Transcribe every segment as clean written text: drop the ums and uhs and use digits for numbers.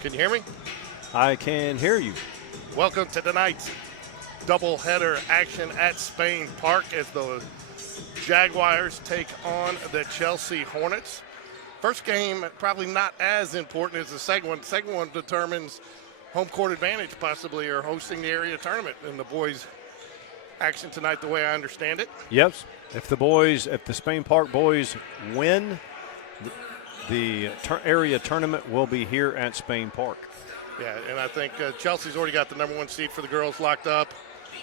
Can you hear me? I can hear you. Welcome to tonight's doubleheader action at Spain Park as the Jaguars take on the Chelsea Hornets. First game, probably not as important as the second one. The second one determines home court advantage possibly, or hosting the area tournament in the boys' action tonight, the way I understand it. Yep. If the Spain Park boys win, the area tournament will be here at Spain Park. Yeah, and I think Chelsea's already got the number one seed for the girls locked up.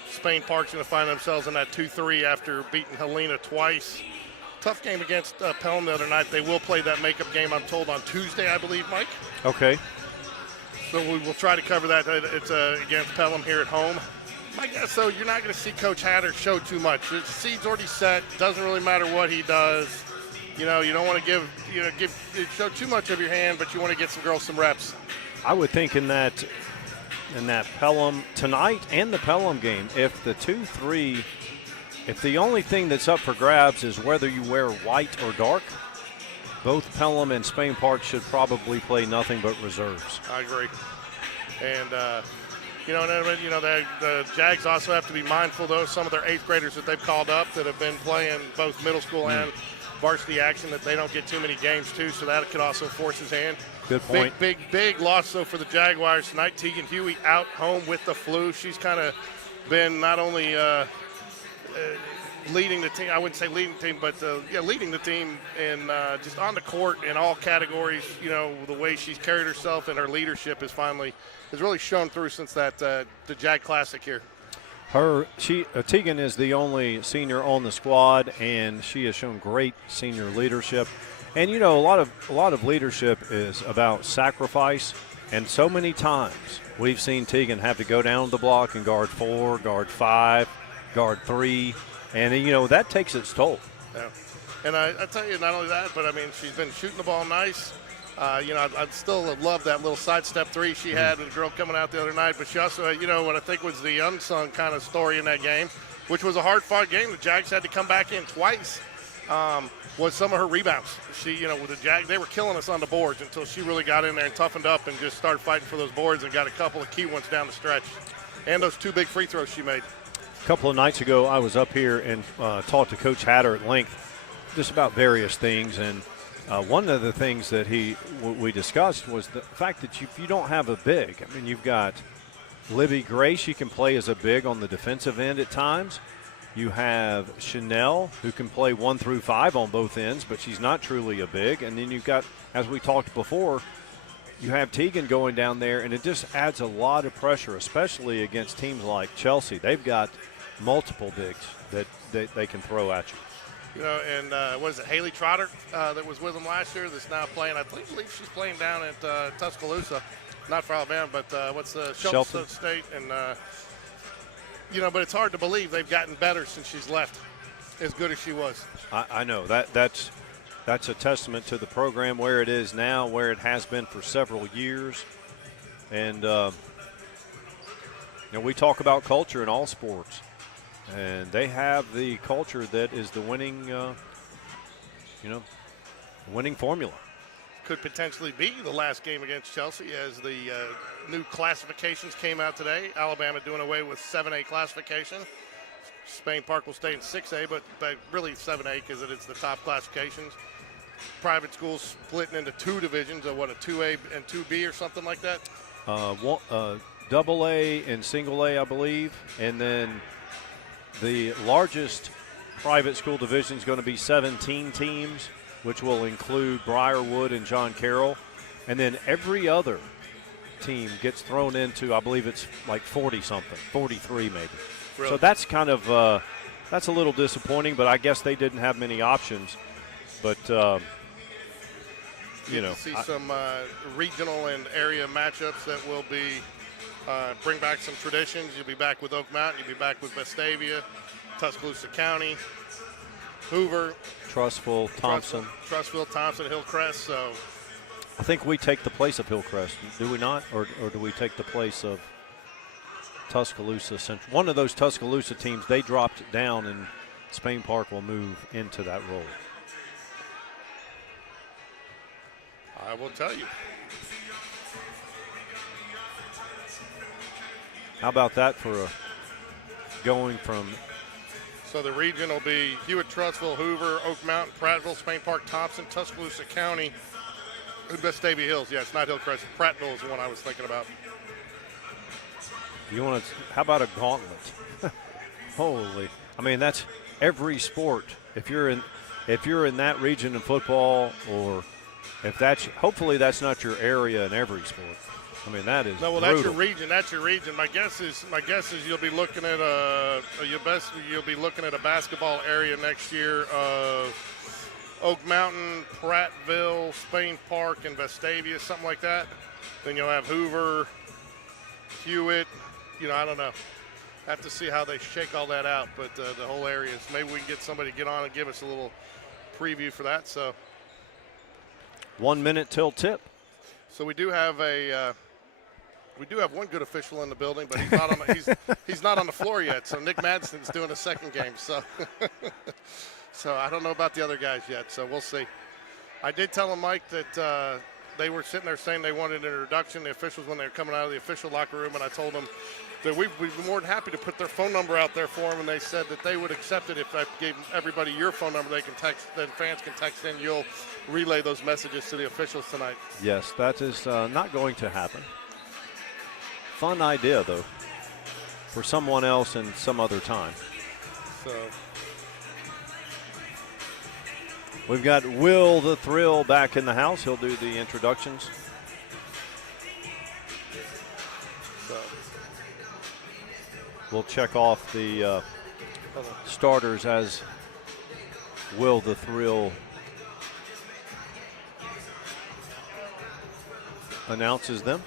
Spain Park's going to find themselves in that 2-3 after beating Helena twice. Tough game against Pelham the other night. They will play that makeup game, I'm told, on Tuesday, I believe, Mike. Okay. So we will try to cover that. It's against Pelham here at home. I guess so. You're not going to see Coach Hatter show too much. The seed's already set. Doesn't really matter what he does. You know, you don't want to show too much of your hand, but you want to get some girls some reps. I would think in that Pelham tonight and the Pelham game, if the only thing that's up for grabs is whether you wear white or dark, both Pelham and Spain Park should probably play nothing but reserves. I agree. And, the Jags also have to be mindful, though, some of their eighth graders that they've called up that have been playing both middle school and varsity action, that they don't get too many games, too, so that could also force his hand. Good point. Big loss, though, for the Jaguars tonight. Tegan Huey out home with the flu. She's kind of been not only leading the team, I wouldn't say leading the team, but leading the team and just on the court in all categories. You know, the way she's carried herself and her leadership has really shown through since the Jag Classic here. Tegan is the only senior on the squad, and she has shown great senior leadership. And a lot of leadership is about sacrifice. And so many times we've seen Tegan have to go down the block and guard 4, guard 5, guard 3, and that takes its toll. Yeah, and I tell you, not only that, but I mean, she's been shooting the ball nice. I'd still love that little sidestep 3 she had with the girl coming out the other night. But she also, what I think was the unsung kind of story in that game, which was a hard-fought game. The Jags had to come back in twice. Was some of her rebounds. She, with the Jag, they were killing us on the boards until she really got in there and toughened up and just started fighting for those boards and got a couple of key ones down the stretch. And those 2 big free throws she made. A couple of nights ago, I was up here and talked to Coach Hatter at length just about various things. And one of the things that we discussed was the fact that if you don't have a big, I mean, you've got Libby Gray. She can play as a big on the defensive end at times. You have Chanel, who can play 1 through 5 on both ends, but she's not truly a big. And then you've got, as we talked before, you have Tegan going down there, and it just adds a lot of pressure, especially against teams like Chelsea. They've got multiple bigs that they can throw at you. And what is it, Haley Trotter that was with them last year that's now playing, I believe she's playing down at Tuscaloosa, not for Alabama, but what's the Shelton State. And, but it's hard to believe they've gotten better since she's left, as good as she was. I know. That's a testament to the program where it is now, where it has been for several years. And, we talk about culture in all sports. And they have the culture that is the winning, winning formula. Could potentially be the last game against Chelsea as the new classifications came out today. Alabama doing away with 7A classification. Spain Park will stay in 6A, but really 7A because it's the top classifications. Private schools splitting into 2 divisions, a 2A and 2B or something like that? Double A and single A, I believe. And then the largest private school division is going to be 17 teams, which will include Briarwood and John Carroll. And then every other team gets thrown into, I believe it's like 40-something, 43 maybe. Really? So that's kind of that's a little disappointing, but I guess they didn't have many options. But, see some regional and area matchups that will be bring back some traditions. You'll be back with Oak Mountain. You'll be back with Vestavia, Tuscaloosa County, Hoover, Trussville, Thompson, Hillcrest. So I think we take the place of Hillcrest, do we not? Or do we take the place of Tuscaloosa Central? One of those Tuscaloosa teams, they dropped it down, and Spain Park will move into that role. I will tell you. How about that for going from? So the region will be Hewitt, Trussville, Hoover, Oak Mountain, Prattville, Spain Park, Thompson, Tuscaloosa County, and Vestavia Hills. Yeah, it's not Hillcrest. Prattville is the one I was thinking about. You want to? How about a gauntlet? Holy! I mean, that's every sport. If you're in that region in football, or if that's hopefully that's not your area in every sport. I mean, that is no. Well, brutal. that's your region. That's your region. My guess is you'll be looking at you'll be looking at a basketball area next year of Oak Mountain, Prattville, Spain Park, and Vestavia, something like that. Then you'll have Hoover, Hewitt. I don't know. Have to see how they shake all that out. But the whole area is. Maybe we can get somebody to get on and give us a little preview for that. So 1 minute till tip. So we do have one good official in the building, but he's not on he's not on the floor yet. So Nick Madsen's doing a second game. So so I don't know about the other guys yet. So we'll see. I did tell him, Mike, that they were sitting there saying they wanted an introduction, the officials, when they were coming out of the official locker room, and I told them that we'd be more than happy to put their phone number out there for them, and they said that they would accept it if I gave everybody your phone number. They can text, then fans can text in. You'll relay those messages to the officials tonight. Yes, that is not going to happen. Fun idea, though, for someone else in some other time. So we've got Will the Thrill back in the house. He'll do the introductions. We'll check off the starters as Will the Thrill announces them.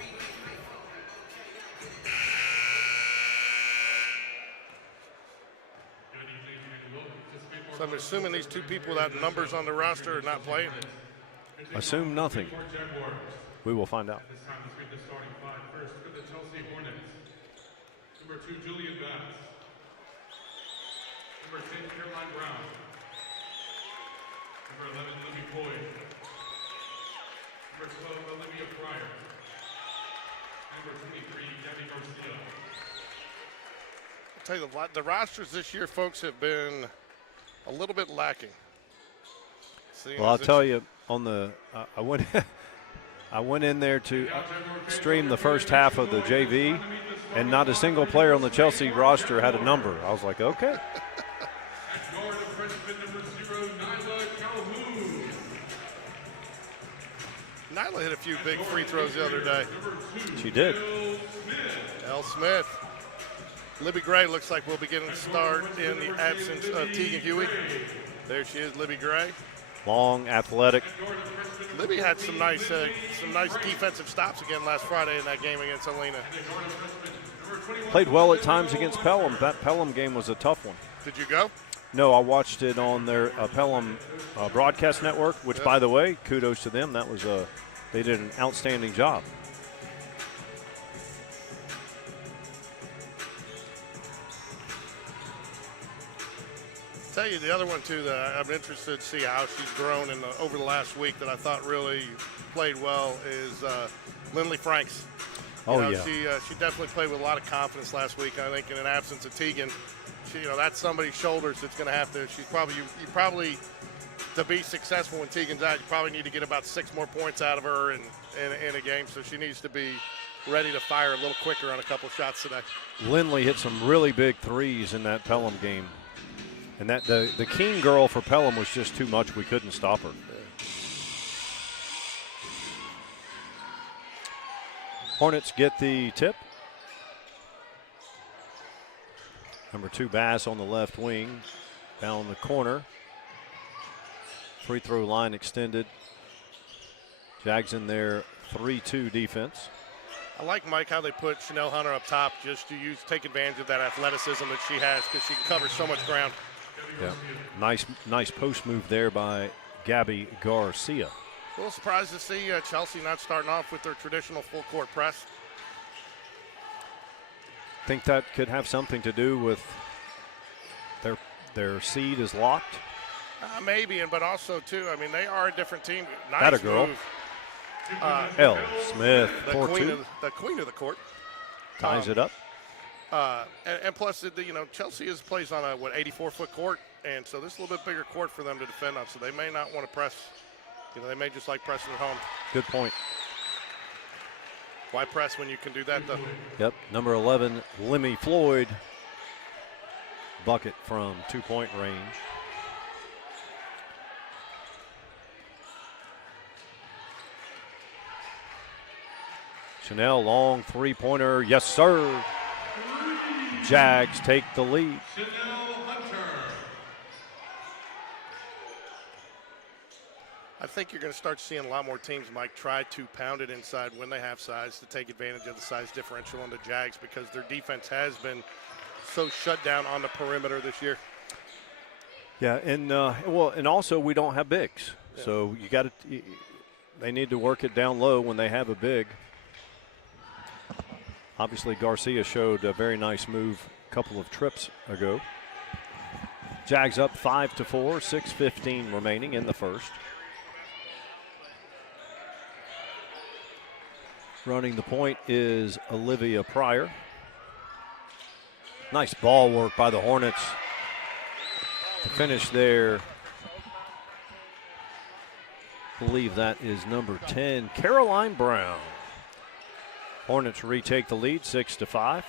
So I'm assuming these two people without numbers on the roster are not playing. Assume nothing. We will find out. This time, let's get the starting five first for the Chelsea Hornets. Number 2, Julian Bass. Number 10, Caroline Brown. Number 11, Libby Boyd. Number 12, Olivia Fryer. Number 23, Gabby Garcia. I'll tell you, the rosters this year, folks, have been a little bit lacking. Well, I'll tell you, on the I went in there to stream the first half of the JV, and not a single player on the Chelsea roster had a number. I was like, okay. Nyla hit a few big free throws the other day. She did. L. Smith. Libby Gray looks like we'll be getting a start in the absence of Tegan Huey. There she is, Libby Gray. Long, athletic. Libby had some nice defensive stops again last Friday in that game against Alena. Played well at times against Pelham. That Pelham game was a tough one. Did you go? No, I watched it on their Pelham broadcast network, which, by the way, kudos to them. That was they did an outstanding job. Tell you the other one too that I'm interested to see how she's grown over the last week that I thought really played well is Lindley Franks. Yeah. She definitely played with a lot of confidence last week. I think in an absence of Tegan, that's somebody's shoulders that's going to have to. You probably to be successful when Tegan's out, you probably need to get about 6 more points out of her in a game. So she needs to be ready to fire a little quicker on a couple shots today. Lindley hit some really big threes in that Pelham game. And that the King girl for Pelham was just too much. We couldn't stop her. Hornets get the tip. Number 2, Bass on the left wing. Down the corner. Free throw line extended. Jags in their 3-2 defense. I like, Mike, how they put Chanel Hunter up top just to take advantage of that athleticism that she has because she can cover so much ground. Yeah, nice post move there by Gabby Garcia. A little surprised to see Chelsea not starting off with their traditional full court press. Think that could have something to do with their seed is locked? Maybe, but also too. I mean, they are a different team. Nice That a girl. move. L. Smith, the 4-2. queen of the court. Ties it up. And plus, Chelsea plays on a 84-foot court, and so this is a little bit bigger court for them to defend on. So they may not want to press. They may just like pressing at home. Good point. Why press when you can do that, though? Yep, number 11, Lemmy Floyd. Bucket from 2-point range. Chanel, long three-pointer. Yes, sir. Jags take the lead. I think you're going to start seeing a lot more teams, Mike, try to pound it inside when they have size to take advantage of the size differential on the Jags because their defense has been so shut down on the perimeter this year. Yeah, and and also we don't have bigs, so you got to. They need to work it down low when they have a big. Obviously, Garcia showed a very nice move a couple of trips ago. Jags up 5-4, 6:15 remaining in the first. Running the point is Olivia Pryor. Nice ball work by the Hornets to finish there. I believe that is number 10, Caroline Brown. Hornets retake the lead, 6-5.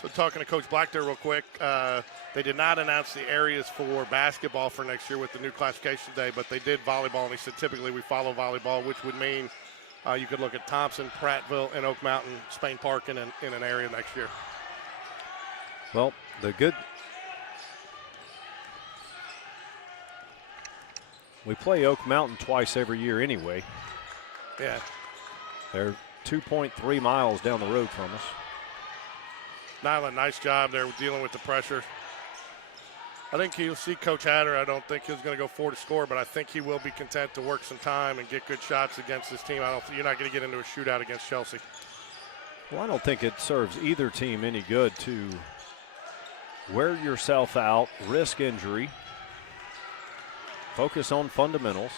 So talking to Coach Black there real quick, they did not announce the areas for basketball for next year with the new classification day, but they did volleyball, and he said typically we follow volleyball, which would mean you could look at Thompson, Prattville, and Oak Mountain, Spain Park in an area next year. Well, we play Oak Mountain twice every year anyway. Yeah. They're 2.3 miles down the road from us. Nyla, nice job there dealing with the pressure. I think you'll see Coach Hatter. I don't think he's going to go forward to score, but I think he will be content to work some time and get good shots against this team. You're not going to get into a shootout against Chelsea. Well, I don't think it serves either team any good to wear yourself out, risk injury, focus on fundamentals.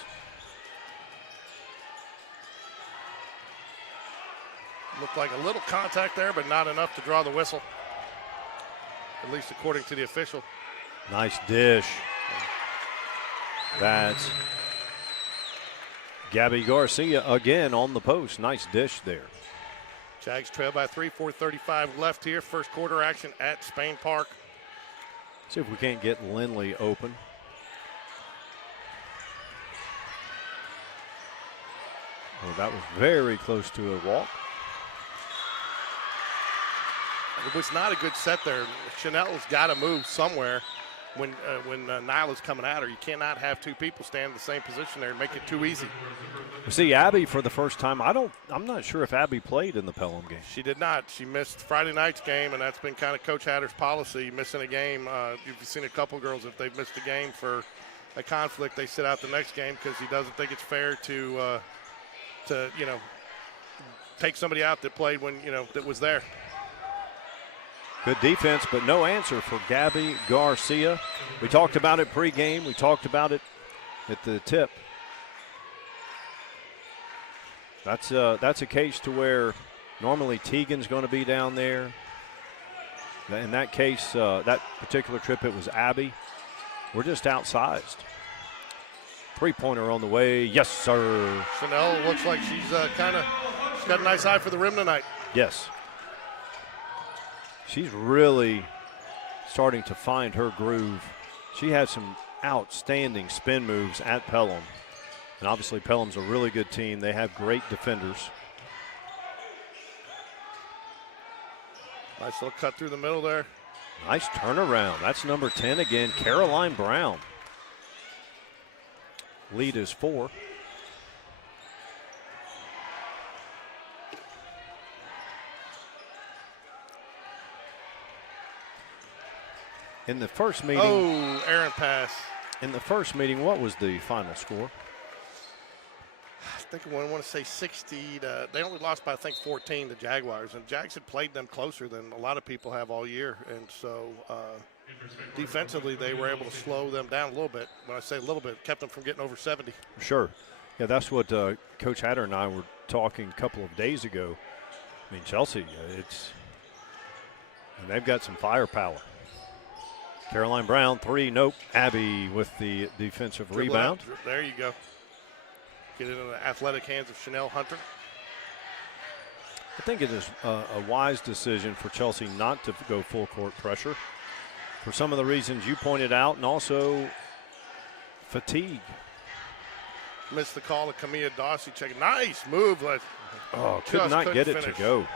Looked like a little contact there, but not enough to draw the whistle, at least according to the official. Nice dish. That's Gabby Garcia again on the post. Nice dish there. Jags trail by 3, 4:35 left here. First quarter action at Spain Park. See if we can't get Lindley open. Well, that was very close to a walk. It was not a good set there. Chanel's got to move somewhere when Nyla's coming at her. You cannot have two people stand in the same position there and make it too easy. See, Abby for the first time. I'm not sure if Abby played in the Pelham game. She did not. She missed Friday night's game, and that's been kind of Coach Hatter's policy, missing a game. You've seen a couple girls, if they've missed a game for a conflict, they sit out the next game because he doesn't think it's fair to take somebody out that played when, that was there. Good defense, but no answer for Gabby Garcia. We talked about it pregame. We talked about it at the tip. That's a case to where normally Tegan's going to be down there. In that case, that particular trip, it was Abby. We're just outsized. Three-pointer on the way. Yes, sir. Chanel looks like she's got a nice eye for the rim tonight. Yes. She's really starting to find her groove. She had some outstanding spin moves at Pelham. And obviously Pelham's a really good team. They have great defenders. Nice little cut through the middle there. Nice turnaround. That's number 10 again, Caroline Brown. Lead is 4. In the first meeting. Oh, errant pass. In the first meeting, what was the final score? I think I want to say 60 to, they only lost by, I think, 14 to Jaguars. And Jags had played them closer than a lot of people have all year. And so defensively, they were able to slow them down a little bit. When I say a little bit, kept them from getting over 70. Sure. Yeah, that's what Coach Hatter and I were talking a couple of days ago. I mean, Chelsea, and they've got some firepower. Caroline Brown, 3, nope. Abby with the defensive Dribble rebound. out. There you go. Get it in the athletic hands of Chanel Hunter. I think it is a wise decision for Chelsea not to go full court pressure for some of the reasons you pointed out, and also fatigue. Missed the call to Camilla Dawsey. Check. Nice move. Could not get it finish. to go.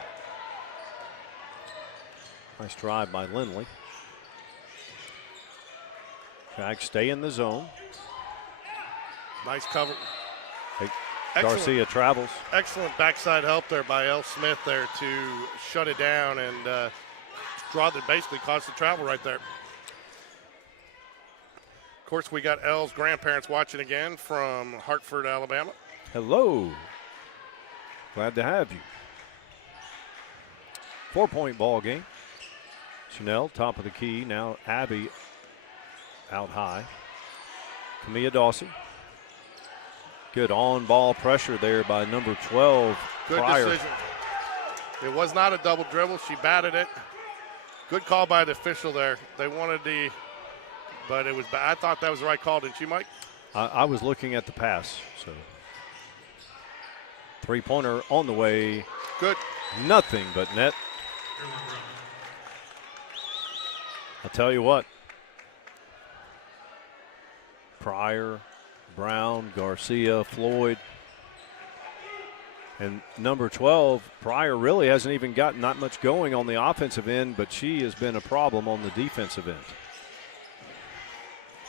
Nice drive by Lindley. Jags stay in the zone. Nice cover. Garcia Excellent. travels. Excellent backside help there by L. Smith there to shut it down and basically caused the travel right there. Of course, we got L's grandparents watching again from Hartford, Alabama. Hello. Glad to have you. 4-point ball game. Chanel, top of the key. Now Abby out high. Camilla Dawson. Good on-ball pressure there by number 12, Good Pryor. decision. It was not a double dribble. She batted it. Good call by the official there. They wanted but it was. I thought that was the right call, didn't you, Mike? I was looking at the pass. So 3-pointer on the way. Good. Nothing but net. I'll tell you what. Pryor, Brown, Garcia, Floyd, and number 12, Pryor really hasn't even gotten that much going on the offensive end, but she has been a problem on the defensive end.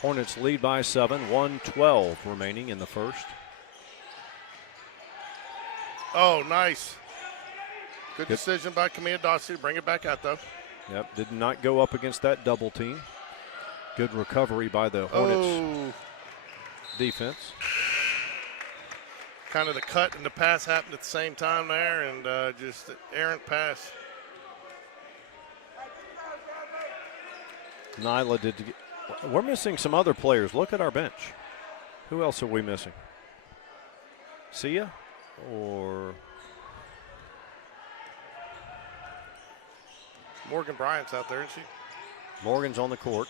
Hornets lead by 7, 1:12 remaining in the first. Oh, nice. Good decision by Camilla Dawson. Bring it back out, though. Yep, did not go up against that double team. Good recovery by the Hornets defense. Kind of the cut and the pass happened at the same time there, and just an errant pass. Nyla we're missing some other players. Look at our bench. Who else are we missing? Sia or Morgan Bryant's out there, isn't she? Morgan's on the court.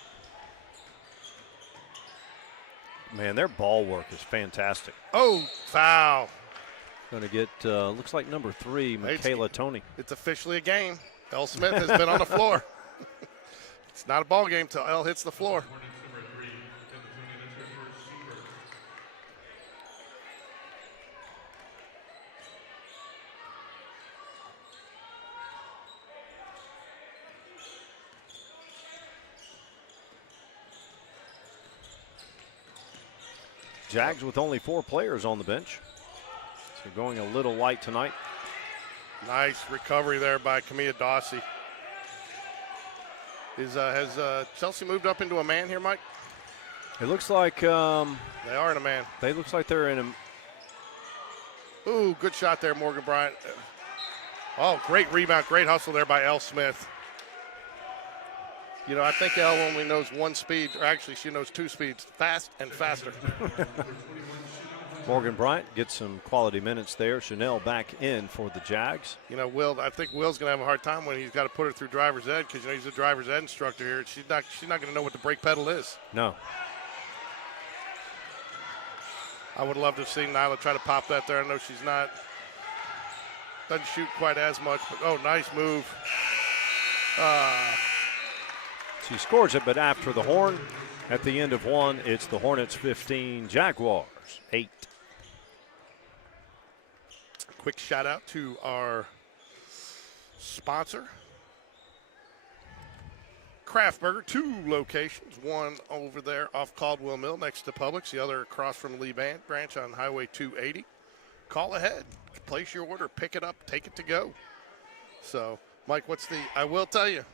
Man, their ball work is fantastic. Oh, foul. Going to get, looks like number 3, Michaela Toney. It's officially a game. L. Smith has been on the floor. It's not a ball game till L hits the floor. Jags with only 4 players on the bench. So going a little light tonight. Nice recovery there by Camilla Dawsey. Has Chelsea moved up into a man here, Mike? It looks like They are in a man. they looks like they're in a. Ooh, good shot there, Morgan Bryant. Oh, great rebound, great hustle there by L. Smith. You know, I think Elle only knows one speed, or actually she knows 2 speeds, fast and faster. Morgan Bryant gets some quality minutes there. Chanel back in for the Jags. You know, I think Will's going to have a hard time when he's got to put her through driver's ed because, you know, he's a driver's ed instructor here. She's not going to know what the brake pedal is. No. I would love to have seen Nyla try to pop that there. I know she's doesn't shoot quite as much, but oh, nice move. She scores it, but after the horn, at the end of 1, it's the Hornets 15, Jaguars 8. Quick shout out to our sponsor, Craft Burger, 2 locations, one over there off Caldwell Mill next to Publix, the other across from Lee Branch on Highway 280. Call ahead, place your order, pick it up, take it to go. So, Mike, I will tell you,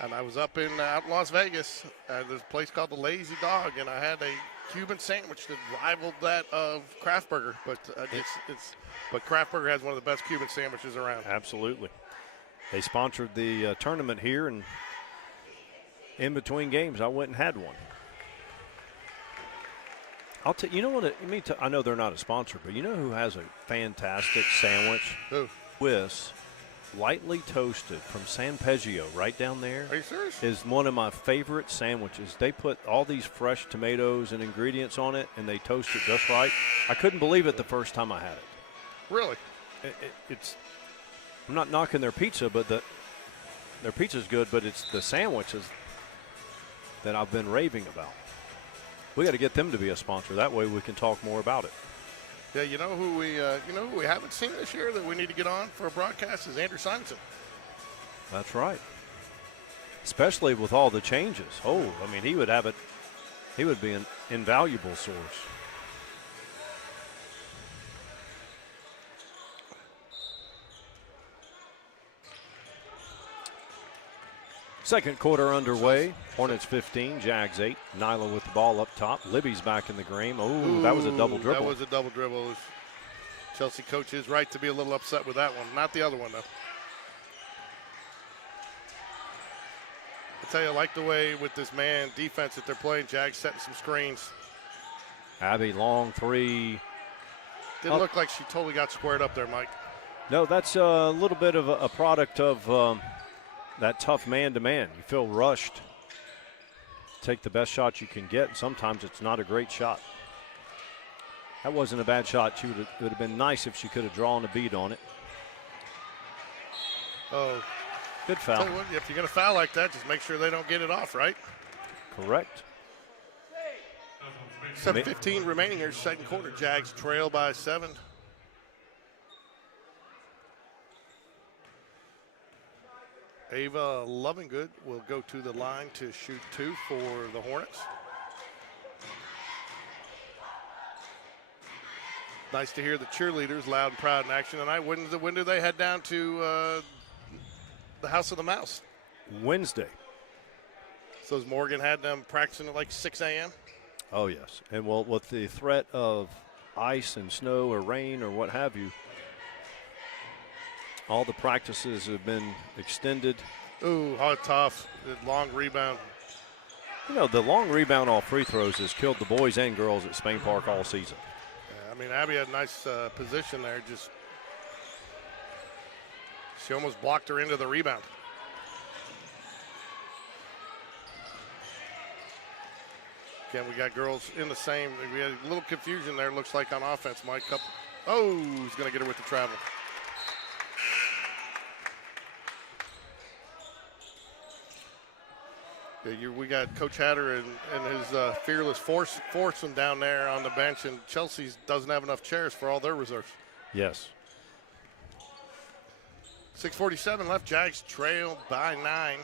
and I was out in Las Vegas. There's a place called the Lazy Dog, and I had a Cuban sandwich that rivaled that of Craft Burger. But but Craft Burger has one of the best Cuban sandwiches around. Absolutely. They sponsored the tournament here, and in between games, I went and had one. I'll tell you know what? I know they're not a sponsor, but you know who has a fantastic sandwich? Who? Wiss lightly toasted from San Peggio right down there Are you serious? is one of my favorite sandwiches. They put all these fresh tomatoes and ingredients on it, and they toast it just right. I couldn't believe it the first time I had it. Really? It's I'm not knocking their pizza, but their pizza's good, but it's the sandwiches that I've been raving about. We got to get them to be a sponsor. That way we can talk more about it. Yeah, you know who we haven't seen this year that we need to get on for a broadcast is Andrew Simonson. That's right. Especially with all the changes. Oh, I mean, he would have it. He would be an invaluable source. Second quarter underway. Hornets 15, Jags 8. Nyla with the ball up top. Libby's back in the game. Oh, that was a double dribble. That was a double dribble. Chelsea coach is right to be a little upset with that one. Not the other one, though. I tell you, I like the way with this man defense that they're playing. Jags setting some screens. Abby, long three. Didn't look like she totally got squared up there, Mike. No, that's a little bit of a product of that tough man-to-man. You feel rushed. Take the best shot you can get. Sometimes it's not a great shot. That wasn't a bad shot. It would have been nice if she could have drawn a bead on it. Oh. Good foul. Tell you what, if you're going to foul like that, just make sure they don't get it off, right? Correct. 7:15 remaining here, second quarter. Jags trail by 7. Ava Lovingood will go to the line to shoot 2 for the Hornets. Nice to hear the cheerleaders loud and proud in action tonight. When do they head down to the House of the Mouse? Wednesday. So has Morgan had them practicing at like 6 a.m.? Oh, yes. And well, with the threat of ice and snow or rain or what have you, all the practices have been extended. Ooh, hard, tough. The long rebound. You know, the long rebound off free throws has killed the boys and girls at Spain Park all season. Yeah, I mean, Abby had a nice position there. She almost blocked her into the rebound. Again, we got girls in the same. We had a little confusion there, looks like, on offense, Mike. Oh, he's going to get her with the travel. Yeah, we got Coach Hatter and his fearless foursome down there on the bench, and Chelsea doesn't have enough chairs for all their reserves. Yes. 6:47 left. Jags trail by 9.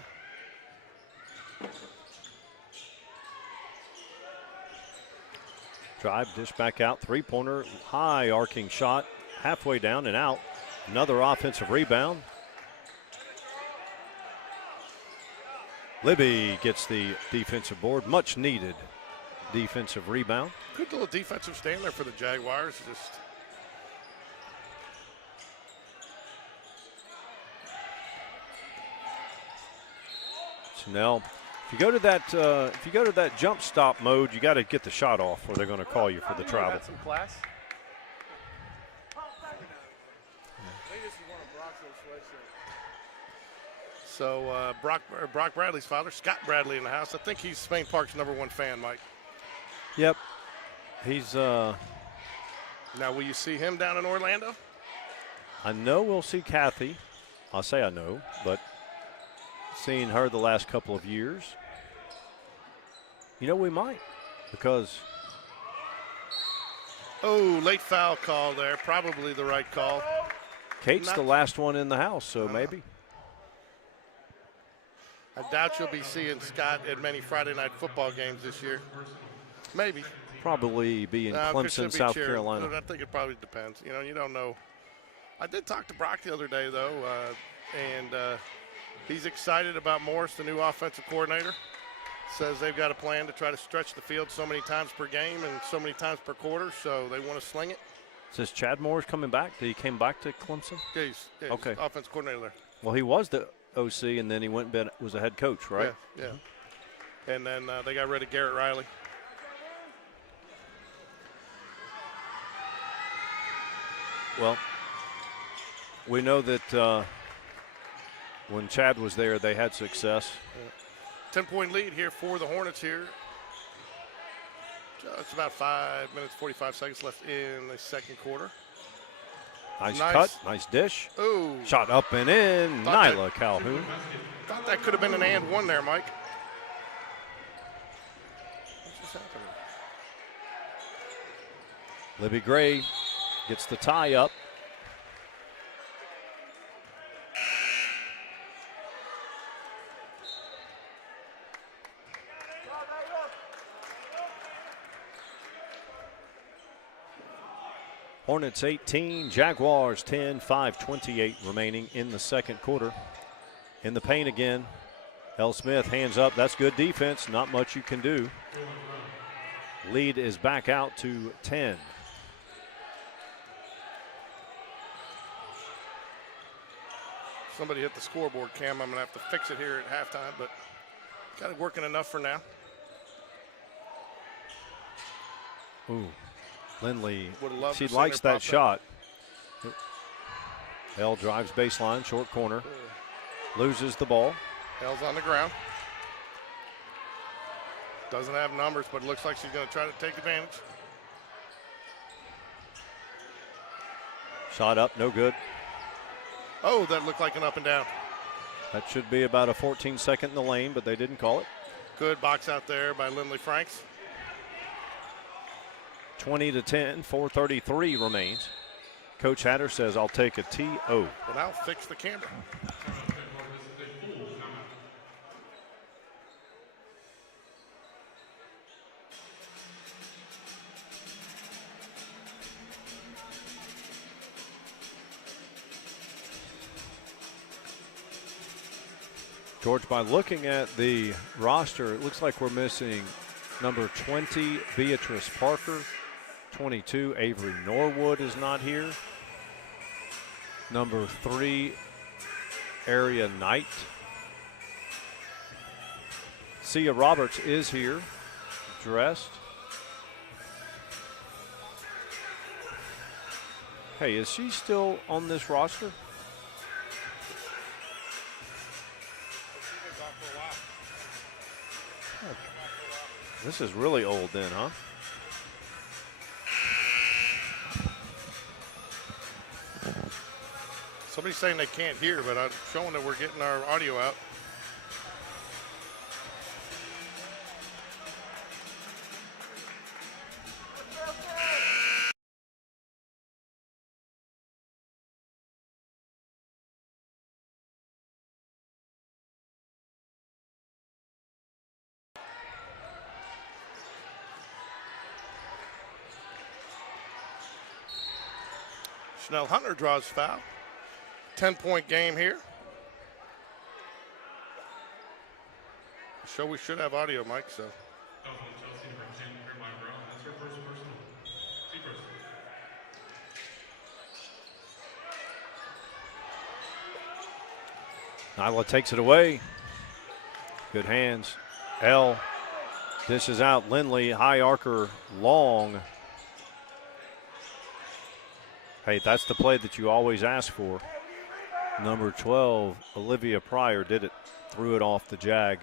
Drive, dish back out, three-pointer, high arcing shot, halfway down and out. Another offensive rebound. Libby gets the defensive board, much needed defensive rebound. Good little defensive stand there for the Jaguars. So now, if you go to that jump stop mode, you got to get the shot off, or they're going to call you for the travel. Got some class. So Brock Bradley's father, Scott Bradley, in the house. I think he's Spain Park's #1 fan, Mike. Yep. He's Now, will you see him down in Orlando? I know we'll see Kathy. I'll say I know, but seeing her the last couple of years, you know, we might, because. Oh, late foul call there. Probably the right call. Kate's the last one in the house, so maybe. I doubt you'll be seeing Scott at many Friday night football games this year. Maybe. Probably be in Clemson, South Carolina. I think it probably depends. You know, you don't know. I did talk to Brock the other day, though, and he's excited about Morris, the new offensive coordinator. Says they've got a plan to try to stretch the field so many times per game and so many times per quarter, so they want to sling it. Says Chad Moore's coming back. Did he came back to Clemson? Yeah, he's okay. Offensive coordinator there. Well, he was the OC, and then he went and was a head coach, right? Yeah. And then they got rid of Garrett Riley. Well, we know that when Chad was there, they had success. 10-point lead here for the Hornets here. It's about 5 minutes, 45 seconds left in the second quarter. Nice cut, nice dish. Ooh. Shot up and in, Nyla Calhoun. Thought that could have been an and one there, Mike. What's just happening? Libby Gray gets the tie up. Hornets 18, Jaguars 10, 5:28 remaining in the second quarter. In the paint again. L. Smith, hands up. That's good defense. Not much you can do. Lead is back out to 10. Somebody hit the scoreboard, Cam. I'm going to have to fix it here at halftime, but got it working enough for now. Ooh. Lindley, She likes that shot. L drives baseline, short corner. Loses the ball. L's on the ground. Doesn't have numbers, but it looks like she's going to try to take advantage. Shot up, no good. Oh, that looked like an up and down. That should be about a 14-second in the lane, but they didn't call it. Good box out there by Lindley Franks. 20-10, 4:33 remains. Coach Hatter says, I'll take a TO. Well, now fix the camera. George, by looking at the roster, it looks like we're missing number 20, Beatrice Parker. 22, Avery Norwood is not here. Number 3, Aria Knight. Sia Roberts is here, dressed. Hey, is she still on this roster? This is really old then, huh? Somebody's saying they can't hear, but I'm showing that we're getting our audio out. Chanel Hunter draws foul. 10-point game here. So we should have audio, Mike, so. Nyla takes it away. Good hands. L dishes out. Lindley, high archer, long. Hey, that's the play that you always ask for. Number 12, Olivia Pryor did it, threw it off the Jag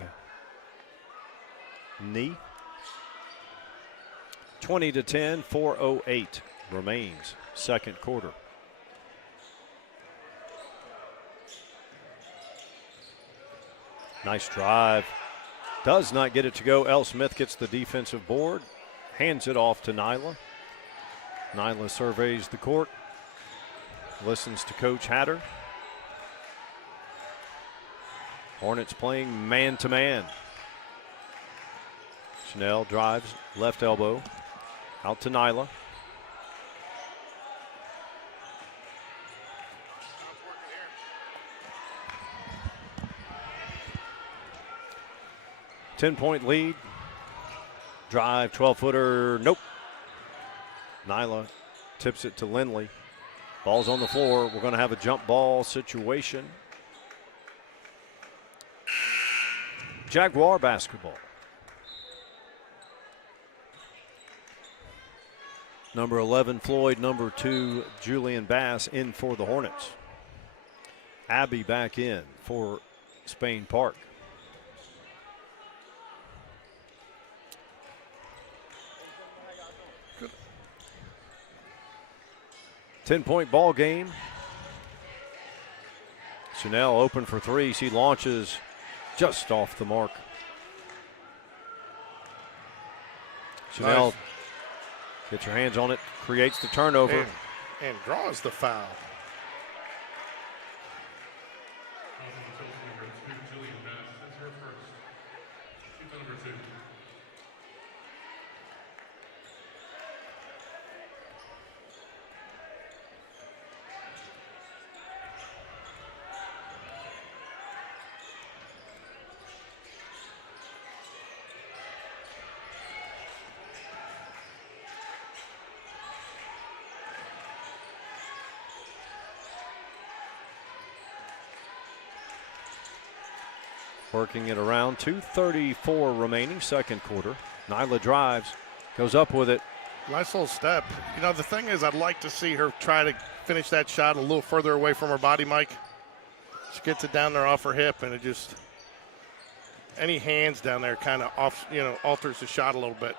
knee. 20-10, 4:08 remains, second quarter. Nice drive. Does not get it to go. L. Smith gets the defensive board, hands it off to Nyla. Nyla surveys the court, listens to Coach Hatter. Hornets playing man-to-man. Chanel drives, left elbow, out to Nyla. Ten-point lead. Drive, 12-footer, nope. Nyla tips it to Lindley. Ball's on the floor. We're going to have a jump ball situation. Jaguar basketball. Number 11, Floyd. Number 2, Julian Bass in for the Hornets. Abby back in for Spain Park. Good. 10-point ball game. Chanel open for three. She launches just off the mark. Chanel Nice. gets her hands on it, creates the turnover. And draws the foul. Fouls on the number 2, Jillian Bass. That's her first. She's on number 2. Working it around. 2:34 remaining, second quarter. Nyla drives, goes up with it. Nice little step. You know, the thing is, I'd like to see her try to finish that shot a little further away from her body, Mike. She gets it down there off her hip, and it just, any hands down there kind of off, alters the shot a little bit.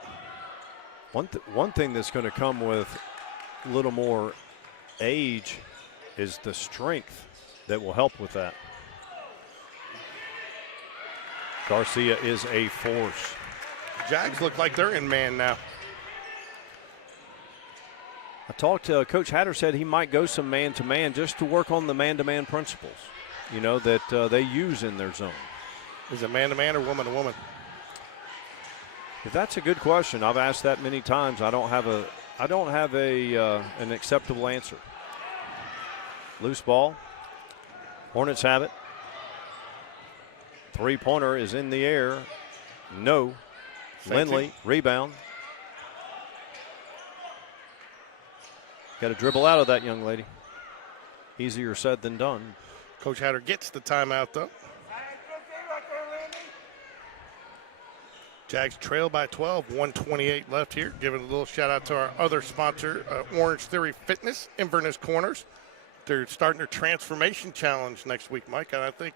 One thing that's going to come with a little more age is the strength that will help with that. Garcia is a force. Jags look like they're in man now. I talked to Coach Hatter, said he might go some man-to-man just to work on the man-to-man principles, that they use in their zone. Is it man-to-man or woman-to-woman? If that's a good question, I've asked that many times. I don't have an acceptable answer. Loose ball. Hornets have it. Three-pointer is in the air. No. Lindley, rebound. Got to dribble out of that, young lady. Easier said than done. Coach Hatter gets the timeout, though. Jags trail by 12, 128 left here. Giving a little shout out to our other sponsor, Orange Theory Fitness, Inverness Corners. They're starting their transformation challenge next week, Mike, and I think,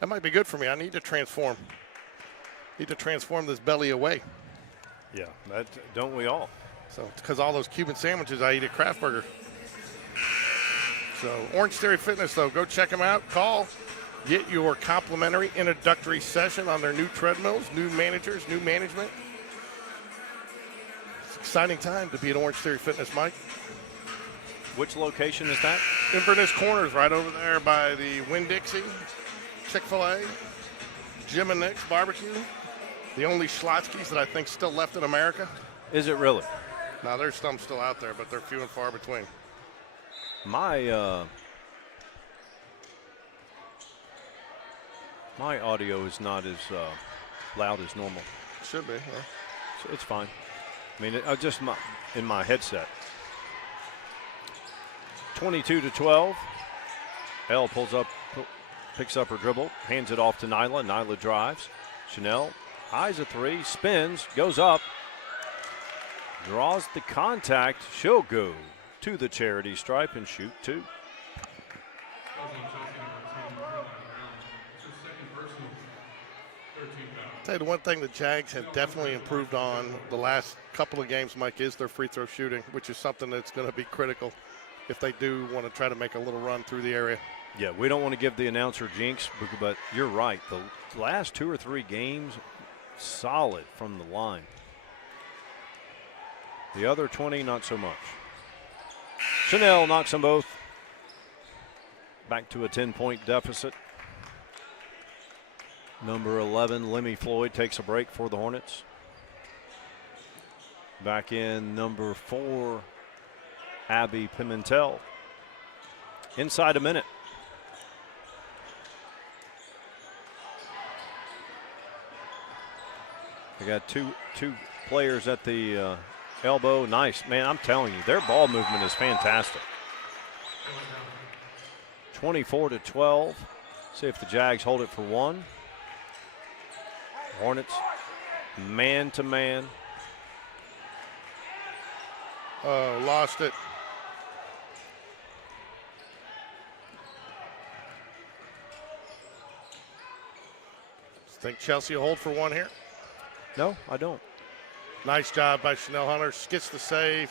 that might be good for me. I need to transform. Need to transform this belly away. Yeah, that don't we all? So, because all those Cuban sandwiches I eat at Kraft Burger. So, Orange Theory Fitness, though, go check them out. Call. Get your complimentary introductory session on their new treadmills, new managers, new management. It's an exciting time to be at Orange Theory Fitness, Mike. Which location is that? Inverness Corners, right over there by the Winn-Dixie, Chick-fil-A, Jim and Nick's Barbecue. The only Schlotzky's that I think still left in America. Is it really? Now, there's some still out there, but they're few and far between. My audio is not as loud as normal. Should be, huh? So it's fine. I mean, just in my headset. 22-12. Elle picks up her dribble, hands it off to Nyla. Nyla drives. Chanel eyes a three, spins, goes up, draws the contact. She'll go to the charity stripe and shoot two. Fouls on Chelsea, number 10, Caroline Brown. It's her second personal. 13 fouls. Tell you the one thing the Jags have definitely improved on the last couple of games, Mike, is their free throw shooting, which is something that's going to be critical if they do want to try to make a little run through the area. Yeah, we don't want to give the announcer jinx, but you're right. The last 2 or 3 games, solid from the line. The other 20, not so much. Chanel knocks them both. Back to a 10-point deficit. Number 11, Lemmy Floyd, takes a break for the Hornets. Back in number 4, Abby Pimentel. Inside a minute. They got two players at the elbow. Nice. Man, I'm telling you, their ball movement is fantastic. 24-12. See if the Jags hold it for one. Hornets man-to-man. Lost it. Think Chelsea will hold for one here? No, I don't. Nice job by Chanel Hunter. Gets the save.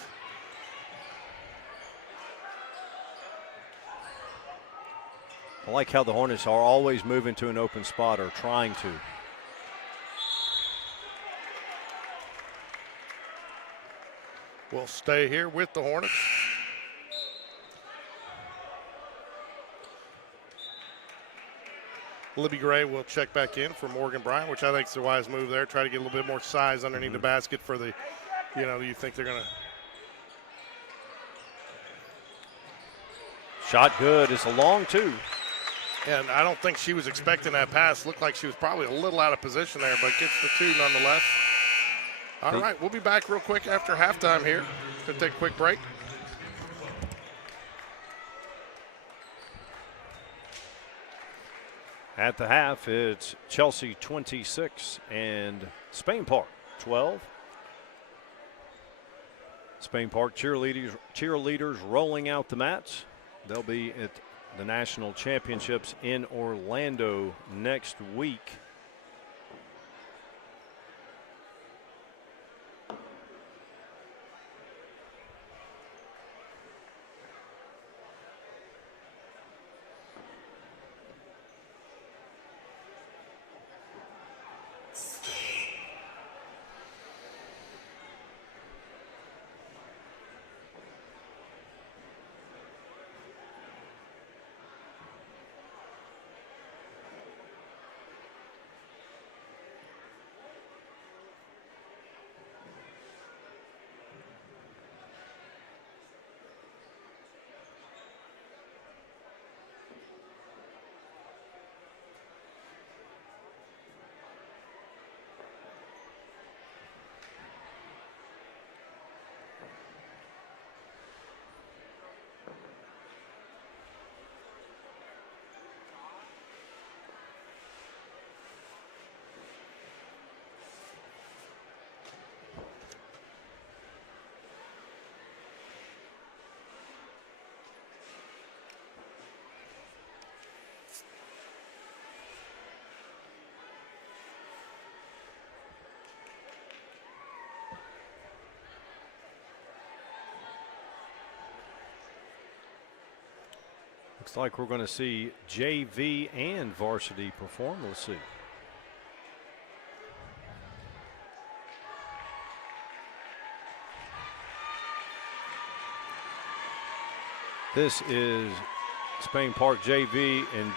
I like how the Hornets are always moving to an open spot or trying to. We'll stay here with the Hornets. Libby Gray will check back in for Morgan Bryant, which I think is a wise move there. Try to get a little bit more size underneath the basket for the, you think they're going to. Shot good. It's a long two. And I don't think she was expecting that pass. Looked like she was probably a little out of position there, but gets the two nonetheless. All right, we'll be back real quick after halftime here. Going to take a quick break. At the half, it's Chelsea 26 and Spain Park 12. Spain Park cheerleaders rolling out the mats. They'll be at the National Championships in Orlando next week. Looks like we're going to see JV and varsity perform. We'll see. This is Spain Park JV, and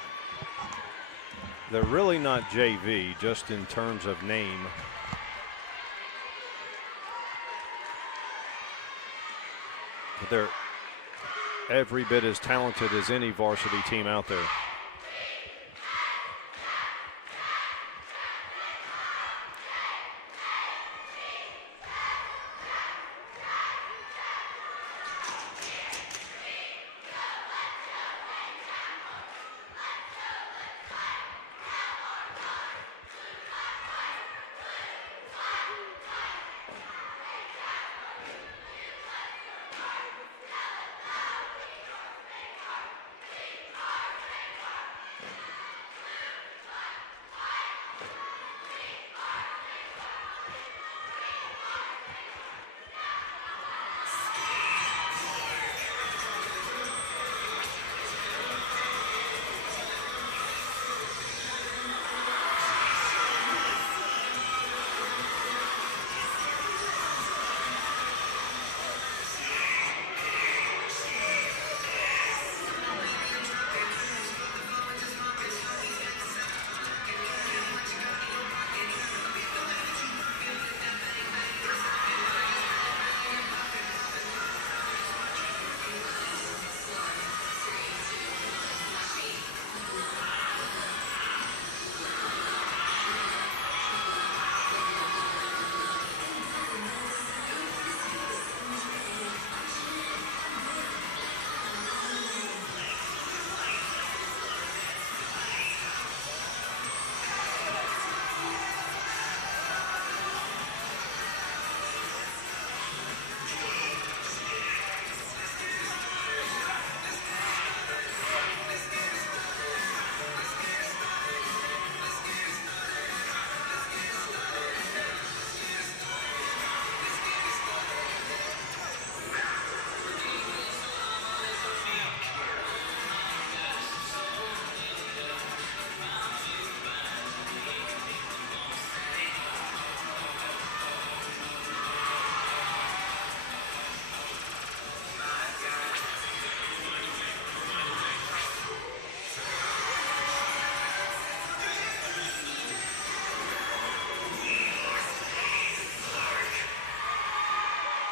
they're really not JV, just in terms of name. But they're every bit as talented as any varsity team out there.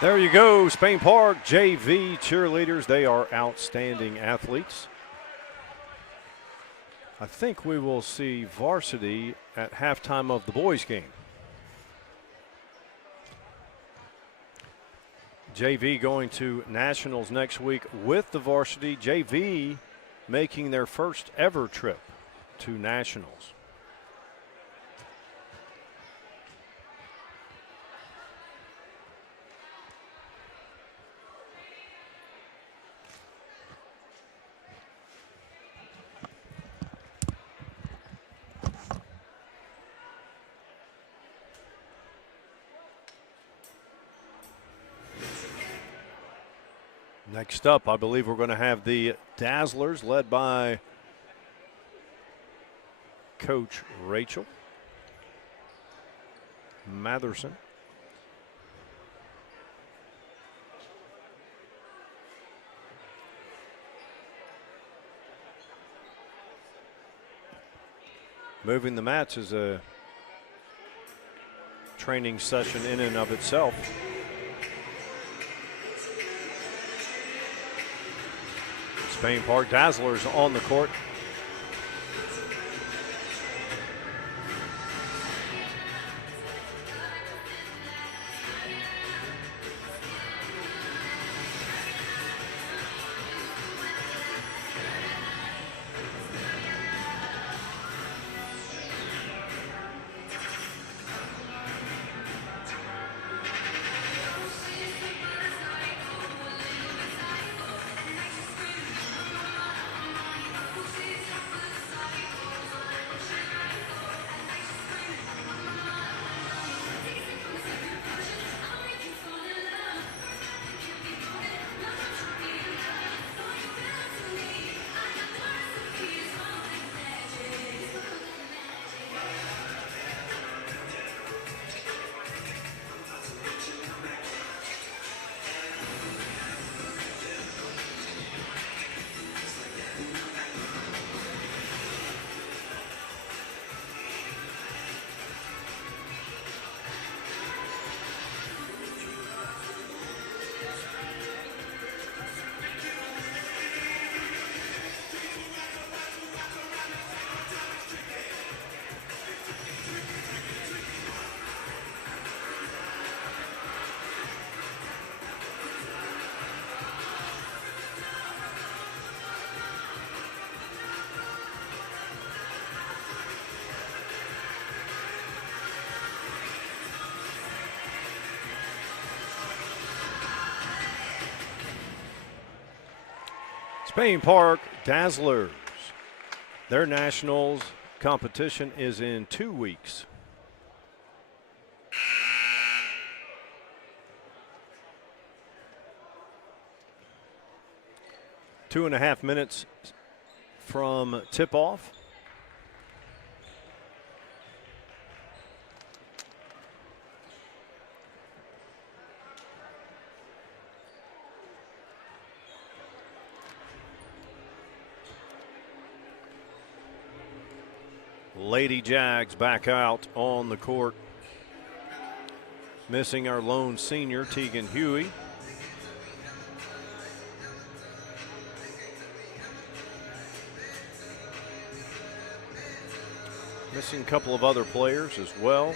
There you go, Spain Park JV cheerleaders. They are outstanding athletes. I think we will see varsity at halftime of the boys' game. JV going to nationals next week with the varsity. JV making their first ever trip to nationals. Next up, I believe we're going to have the Dazzlers led by Coach Rachel Matherson. Moving the mats is a training session in and of itself. Spain Park Dazzlers on the court. Spain Park Dazzlers. Their nationals competition is in 2 weeks. Two and a half minutes from tip-off. Lady Jags back out on the court. Missing our lone senior, Tegan Huey. Missing a couple of other players as well.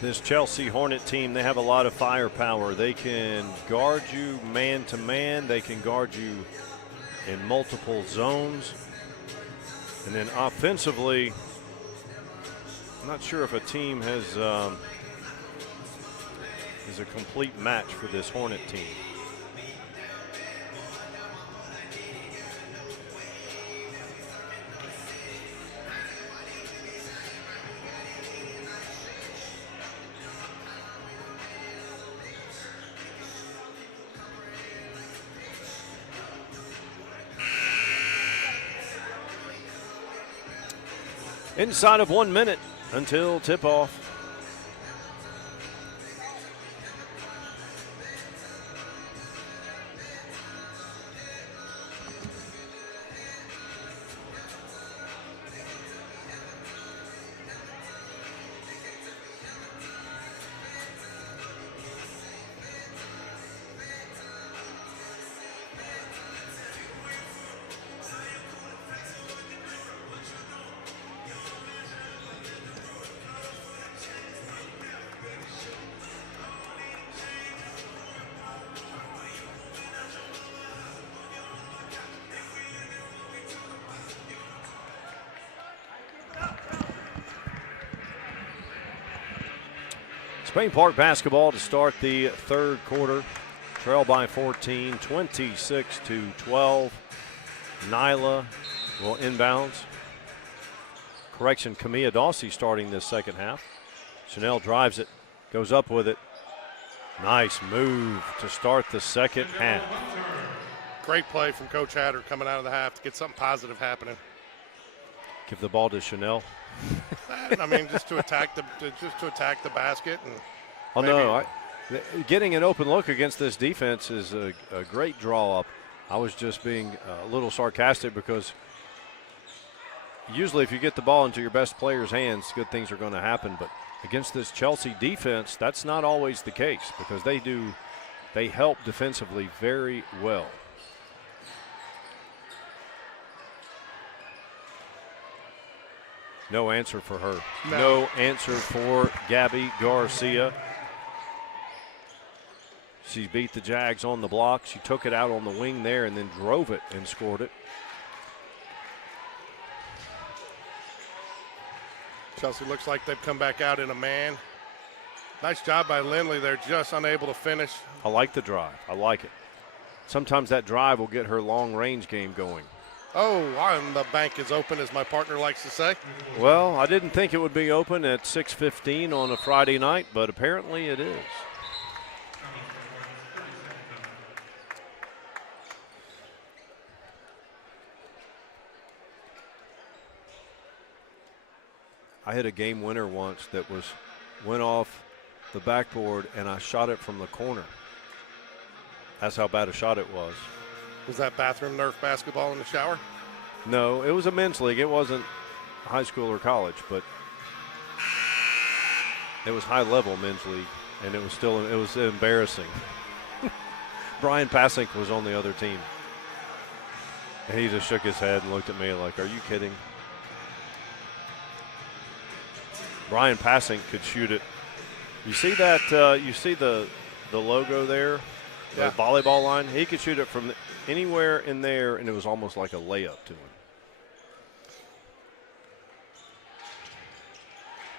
This Chelsea Hornet team, they have a lot of firepower. They can guard you man to man. They can guard you in multiple zones. And then offensively, I'm not sure if a team is a complete match for this Hornet team. Inside of 1 minute until tip-off. Spain Park basketball to start the third quarter. Trail by 14, 26-12. Nyla will inbounds. Correction, Camilla Dawsey starting this second half. Chanel drives it, goes up with it. Nice move to start the second half. Great play from Coach Hatter coming out of the half to get something positive happening. Give the ball to Chanel. I mean, just to attack the basket. And oh no, getting an open look against this defense is a great draw up. I was just being a little sarcastic because usually if you get the ball into your best player's hands, good things are going to happen. But against this Chelsea defense, that's not always the case because they help defensively very well. No answer for her. No answer for Gabby Garcia. She beat the Jags on the block. She took it out on the wing there and then drove it and scored it. Chelsea looks like they've come back out in a man. Nice job by Lindley. They're just unable to finish. I like the drive. I like it. Sometimes that drive will get her long-range game going. Oh, and the bank is open, as my partner likes to say. Well, I didn't think it would be open at 6:15 on a Friday night, but apparently it is. I hit a game winner once that went off the backboard, and I shot it from the corner. That's how bad a shot it was. Was that bathroom Nerf basketball in the shower? No, it was a men's league. It wasn't high school or college, but it was high-level men's league, and it was embarrassing. Brian Passink was on the other team, and he just shook his head and looked at me like, "Are you kidding?" Brian Passink could shoot it. You see that? You see the logo there, the volleyball line. He could shoot it from anywhere in there, and it was almost like a layup to him.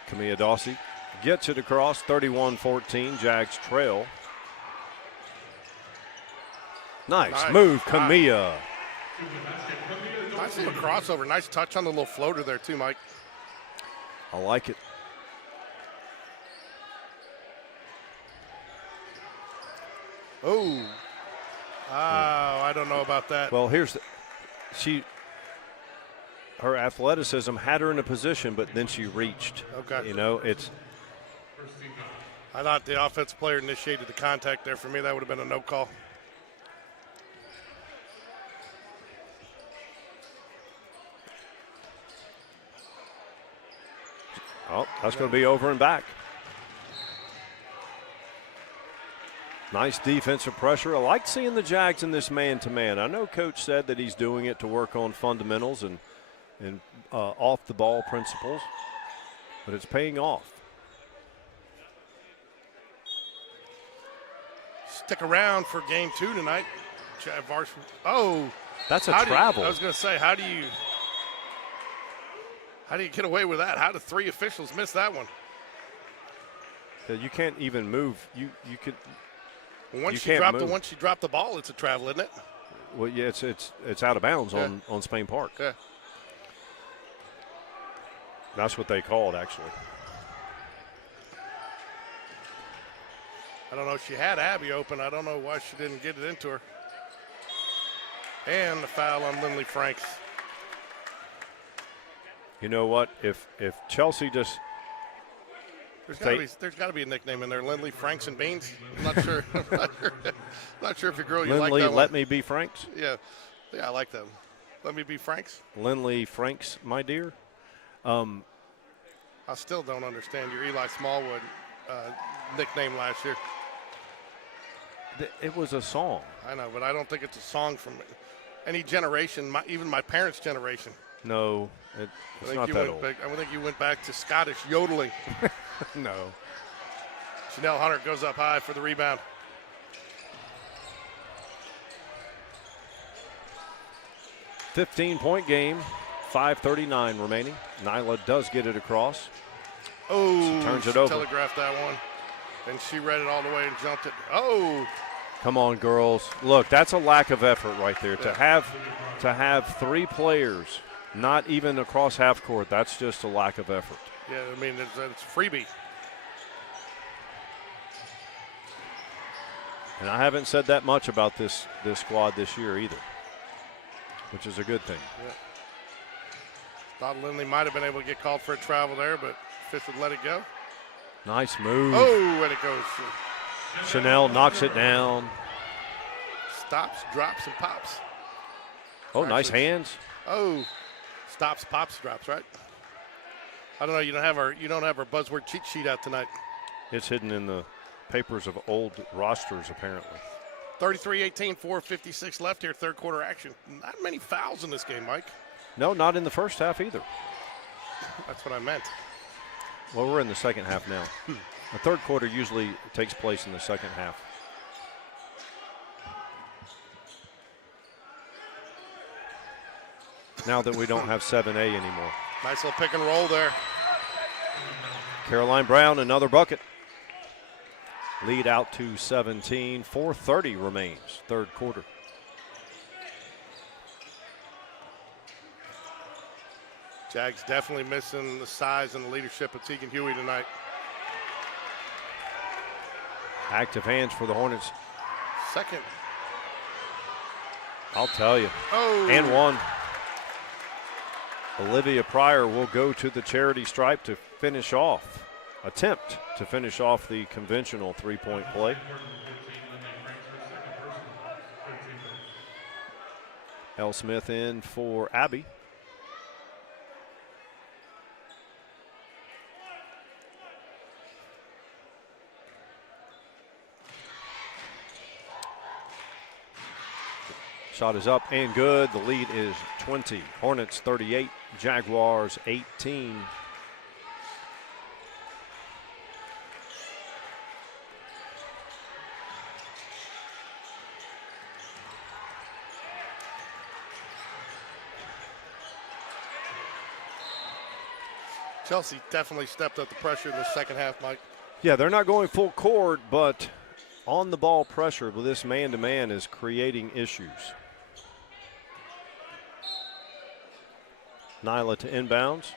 Camilla Dawsey gets it across, 31-14. Jags trail. Nice move, Camilla. Nice little crossover. Nice touch on the little floater there too, Mike. I like it. Oh, I don't know about that. Well, her athleticism had her in a position, but then she reached. Okay. You know, I thought the offensive player initiated the contact there. For me, that would have been a no call. Oh, that's going to be over and back. Nice defensive pressure. I like seeing the Jags in this man-to-man. I know Coach said that he's doing it to work on fundamentals and off-the-ball principles, but it's paying off. Stick around for game 2 tonight. Oh, that's a travel. I was going to say, how do you get away with that? How do 3 officials miss that one? You can't even move. You could. Once you drop the ball, it's a travel, isn't it? Well, yeah, it's out of bounds on Spain Park. Yeah. That's what they called, actually. I don't know. She had Abby open. I don't know why she didn't get it into her. And the foul on Lindley Franks. You know what? If Chelsea just There's got to be a nickname in there. Lindley, Franks, and Beans. I'm not sure. Not sure if your girl you Lindley, like that let one. me be Franks. Yeah, I like that. Let me be Franks. Lindley Franks, my dear. I still don't understand your Eli Smallwood nickname last year. It was a song. I know, but I don't think it's a song from any generation, even my parents' generation. No, it's not that old. I think you went back to Scottish yodeling. No. Chanel Hunter goes up high for the rebound. $15-point game, 5:39 remaining. Nyla does get it across. Oh, she turns it over. Telegraphed that one. And she read it all the way and jumped it. Oh. Come on, girls. Look, that's a lack of effort right there. Yeah. To have 3 players not even across half court, that's just a lack of effort. Yeah, I mean, it's freebie. And I haven't said that much about this squad this year either, which is a good thing. Yeah. Thought Lindley might have been able to get called for a travel there, but Fifth would let it go. Nice move. Oh, and it goes. Chanel knocks it down. Stops, drops, and pops. Oh, nice hands. Oh, stops, pops, drops, right? I don't know. You don't have our buzzword cheat sheet out tonight. It's hidden in the papers of old rosters, apparently. 33-18, 4:56 left here, third quarter action. Not many fouls in this game, Mike. No, not in the first half either. That's what I meant. Well, we're in the second half now. The third quarter usually takes place in the second half. Now that we don't have 7A anymore. Nice little pick and roll there. Caroline Brown, another bucket. Lead out to 17. 4:30 remains, third quarter. Jags definitely missing the size and the leadership of Tegan Huey tonight. Active hands for the Hornets. Second. I'll tell you. Oh. And one. Olivia Pryor will go to the charity stripe to finish off, attempt to finish off the conventional three-point play. L. Smith in for Abby. Shot is up and good. The lead is 20. Hornets 38, Jaguars 18. Chelsea definitely stepped up the pressure in the second half, Mike. Yeah, they're not going full court, but on the ball pressure with this man-to-man is creating issues. Nyla to inbounds.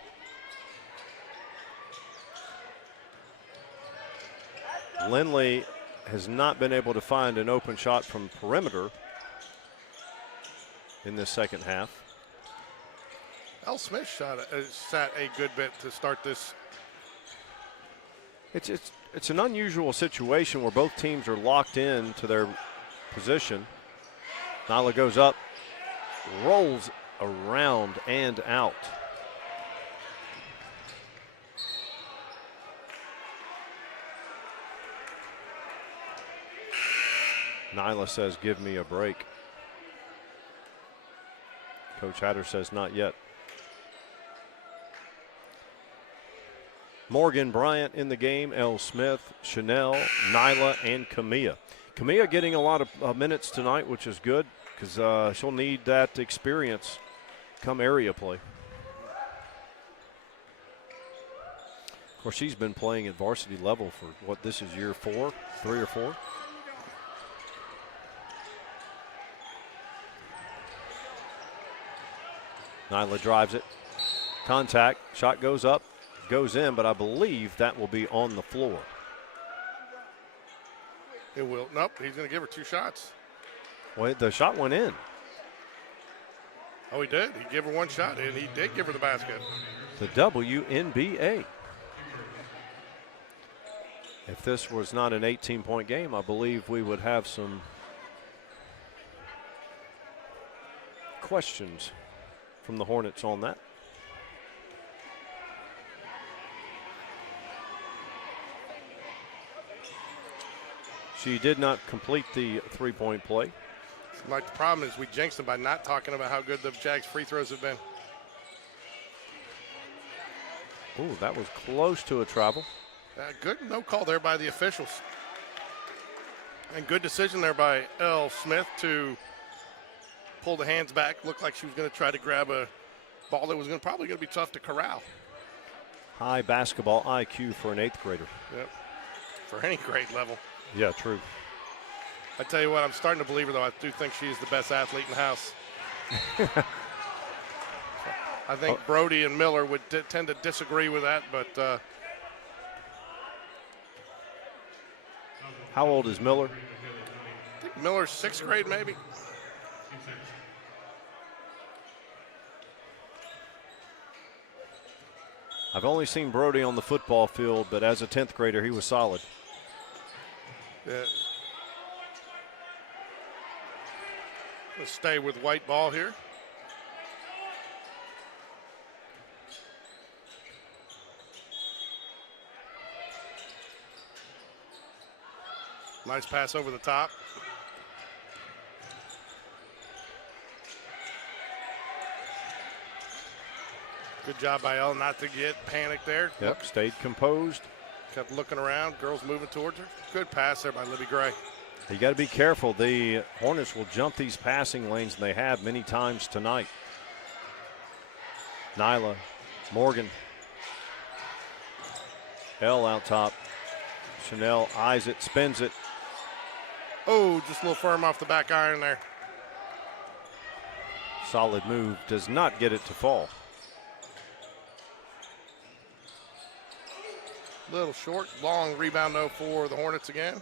Lindley has not been able to find an open shot from perimeter in this second half. L. Smith sat a good bit to start this. It's an unusual situation where both teams are locked in to their position. Nyla goes up, rolls around and out. Nyla says, "Give me a break." Coach Hatter says, "Not yet." Morgan Bryant in the game, L. Smith, Chanel, Nyla, and Camilla. Camilla getting a lot of minutes tonight, which is good because she'll need that experience come area play. Of course, she's been playing at varsity level for what, this is year 3 or 4? Nyla drives it. Contact, shot goes up, goes in, but I believe that will be on the floor. It will. Nope, he's going to give her 2 shots. Well, the shot went in. Oh, he did? He gave her 1 shot, and he did give her the basket. the WNBA. If this was not an 18-point game, I believe we would have some questions from the Hornets on that. She did not complete the three-point play. Like the problem is we jinxed them by not talking about how good the Jags free throws have been. Ooh, that was close to a travel. Good no call there by the officials. And good decision there by L. Smith to pull the hands back. Looked like she was going to try to grab a ball that was probably going to be tough to corral. High basketball IQ for an 8th grader. Yep. For any grade level. Yeah, true. I tell you what, I'm starting to believe her, though. I do think she's the best athlete in the house. I think Brody and Miller would tend to disagree with that, but how old is Miller? I think Miller's 6th grade, maybe. I've only seen Brody on the football field, but as a 10th grader, he was solid. Yeah. Let's stay with white ball here. Nice pass over the top. Good job by Elle not to get panicked there. Yep, stayed composed. Kept looking around. Girls moving towards her. Good pass there by Libby Gray. You got to be careful. The Hornets will jump these passing lanes, and they have many times tonight. Nyla, Morgan, Elle out top. Chanel eyes it, spins it. Oh, just a little firm off the back iron there. Solid move, does not get it to fall. Little short, long rebound though for the Hornets again.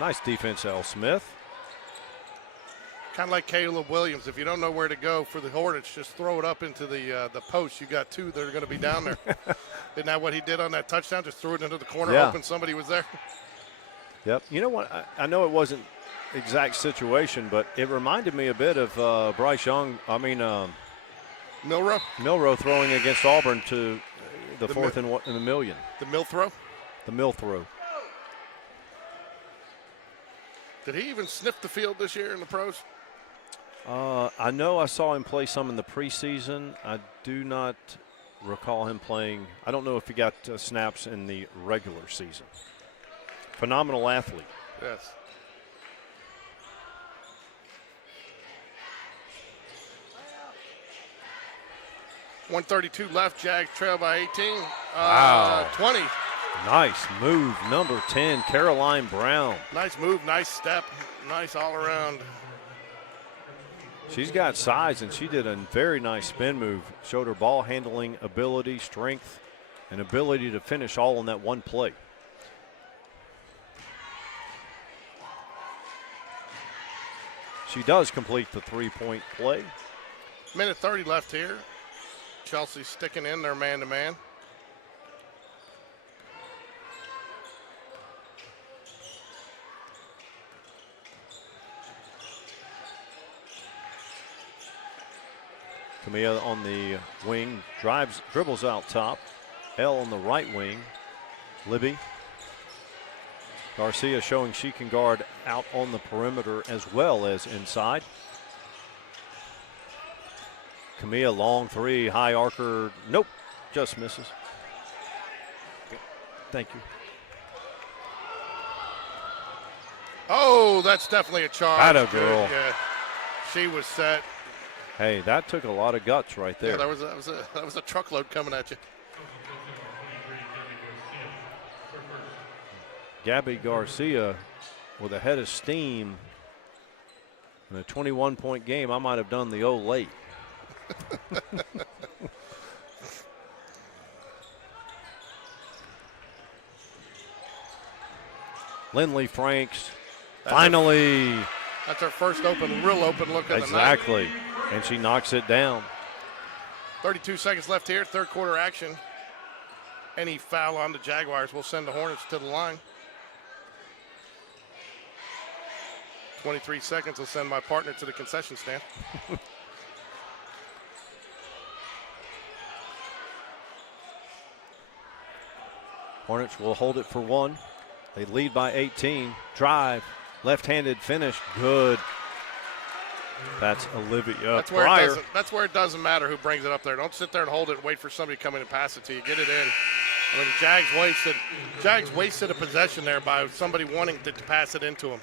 Nice defense, L. Smith. Kind of like Caleb Williams. If you don't know where to go for the Hornets, just throw it up into the post. You got two that are going to be down there. Isn't that what he did on that touchdown? Just threw it into the corner, hoping somebody was there. Yep. You know what? I know it wasn't exact situation, but it reminded me a bit of Bryce Young. Milrow? Milrow throwing against Auburn to the fourth and a million. The mill throw? The mill throw. Did he even sniff the field this year in the pros? I know I saw him play some in the preseason. I do not recall him playing. I don't know if he got snaps in the regular season. Phenomenal athlete. Yes. .132 left. Jags trail by 18. Wow. 20. Nice move, number 10, Caroline Brown. Nice move, nice step, nice all around. She's got size, and she did a very nice spin move. Showed her ball handling ability, strength, and ability to finish all in that one play. She does complete the three-point play. Minute 30 left here. Chelsea sticking in their man-to-man. Camilla on the wing, dribbles out top. Elle on the right wing. Libby. Garcia showing she can guard out on the perimeter as well as inside. Camilla, long three, high archer. Nope, just misses. Thank you. Oh, that's definitely a charge. Atta girl. Yeah, she was set. Hey, that took a lot of guts right there. Yeah, that was a truckload coming at you. Gabby Garcia with a head of steam in a 21-point game. I might have done the old late. Lindley Franks finally. That's our first real open look at the night. Exactly. And she knocks it down. 32 seconds left here, third quarter action. Any foul on the Jaguars will send the Hornets to the line. 23 seconds will send my partner to the concession stand. Hornets will hold it for one. They lead by 18. Drive, left-handed finish, good. That's Olivia Pryor. That's where it doesn't matter who brings it up there. Don't sit there and hold it and wait for somebody to come in and pass it to you. Get it in. I mean, Jags wasted a possession there by somebody wanting to pass it into them.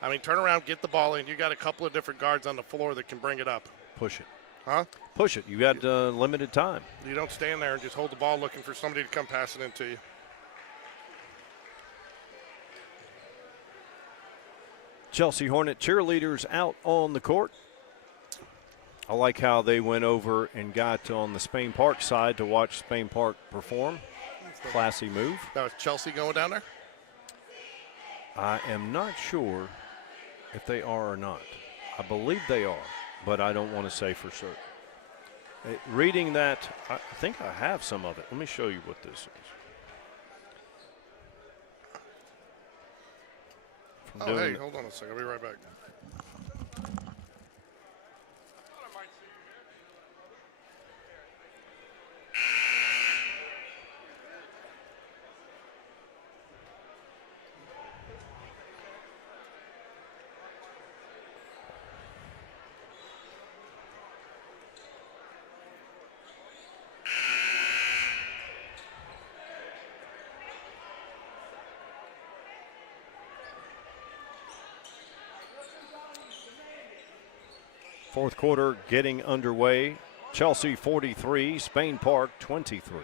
I mean, turn around, get the ball in. You got a couple of different guards on the floor that can bring it up. Push it. Huh? Push it. You got limited time. You don't stand there and just hold the ball looking for somebody to come pass it into you. Chelsea Hornet cheerleaders out on the court. I like how they went over and got on the Spain Park side to watch Spain Park perform. Classy move. That was Chelsea going down there? I am not sure if they are or not. I believe they are, but I don't want to say for certain. Reading that, I think I have some of it. Let me show you what this is. Oh, hey, hold on a second. I'll be right back. Fourth quarter getting underway. Chelsea 43, Spain Park 23.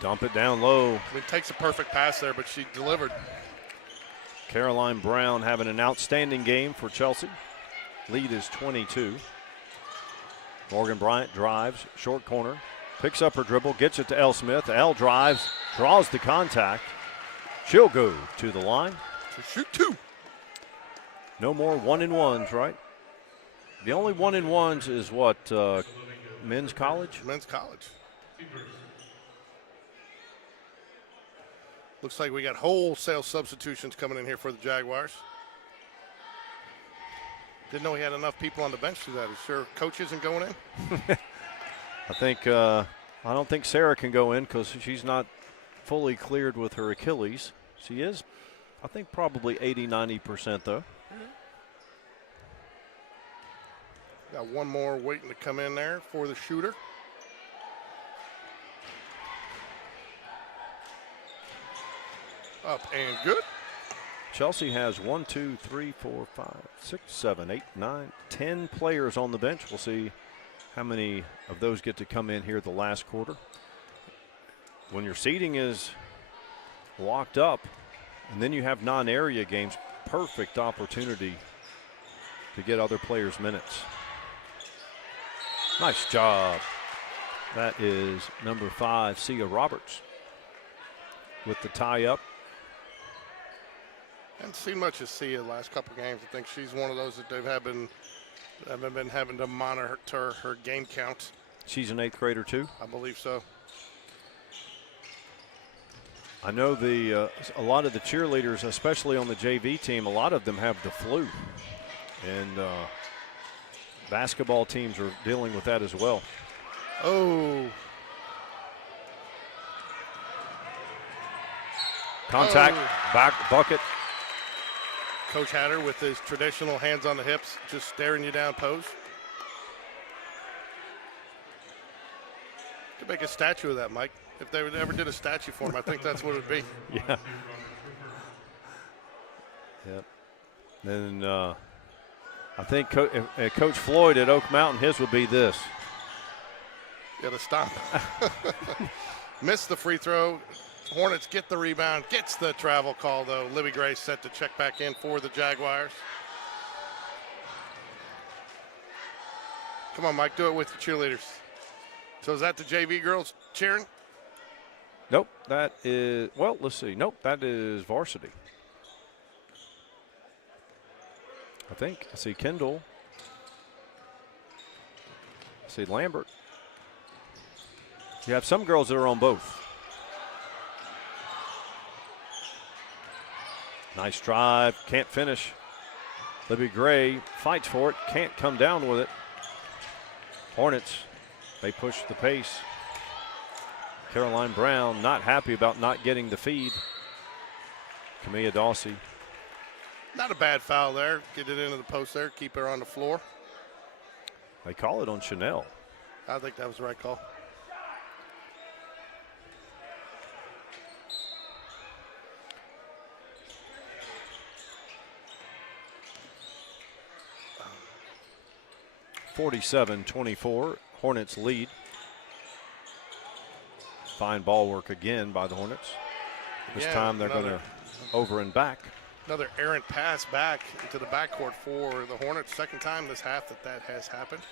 Dump it down low. It takes a perfect pass there, but she delivered. Caroline Brown having an outstanding game for Chelsea. Lead is 22. Morgan Bryant drives, short corner, picks up her dribble, gets it to Elle Smith. Elle drives, draws the contact. She'll go to the line. To shoot two. No more 1-and-1s, right? The only 1-and-1s is what, men's college? Men's college. Looks like we got wholesale substitutions coming in here for the Jaguars. Didn't know he had enough people on the bench to that. Is sure coach isn't going in? I don't think Sarah can go in because she's not fully cleared with her Achilles. She is, I think, probably 80-90% though. Got one more waiting to come in there for the shooter. Up and good. Chelsea has 1, 2, 3, 4, 5, 6, 7, 8, 9, 10 players on the bench. We'll see how many of those get to come in here the last quarter. When your seating is locked up and then you have non-area games, perfect opportunity to get other players minutes. Nice job. That is number 5, Sia Roberts, with the tie up. Haven't seen much of Sia the last couple games. I think she's one of those that they've been having to monitor her game count. She's an 8th grader too? I believe so. I know a lot of the cheerleaders, especially on the JV team, a lot of them have the flu. And basketball teams are dealing with that as well. Oh. Contact, back bucket. Coach Hatter with his traditional hands on the hips, just staring you down pose. Could make a statue of that, Mike. If they ever did a statue for him, I think that's what it would be. Yeah. Yep. Then I think Coach Floyd at Oak Mountain, his would be this. Yeah, to stop. Missed the free throw. Hornets get the rebound, gets the travel call, though. Libby Gray set to check back in for the Jaguars. Come on, Mike, do it with the cheerleaders. So is that the JV girls cheering? Nope, that is, well, let's see. Nope, that is varsity. I think. I see Kendall. I see Lambert. You have some girls that are on both. Nice drive, can't finish. Libby Gray fights for it, can't come down with it. Hornets, they push the pace. Caroline Brown not happy about not getting the feed. Camilla Dawsey. Not a bad foul there. Get it into the post there, keep her on the floor. They call it on Chanel. I think that was the right call. (47-24), Hornets lead. Fine ball work again by the Hornets. This time they're going to over and back. Another errant pass back into the backcourt for the Hornets. Second time this half that has happened.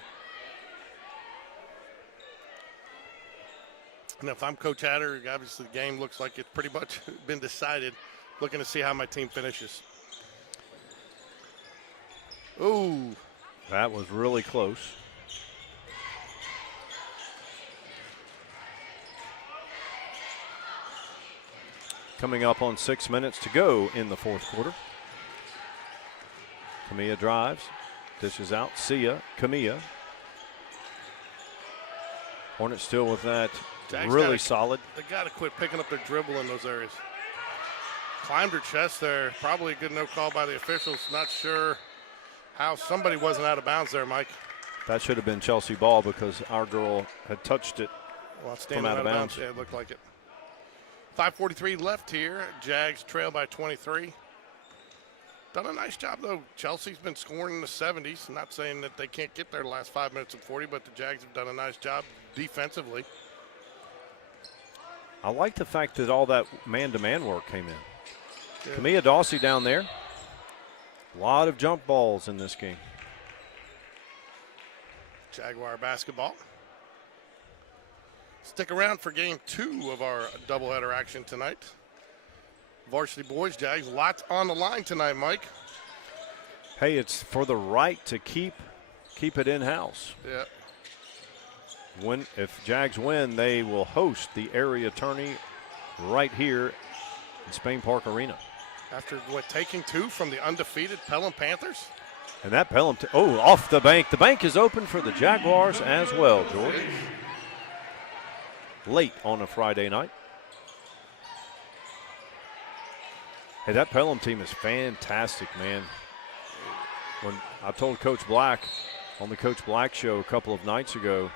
And if I'm Coach Hatter, obviously the game looks like it's pretty much been decided. Looking to see how my team finishes. Ooh. That was really close. Coming up on 6 minutes to go in the fourth quarter. Camilla drives, dishes out, Sia, Camilla. Hornets still with that really solid. They got to quit picking up their dribble in those areas. Climbed her chest there. Probably a good no call by the officials. Not sure how somebody wasn't out of bounds there, Mike. That should have been Chelsea ball because our girl had touched it from out of bounds. Yeah, it looked like it. 5:43 left here. Jags trail by 23. Done a nice job, though. Chelsea's been scoring in the 70s. Not saying that they can't get there the last 5 minutes and 40, but the Jags have done a nice job defensively. I like the fact that all that man-to-man work came in. Yeah. Camilla Dawsey down there. A lot of jump balls in this game. Jaguar basketball. Stick around for game 2 of our doubleheader action tonight. Varsity boys, Jags, lots on the line tonight, Mike. Hey, it's for the right to keep it in-house. Yeah. If Jags win, they will host the area tourney right here in Spain Park Arena. After taking 2 from the undefeated Pelham Panthers? And that Pelham, off the bank. The bank is open for the Jaguars as well, George. Late on a Friday night. Hey, that Pelham team is fantastic, man. When I told Coach Black on the Coach Black show a couple of nights ago,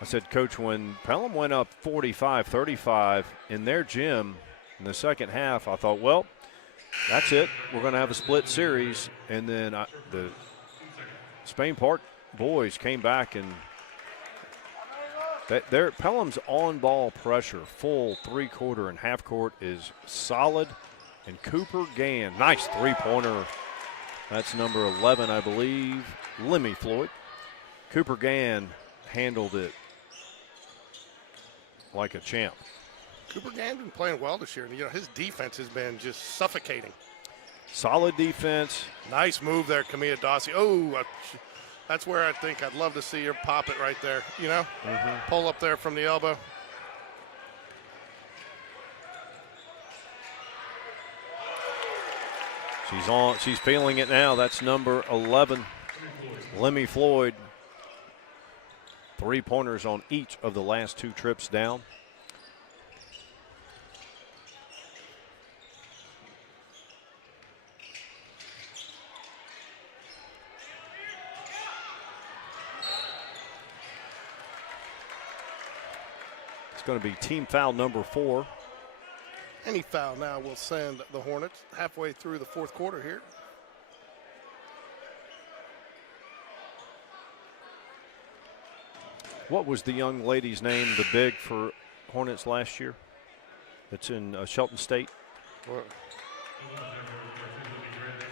I said, Coach, when Pelham went up 45-35 in their gym in the second half, I thought, well, that's it. We're going to have a split series. And then the Spain Park boys came back, and Pelham's on-ball pressure, full three-quarter and half-court, is solid. And Cooper Gann, nice three-pointer. That's number 11, I believe, Lemmy Floyd. Cooper Gann handled it like a champ. Cooper Gann's been playing well this year. His defense has been just suffocating. Solid defense. Nice move there, Camilla Dawsey. Oh, that's where I think I'd love to see her pop it right there. Pull up there from the elbow. She's feeling it now. That's number 11, Lemmy Floyd. Three-pointers on each of the last 2 trips down. It's going to be team foul number 4. Any foul now will send the Hornets halfway through the fourth quarter here. What was the young lady's name, the big for Hornets last year? That's in Shelton State.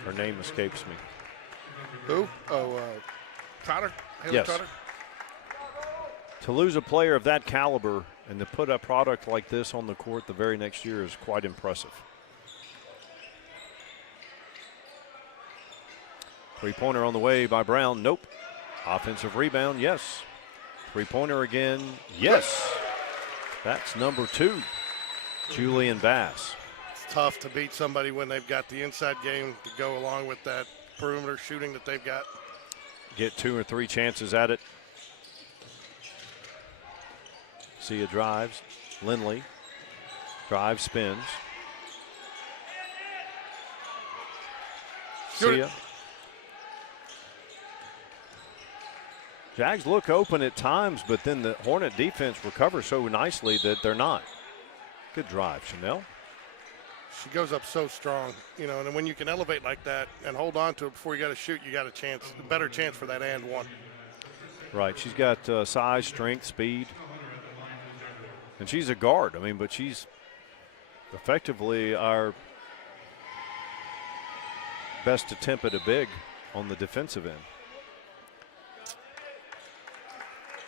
Her name escapes me. Who? Oh, Trotter? Haley Yes. Trotter? To lose a player of that caliber and to put a product like this on the court the very next year is quite impressive. Three-pointer on the way by Brown. Nope. Offensive rebound, yes. Three-pointer again, yes. That's number 2, Julian Bass. It's tough to beat somebody when they've got the inside game to go along with that perimeter shooting that they've got. Get 2 or 3 chances at it. Sia drives. Lindley drives, spins. Sia. Jags look open at times, but then the Hornet defense recovers so nicely that they're not. Good drive, Chanel. She goes up so strong, you know, and when you can elevate like that and hold on to it before you got to shoot, you got a better chance for that and one. Right, she's got size, strength, speed, and she's a guard. I mean, but she's effectively our best attempt at a big on the defensive end.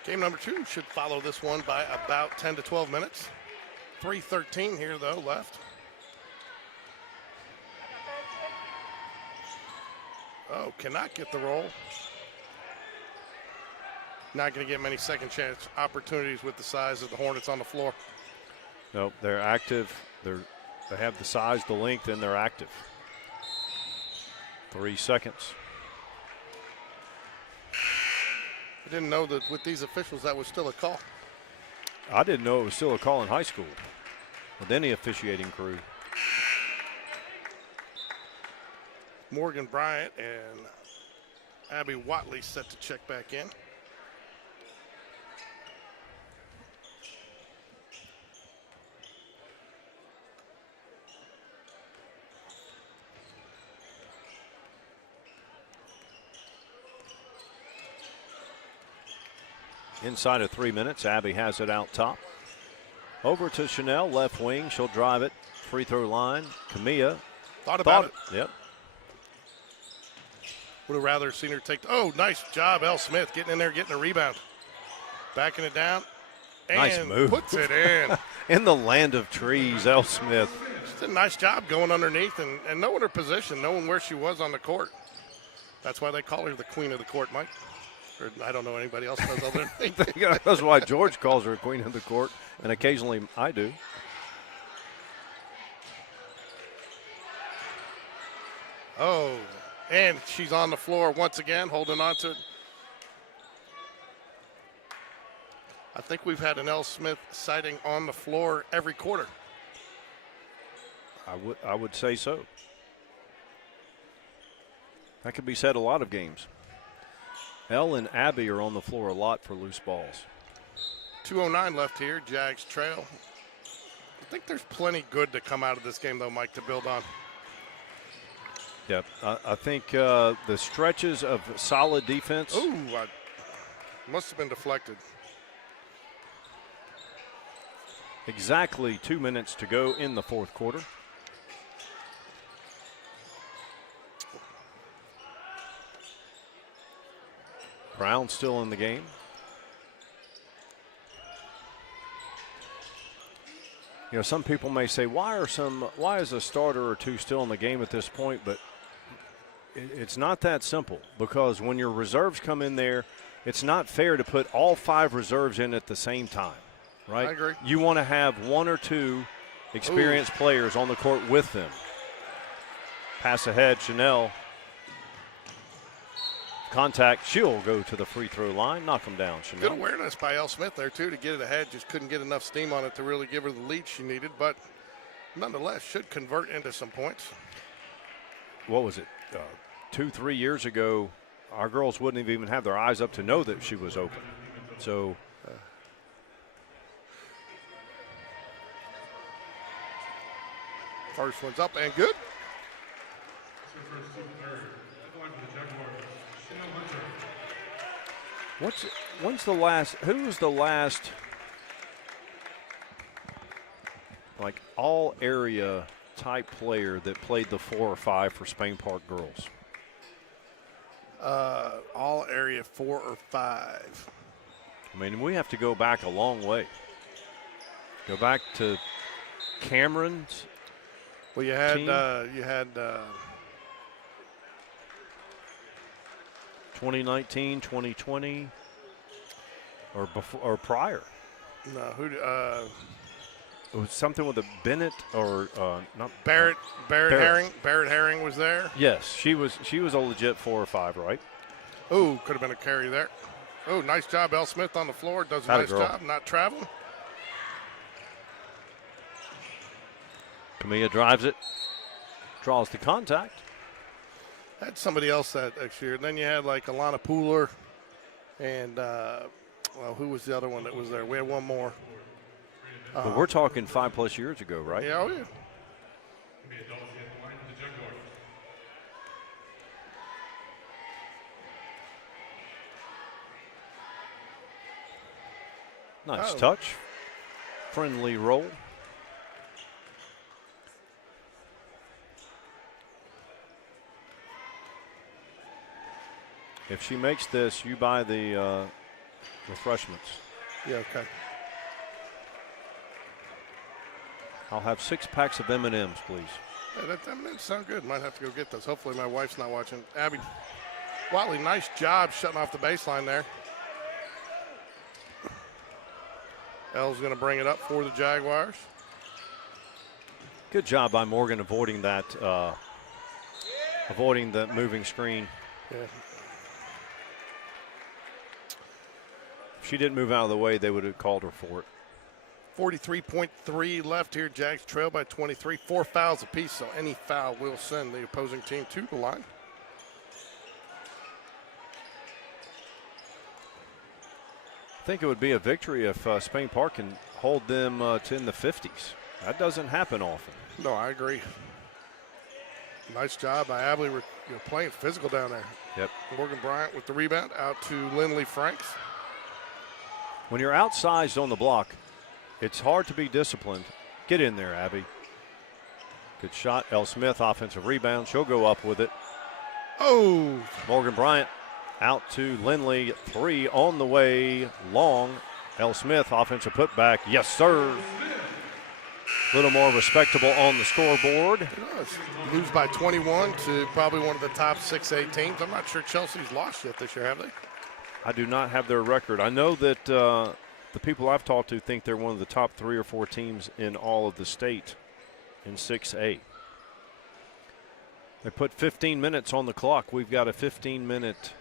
Game number 2 should follow this one by about 10 to 12 minutes. 3:13 here, though, left. Oh, cannot get the roll. Not going to get many second chance opportunities with the size of the Hornets on the floor. Nope, they're active. They have the size, the length, and they're active. 3 seconds. I didn't know that with these officials that was still a call. I didn't know it was still a call in high school with any officiating crew. Morgan Bryant and Abby Watley set to check back in. Inside of 3 minutes, Abby has it out top. Over to Chanel, left wing. She'll drive it. Free throw line. Camilla. Thought about it. Yep. Would have rather seen her take. Oh, nice job, L. Smith, getting in there, getting a rebound. Backing it down. And Nice move. puts it in. In the land of trees, L. Smith. She did a nice job going underneath and knowing her position, knowing where she was on the court. That's why they call her the queen of the court, Mike. Or I don't know anybody else knows other than me. That's why George calls her a queen of the court, and occasionally I do. Oh, and she's on the floor once again, holding on to it. I think we've had an L. Smith sighting on the floor every quarter. I would say so. That could be said a lot of games. Elle and Abby are on the floor a lot for loose balls. 2:09 left here. Jags trail. I think there's plenty good to come out of this game, though, Mike, to build on. Yep. I think the stretches of solid defense. Ooh, must have been deflected. Exactly 2 minutes to go in the fourth quarter. Brown still in the game. You know, some people may say, why is a starter or two still in the game at this point? But it's not that simple, because when your reserves come in there, it's not fair to put all 5 reserves in at the same time, right? I agree. You want to have 1 or 2 experienced players on the court with them. Pass ahead, Chanel. Contact, she'll go to the free throw line, knock him down, Chanel. Good awareness by L. Smith there, too, to get it ahead. Just couldn't get enough steam on it to really give her the lead she needed, but nonetheless should convert into some points. What was it? 2-3 years ago, our girls wouldn't even have their eyes up to know that she was open. So first one's up and good. when's the last, who was the last like all area type player that played the 4 or 5 for Spain Park girls? All area 4 or 5. I mean, we have to go back a long way. Go back to Cameron's. Well, you had team. 2019, 2020, or before or prior. no It was something with a Bennett or not Barrett Barrett. Herring. Barrett Herring was there. Yes, she was a legit 4 or 5, right? Oh, could have been a carry there. Oh, nice job, L. Smith on the floor. Does a Atta nice girl. job not traveling. Camilla drives it, draws the contact. Had somebody else that next year. And then you had like Alana Pooler and, well, who was the other one that was there? We had one more. But we're talking 5+ years ago, right? Yeah, oh, yeah. Be adults at the line for the Jaguars. Nice Oh. touch. Friendly roll. If she makes this, you buy the refreshments. Yeah, okay. I'll have 6 packs of M&Ms, please. Yeah, that sound good. Might have to go get those. Hopefully my wife's not watching. Abby Watley, nice job shutting off the baseline there. L's going to bring it up for the Jaguars. Good job by Morgan avoiding that, avoiding the moving screen. Yeah. If she didn't move out of the way, they would have called her for it. 43.3 left here. Jags trail by 23. 4 fouls apiece, so any foul will send the opposing team to the line. I think it would be a victory if Spain Park can hold them to in the 50s. That doesn't happen often. No, I agree. Nice job by Abley. We're playing physical down there. Yep. Morgan Bryant with the rebound out to Lindley Franks. When you're outsized on the block, it's hard to be disciplined. Get in there, Abby. Good shot. L. Smith, offensive rebound. She'll go up with it. Oh, Morgan Bryant out to Lindley. 3 on the way. Long. L. Smith, offensive putback. Yes, sir. A little more respectable on the scoreboard. it does. Lose by 21 to probably one of the top 6-8 teams. I'm not sure Chelsea's lost yet this year, have they? I do not have their record. I know that the people I've talked to think they're one of the top 3 or 4 teams in all of the state in 6A. They put 15 minutes on the clock. We've got a 15-minute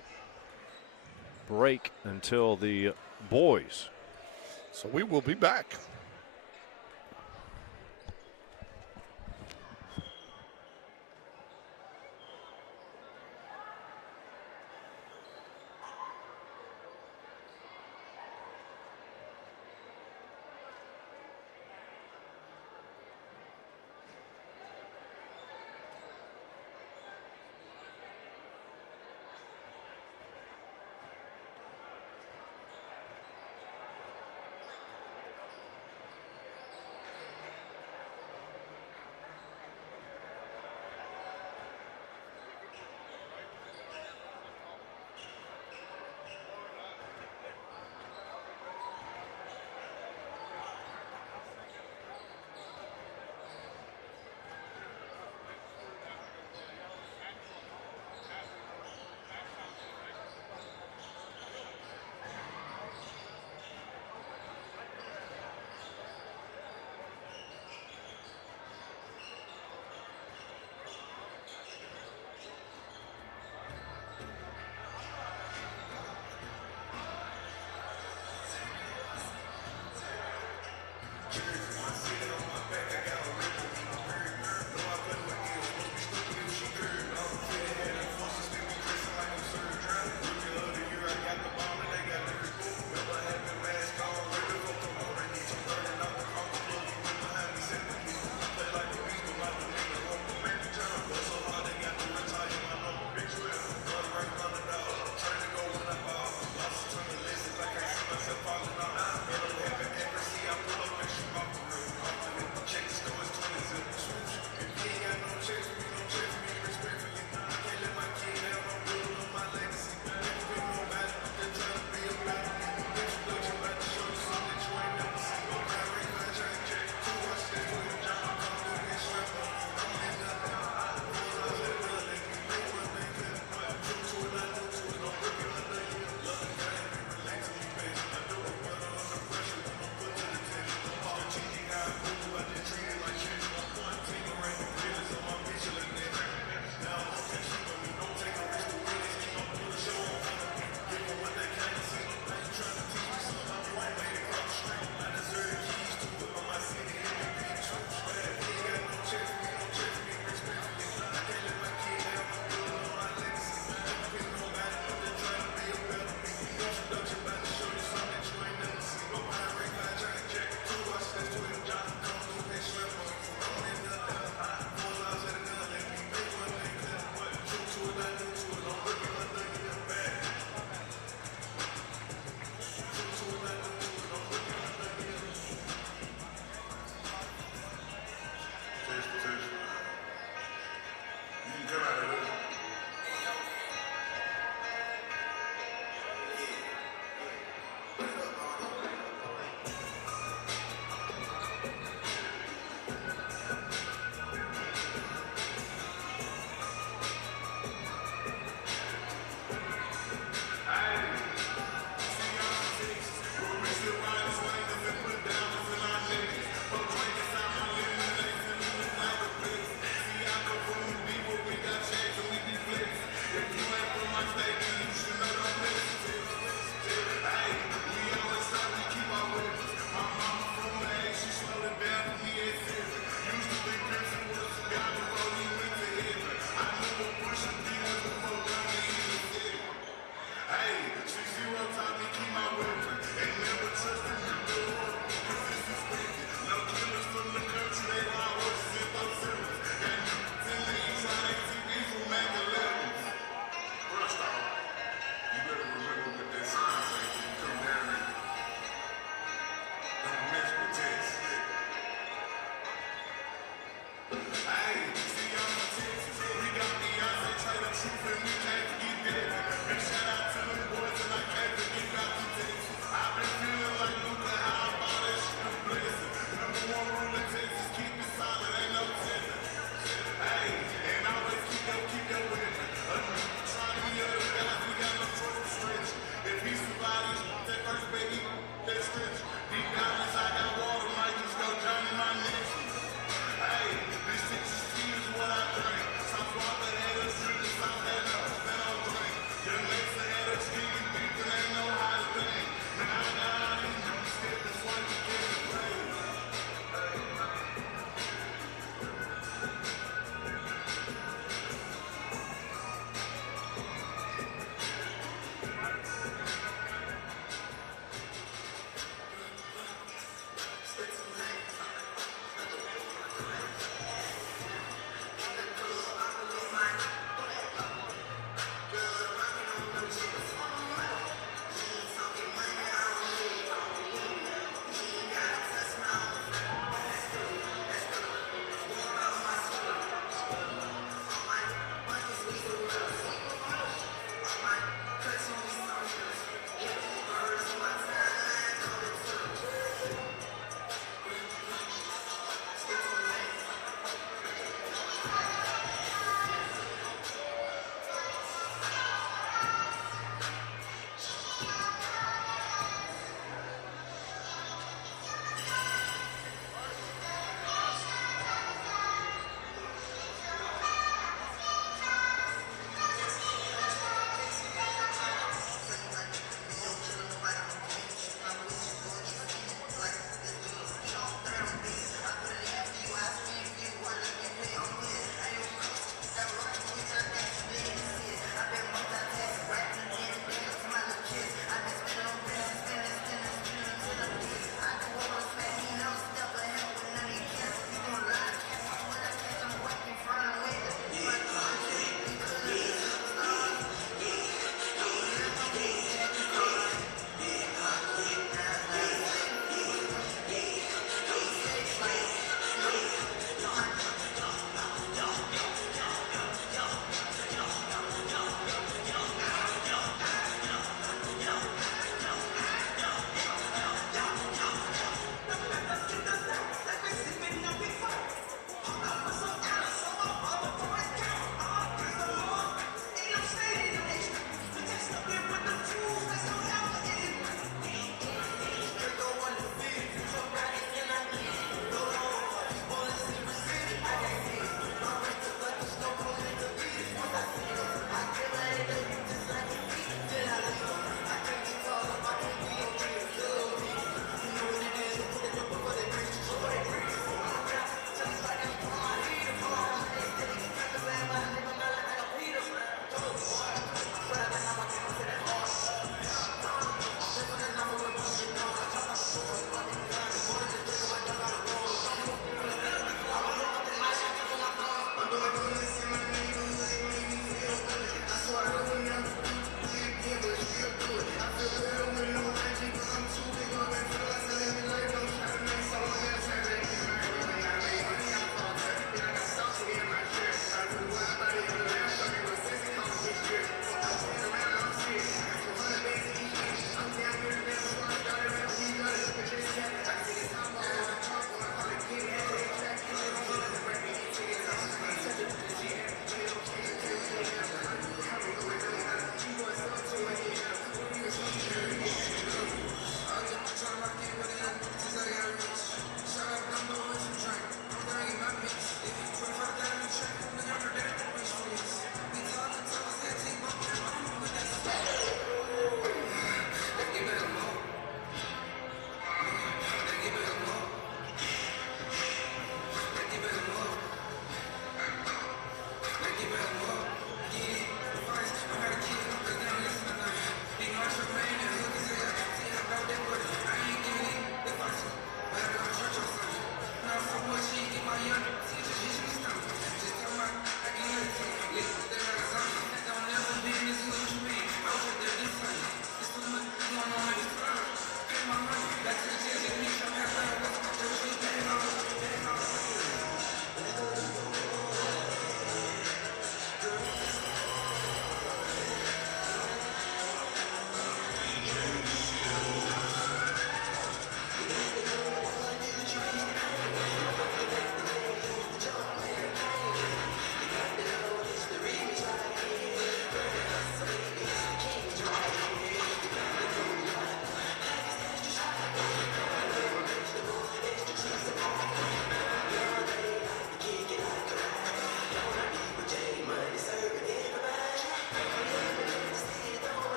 break until the boys. So we will be back.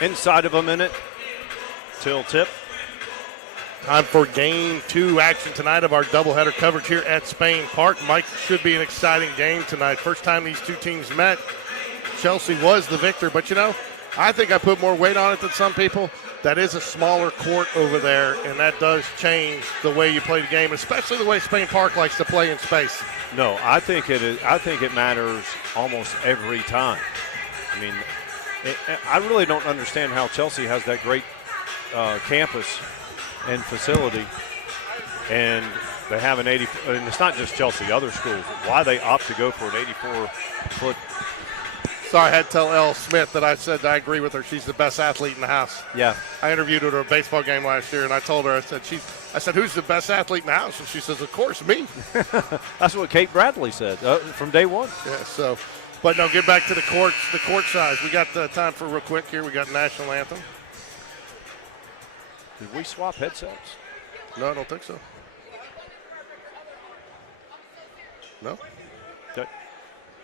Inside of a minute till tip. Time for game 2 action tonight of our doubleheader coverage here at Spain Park. Mike, should be an exciting game tonight. First time these two teams met, Chelsea was the victor. But, you know, I think I put more weight on it than some people. That is a smaller court over there, and that does change the way you play the game, especially the way Spain Park likes to play in space. No, I think it is. I think it matters almost every time. I mean, I really don't understand how Chelsea has that great campus and facility, and they have an 80. And it's not just Chelsea; other schools. Why they opt to go for an 84-foot? Sorry, I had to tell Elle Smith that I said I agree with her. She's the best athlete in the house. Yeah. I interviewed her at a baseball game last year, and I told her, I said, who's the best athlete in the house? And she says, of course, me. That's what Kate Bradley said from day one. Yeah, so, but no, get back to the court size. We got time for real quick here. We got national anthem. Did we swap headsets? No, I don't think so. No? Okay.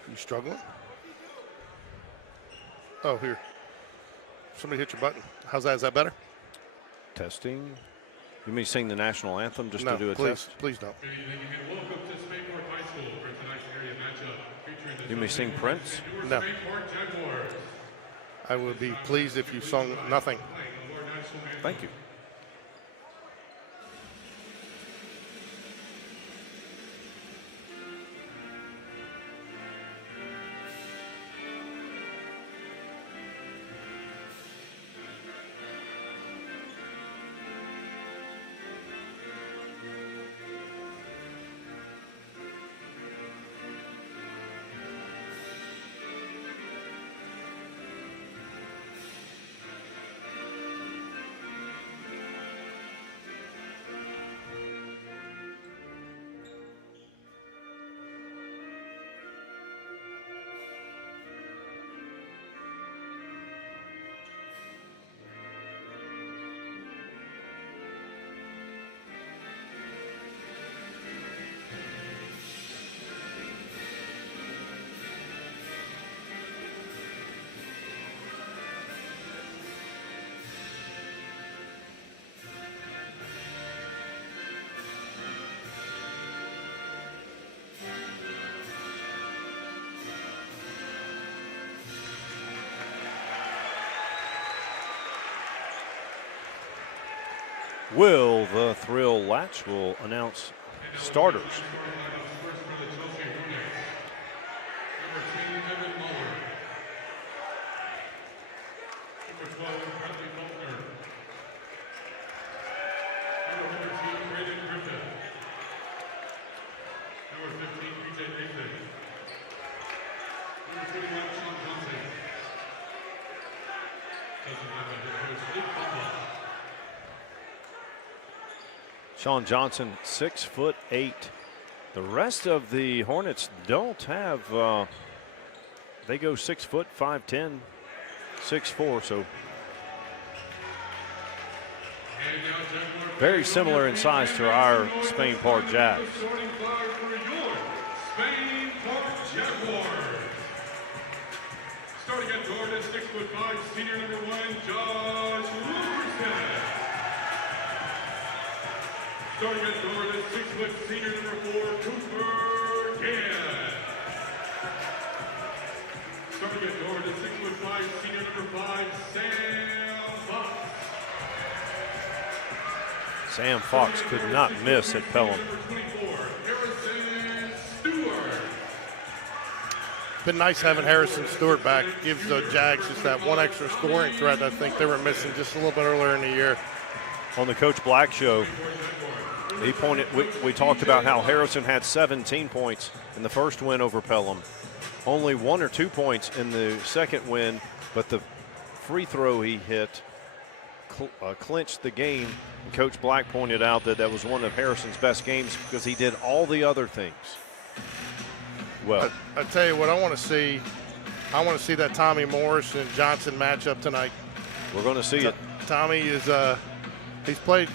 You struggling? Oh, here. Somebody hit your button. How's that? Is that better? Testing. You may sing the national anthem just No, to do a please, test? please don't. Welcome to Spain Park High School for tonight's area matchup featuring the You may sing Prince? No. Spain Park Jaguars. I would be pleased if you sung nothing. Thank you. Will the Thrill Latch will announce starters. First for the Chelsea Hornets, number 10, Evan Muller. Number 12, Bradley Faulkner. Number 14, Braden Griffin. Number 15, PJ Nathan. Number 21, Sean Johnson. Doesn't have a head coach, Luke Butler. Sean Johnson, 6'8". The rest of the Hornets don't have. They go 6 foot, 5'10", 6'4". So very similar in size to our Spain Park Jags. Starting five for your Spain Park Jaguars. Starting at guard at 6'5", senior number 1, Josh Wilkerson. Starting at guard at 6 foot, senior number 4, Cooper Gann. Starting at guard at 6'5", senior number 5, Sam Fox. Sam Fox could not miss at Pelham. Number 24, Harrison Stewart. Been nice having Harrison Stewart back. Gives the Jags just that one extra scoring threat I think they were missing just a little bit earlier in the year. On the Coach Black show, he pointed. We talked about how Harrison had 17 points in the first win over Pelham, only 1 or 2 points in the second win, but the free throw he hit clinched the game. Coach Black pointed out that that was one of Harrison's best games because he did all the other things well. I tell you what, I want to see that Tommy Morris and Johnson matchup tonight. We're going to see it. Tommy is he's played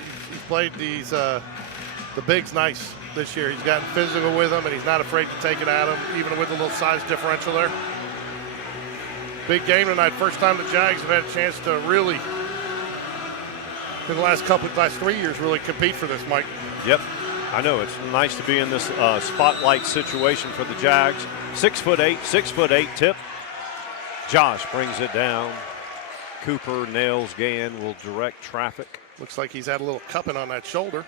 these the bigs nice this year. He's gotten physical with them, and he's not afraid to take it at him, even with a little size differential there. Big game tonight. First time the Jags have had a chance to really, in the last 3 years, really compete for this, Mike. Yep. I know. It's nice to be in this spotlight situation for the Jags. 6'8", 6'8" tip. Josh brings it down. Cooper nails Gann, will direct traffic. Looks like he's had a little cupping on that shoulder.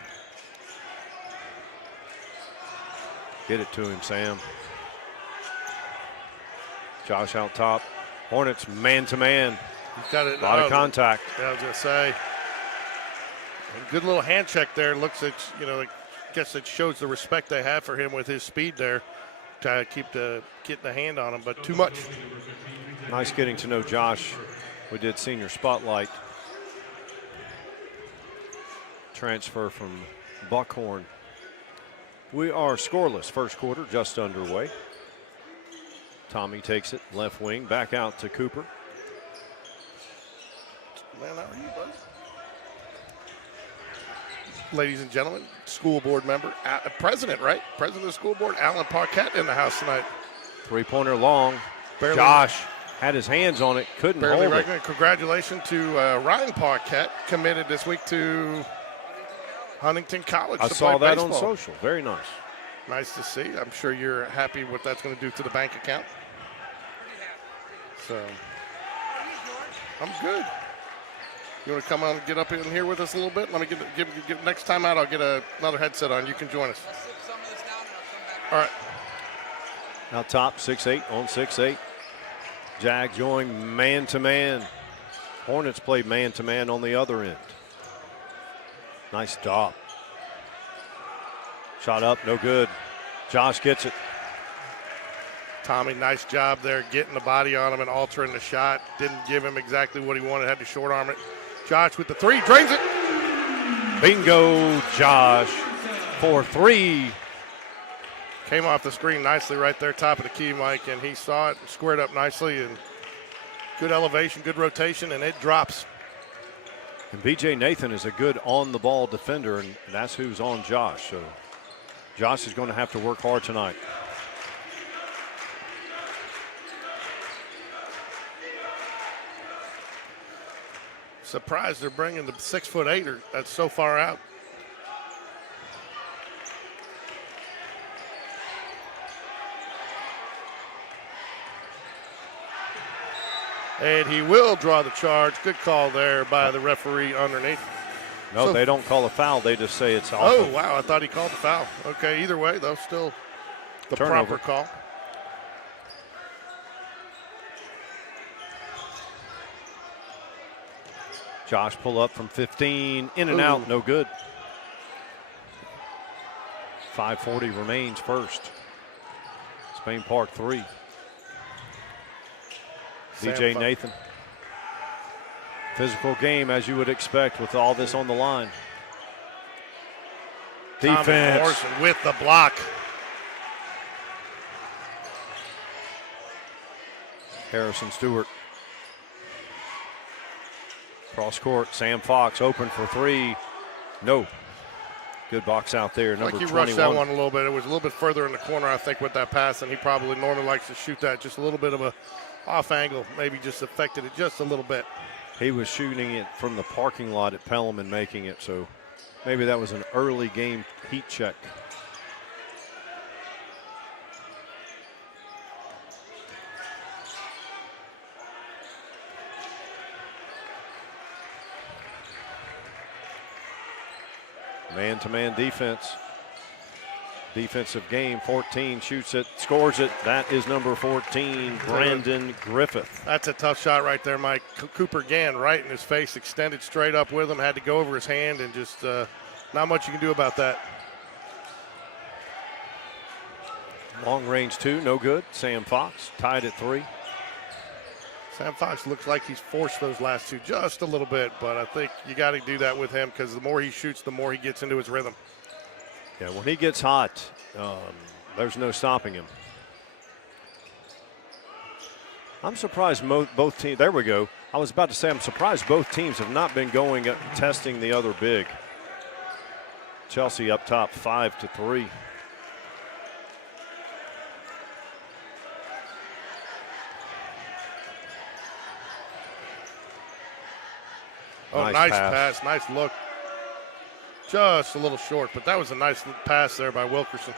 Get it to him, Sam. Josh out top. Hornets man-to-man. He's got it. A lot of contact. Yeah, I was going to say. A good little hand check there. Looks like, I guess it shows the respect they have for him with his speed there to getting the hand on him, but too much. Nice getting to know Josh. We did senior spotlight. Transfer from Buckhorn. We are scoreless. First quarter just underway. Tommy takes it left wing, back out to Cooper. Man, how are you, bud? Ladies and gentlemen, school board member, president, right? President of the school board, Alan Paquette in the house tonight. Three-pointer long. Barely, Josh had his hands on it, couldn't hold it. Congratulations to Ryan Paquette, committed this week to Huntington College. I to saw play that baseball. on social. Very nice. Nice to see. I'm sure you're happy what that's going to do to the bank account. So, I'm good. You want to come on and get up in here with us a little bit? Let me get next time out, I'll get another headset on. You can join us. All right. Now top, 6'8", on 6'8". Jag joined man-to-man. Hornets played man-to-man on the other end. Nice stop. Shot up, no good. Josh gets it. Tommy, nice job there getting the body on him and altering the shot. Didn't give him exactly what he wanted, had to short arm it. Josh with the three, drains it. Bingo, Josh for three. Came off the screen nicely right there, top of the key, Mike, and he saw it and squared up nicely, and good elevation, good rotation, and it drops. And B.J. Nathan is a good on-the-ball defender, and that's who's on Josh. So Josh is going to have to work hard tonight. Surprised they're bringing the 6'8", that's so far out. And he will draw the charge. Good call there by the referee underneath. No, So- they don't call a foul. They just say it's off. Oh, of wow, I thought he called the foul. Okay, either way, though, still the Turnover. proper call. Josh pull up from 15, in and Ooh. out, no good. 5:40 remains first. Spain Park 3. DJ Nathan. Physical game as you would expect with all this on the line. Tommy Defense. Morrison with the block. Harrison Stewart. Cross court, Sam Fox open for three. No. Good box out there, number Like he 21. rushed that one a little bit. It was a little bit further in the corner, I think, with that pass, and he probably normally likes to shoot that just a little bit of a off angle. Maybe just affected it just a little bit. He was shooting it from the parking lot at Pelham and making it, so maybe that was an early game heat check. Man-to-man defense. Defensive game, 14, shoots it, scores it. That is number 14, Brandon Griffith. That's a tough shot right there, Mike. Cooper Gann right in his face, extended straight up with him, had to go over his hand, and just not much you can do about that. Long range two, no good. Sam Fox tied at 3. Sam Fox looks like he's forced those last two just a little bit, but I think you got to do that with him because the more he shoots, the more he gets into his rhythm. Yeah, when he gets hot, there's no stopping him. I'm surprised both teams. There we go. I was about to say I'm surprised both teams have not been going testing the other big. Chelsea up top 5-3. Oh, nice pass. Nice look. Just a little short, but that was a nice pass there by Wilkerson.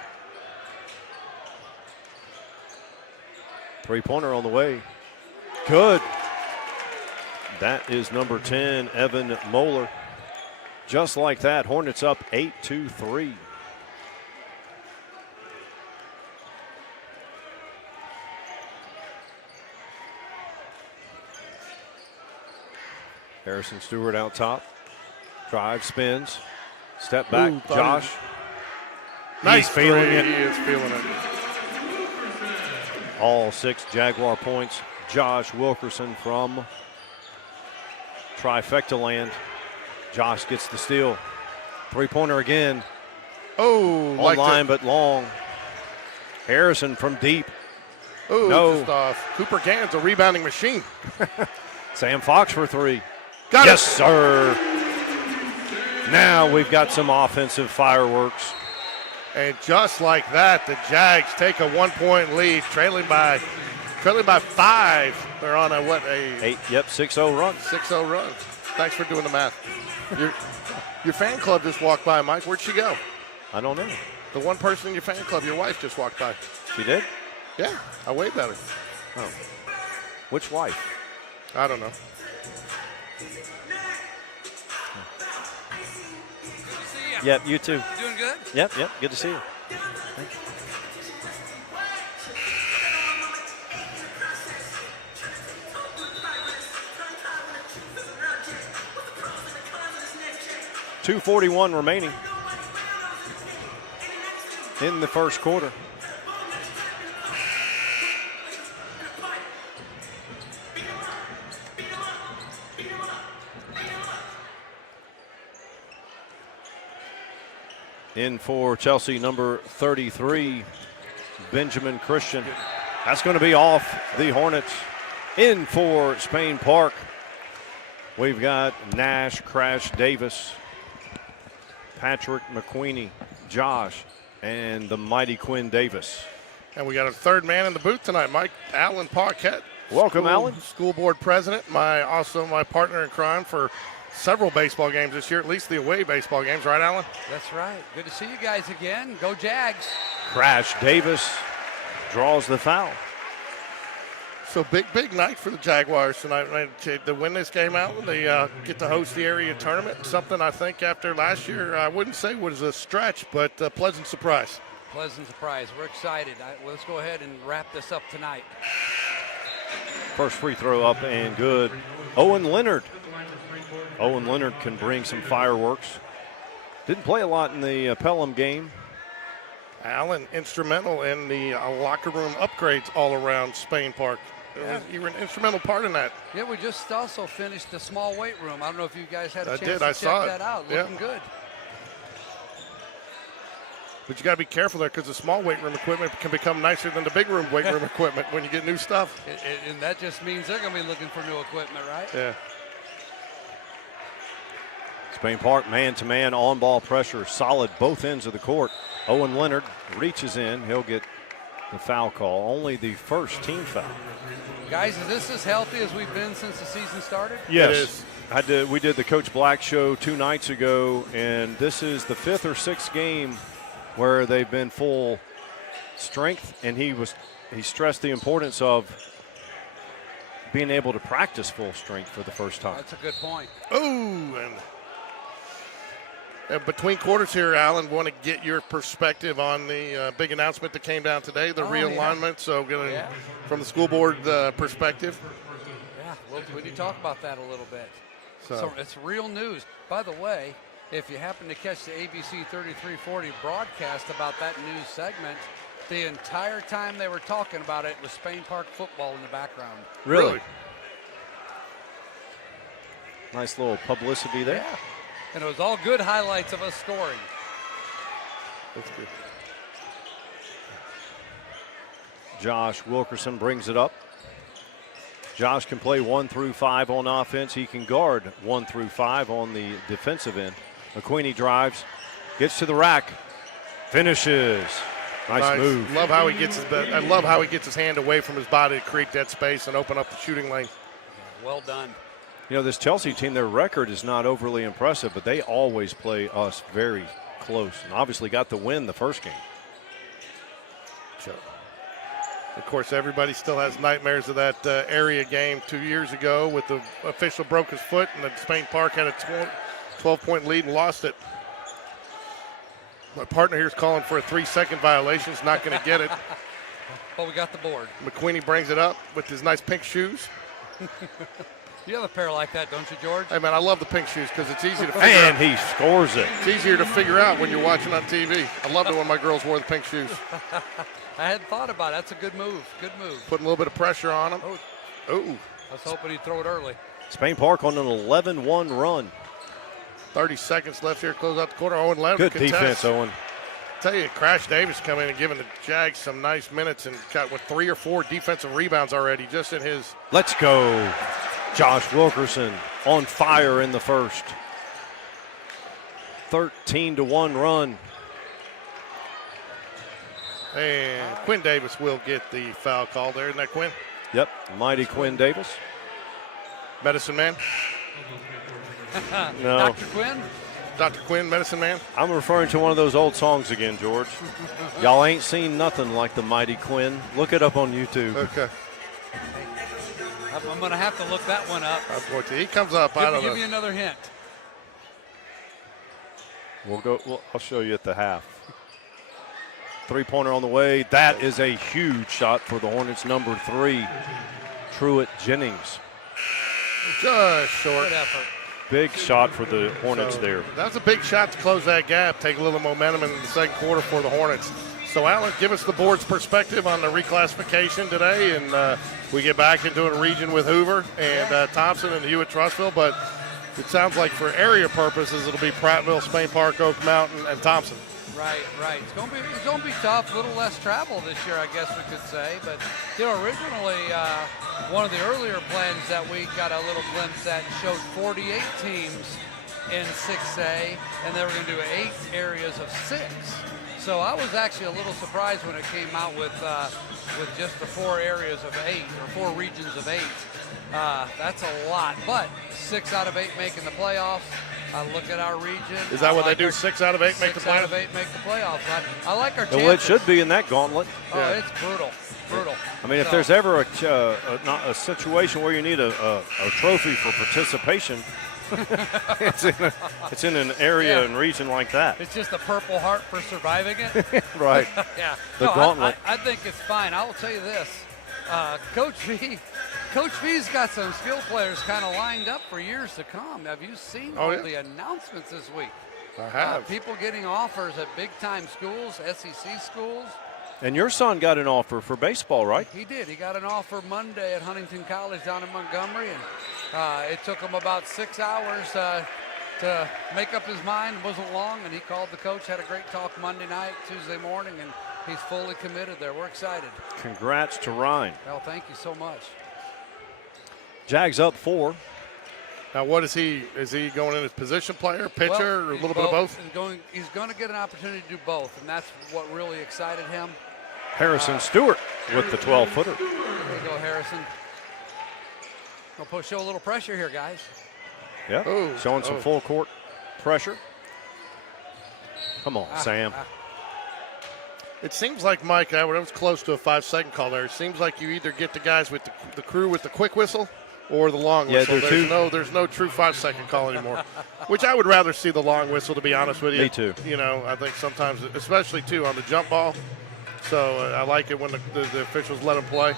Three-pointer on the way. Good. That is number 10, Evan Moeller. Just like that, Hornets up 8-3. Harrison Stewart out top. Drive, spins. Step back, Ooh, Josh. Nice He's feeling three. it. He is feeling it. All 6 Jaguar points. Josh Wilkerson from Trifecta Land. Josh gets the steal. Three-pointer again. Oh, On like line but long. Harrison from deep. Oh, No. just off. Cooper Gann's a rebounding machine. Sam Fox for 3. Got Yes, it. sir. Now we've got some offensive fireworks. And just like that, the Jags take a 1-point lead, trailing by 5. They're on a 6-0 run. 6-0 run. Thanks for doing the math. Your fan club just walked by, Mike. Where'd she go? I don't know. The one person in your fan club, your wife, just walked by. She did? Yeah, I waved at her. Oh. Which wife? I don't know. Yep, you too. You doing good? Yep, good to see you. .241 remaining in the first quarter. In for Chelsea, number 33, Benjamin Christian. That's going to be off the Hornets. In for Spain Park, we've got Nash, Crash Davis, Patrick McQueenie, Josh, and the mighty Quinn Davis. And we got a third man in the booth tonight, Mike. Alan Paquette. Welcome, Alan. School board president, also my partner in crime for several baseball games this year, at least the away baseball games, right, Alan? That's right. Good to see you guys again. Go Jags. Crash Davis draws the foul. So big night for the Jaguars tonight. To win this game out, they get to host the area tournament. Something I think after last year, I wouldn't say was a stretch, but a pleasant surprise. Pleasant surprise. We're excited. Let's go ahead and wrap this up tonight. First free throw up and good. Owen Leonard. Owen Leonard can bring some fireworks. Didn't play a lot in the Pelham game. Alan, instrumental in the locker room upgrades all around Spain Park. You were an instrumental part in that. Yeah, we just also finished the small weight room. I don't know if you guys had a I chance did. to I check saw it. that out. Yeah. Looking good. But you got to be careful there because the small weight room equipment can become nicer than the big room weight room equipment when you get new stuff. And that just means they're going to be looking for new equipment, right? Yeah. Spain Park man-to-man on-ball pressure, solid both ends of the court. Owen Leonard reaches in. He'll get the foul call. Only the first team foul. Guys, is this as healthy as we've been since the season started? Yes. It is. We did the Coach Black show 2 nights ago, and this is the 5th or 6th game where they've been full strength, and he stressed the importance of being able to practice full strength for the first time. That's a good point. Oh, and between quarters here, Alan, want to get your perspective on the big announcement that came down today, the realignment. Yeah. So, from the school board perspective. Yeah, we need to talk about that a little bit. So So it's real news. By the way, if you happen to catch the ABC 3340 broadcast about that news segment, the entire time they were talking about it was Spain Park football in the background. Really? Nice little publicity there. Yeah. And it was all good highlights of us scoring. That's good. Josh Wilkerson brings it up. Josh can play 1 through 5 on offense. He can guard 1 through 5 on the defensive end. McQueenie drives, gets to the rack, finishes. Nice move. I love how he gets his hand away from his body to create that space and open up the shooting lane. Well done. You know, this Chelsea team, their record is not overly impressive, but they always play us very close, and obviously got the win the first game. So, of course, everybody still has nightmares of that area game 2 years ago with the official broke his foot and then Spain Park had a 12-point lead and lost it. My partner here is calling for a 3-second violation. He's not going to get it. But we got the board. McQueenie brings it up with his nice pink shoes. You have a pair like that, don't you, George? Hey, man, I love the pink shoes because it's easy to figure And out. he scores it. It's easier to figure out when you're watching on TV. I loved it when my girls wore the pink shoes. I hadn't thought about it. That's a good move. Good move. Putting a little bit of pressure on them. Oh. I was hoping he'd throw it early. Spain Park on an 11-1 run. 30 seconds left here, close out the quarter. Owen Leonard Good contest. defense, Owen. Tell you, Crash Davis coming in and giving the Jags some nice minutes and got 3 or 4 defensive rebounds already just in his. Let's go. Josh Wilkerson on fire in the first. 13-1 run. And Quinn Davis will get the foul call there. Isn't that Quinn? Yep, mighty Quinn Davis. Medicine Man? No, Dr. Quinn? Dr. Quinn, Medicine Man? I'm referring to one of those old songs again, George. Y'all ain't seen nothing like the mighty Quinn. Look it up on YouTube. Okay. I'm going to have to look that one up. I'm going to. He comes up. I don't Give know. me another hint. I'll show you at the half. Three-pointer on the way. That is a huge shot for the Hornets, number 3, Truett Jennings. Just short. Good effort. Big shot for the Hornets there. That was a big shot to close that gap, take a little momentum in the second quarter for the Hornets. So, Alan, give us the board's perspective on the reclassification today, and we get back into a region with Hoover and Thompson and Hewitt-Trussville, but it sounds like for area purposes, it'll be Prattville, Spain Park, Oak Mountain, and Thompson. Right. It's going to be tough. A little less travel this year, I guess we could say. But originally, one of the earlier plans that we got a little glimpse at showed 48 teams in 6A, and they were going to do 8 areas of 6. So I was actually a little surprised when it came out with just the 4 areas of 8 or 4 regions of 8. That's a lot, but 6 out of 8 making the playoffs. Look at our region. Is that what like they do? 6 out of 8 make the 6 out of playoffs? 8 make the playoffs. I like our chances. Well, it should be in that gauntlet. Oh, Yeah. it's brutal. I mean, if there's ever a situation where you need a trophy for participation, it's in an area and region like that. It's just a Purple Heart for surviving it. Right. Yeah. The gauntlet. I think it's fine. I will tell you this. Coach V's got some skill players kind of lined up for years to come. Have you seen all the announcements this week? I have. People getting offers at big-time schools, SEC schools. And your son got an offer for baseball, right? He did. He got an offer Monday at Huntington College down in Montgomery, and it took him about 6 hours to make up his mind. It wasn't long, and he called the coach, had a great talk Monday night, Tuesday morning, and he's fully committed there. We're excited. Congrats to Ryan. Well, thank you so much. Jags up 4. Now, what is he? Is he going in as position player, pitcher, or a little bit of both? He's going to get an opportunity to do both, and that's what really excited him. Harrison Stewart with the 12-footer. There you go, Harrison. We'll show a little pressure here, guys. Yeah, showing some full court pressure. Come on, Sam. It seems like, Mike, I was close to a 5-second call there. It seems like you either get the guys with the crew with the quick whistle or the long whistle. There's no true 5-second call anymore, which I would rather see the long whistle, to be honest with you. Me too. You know, I think sometimes, especially, too, on the jump ball. So I like it when the officials let them play.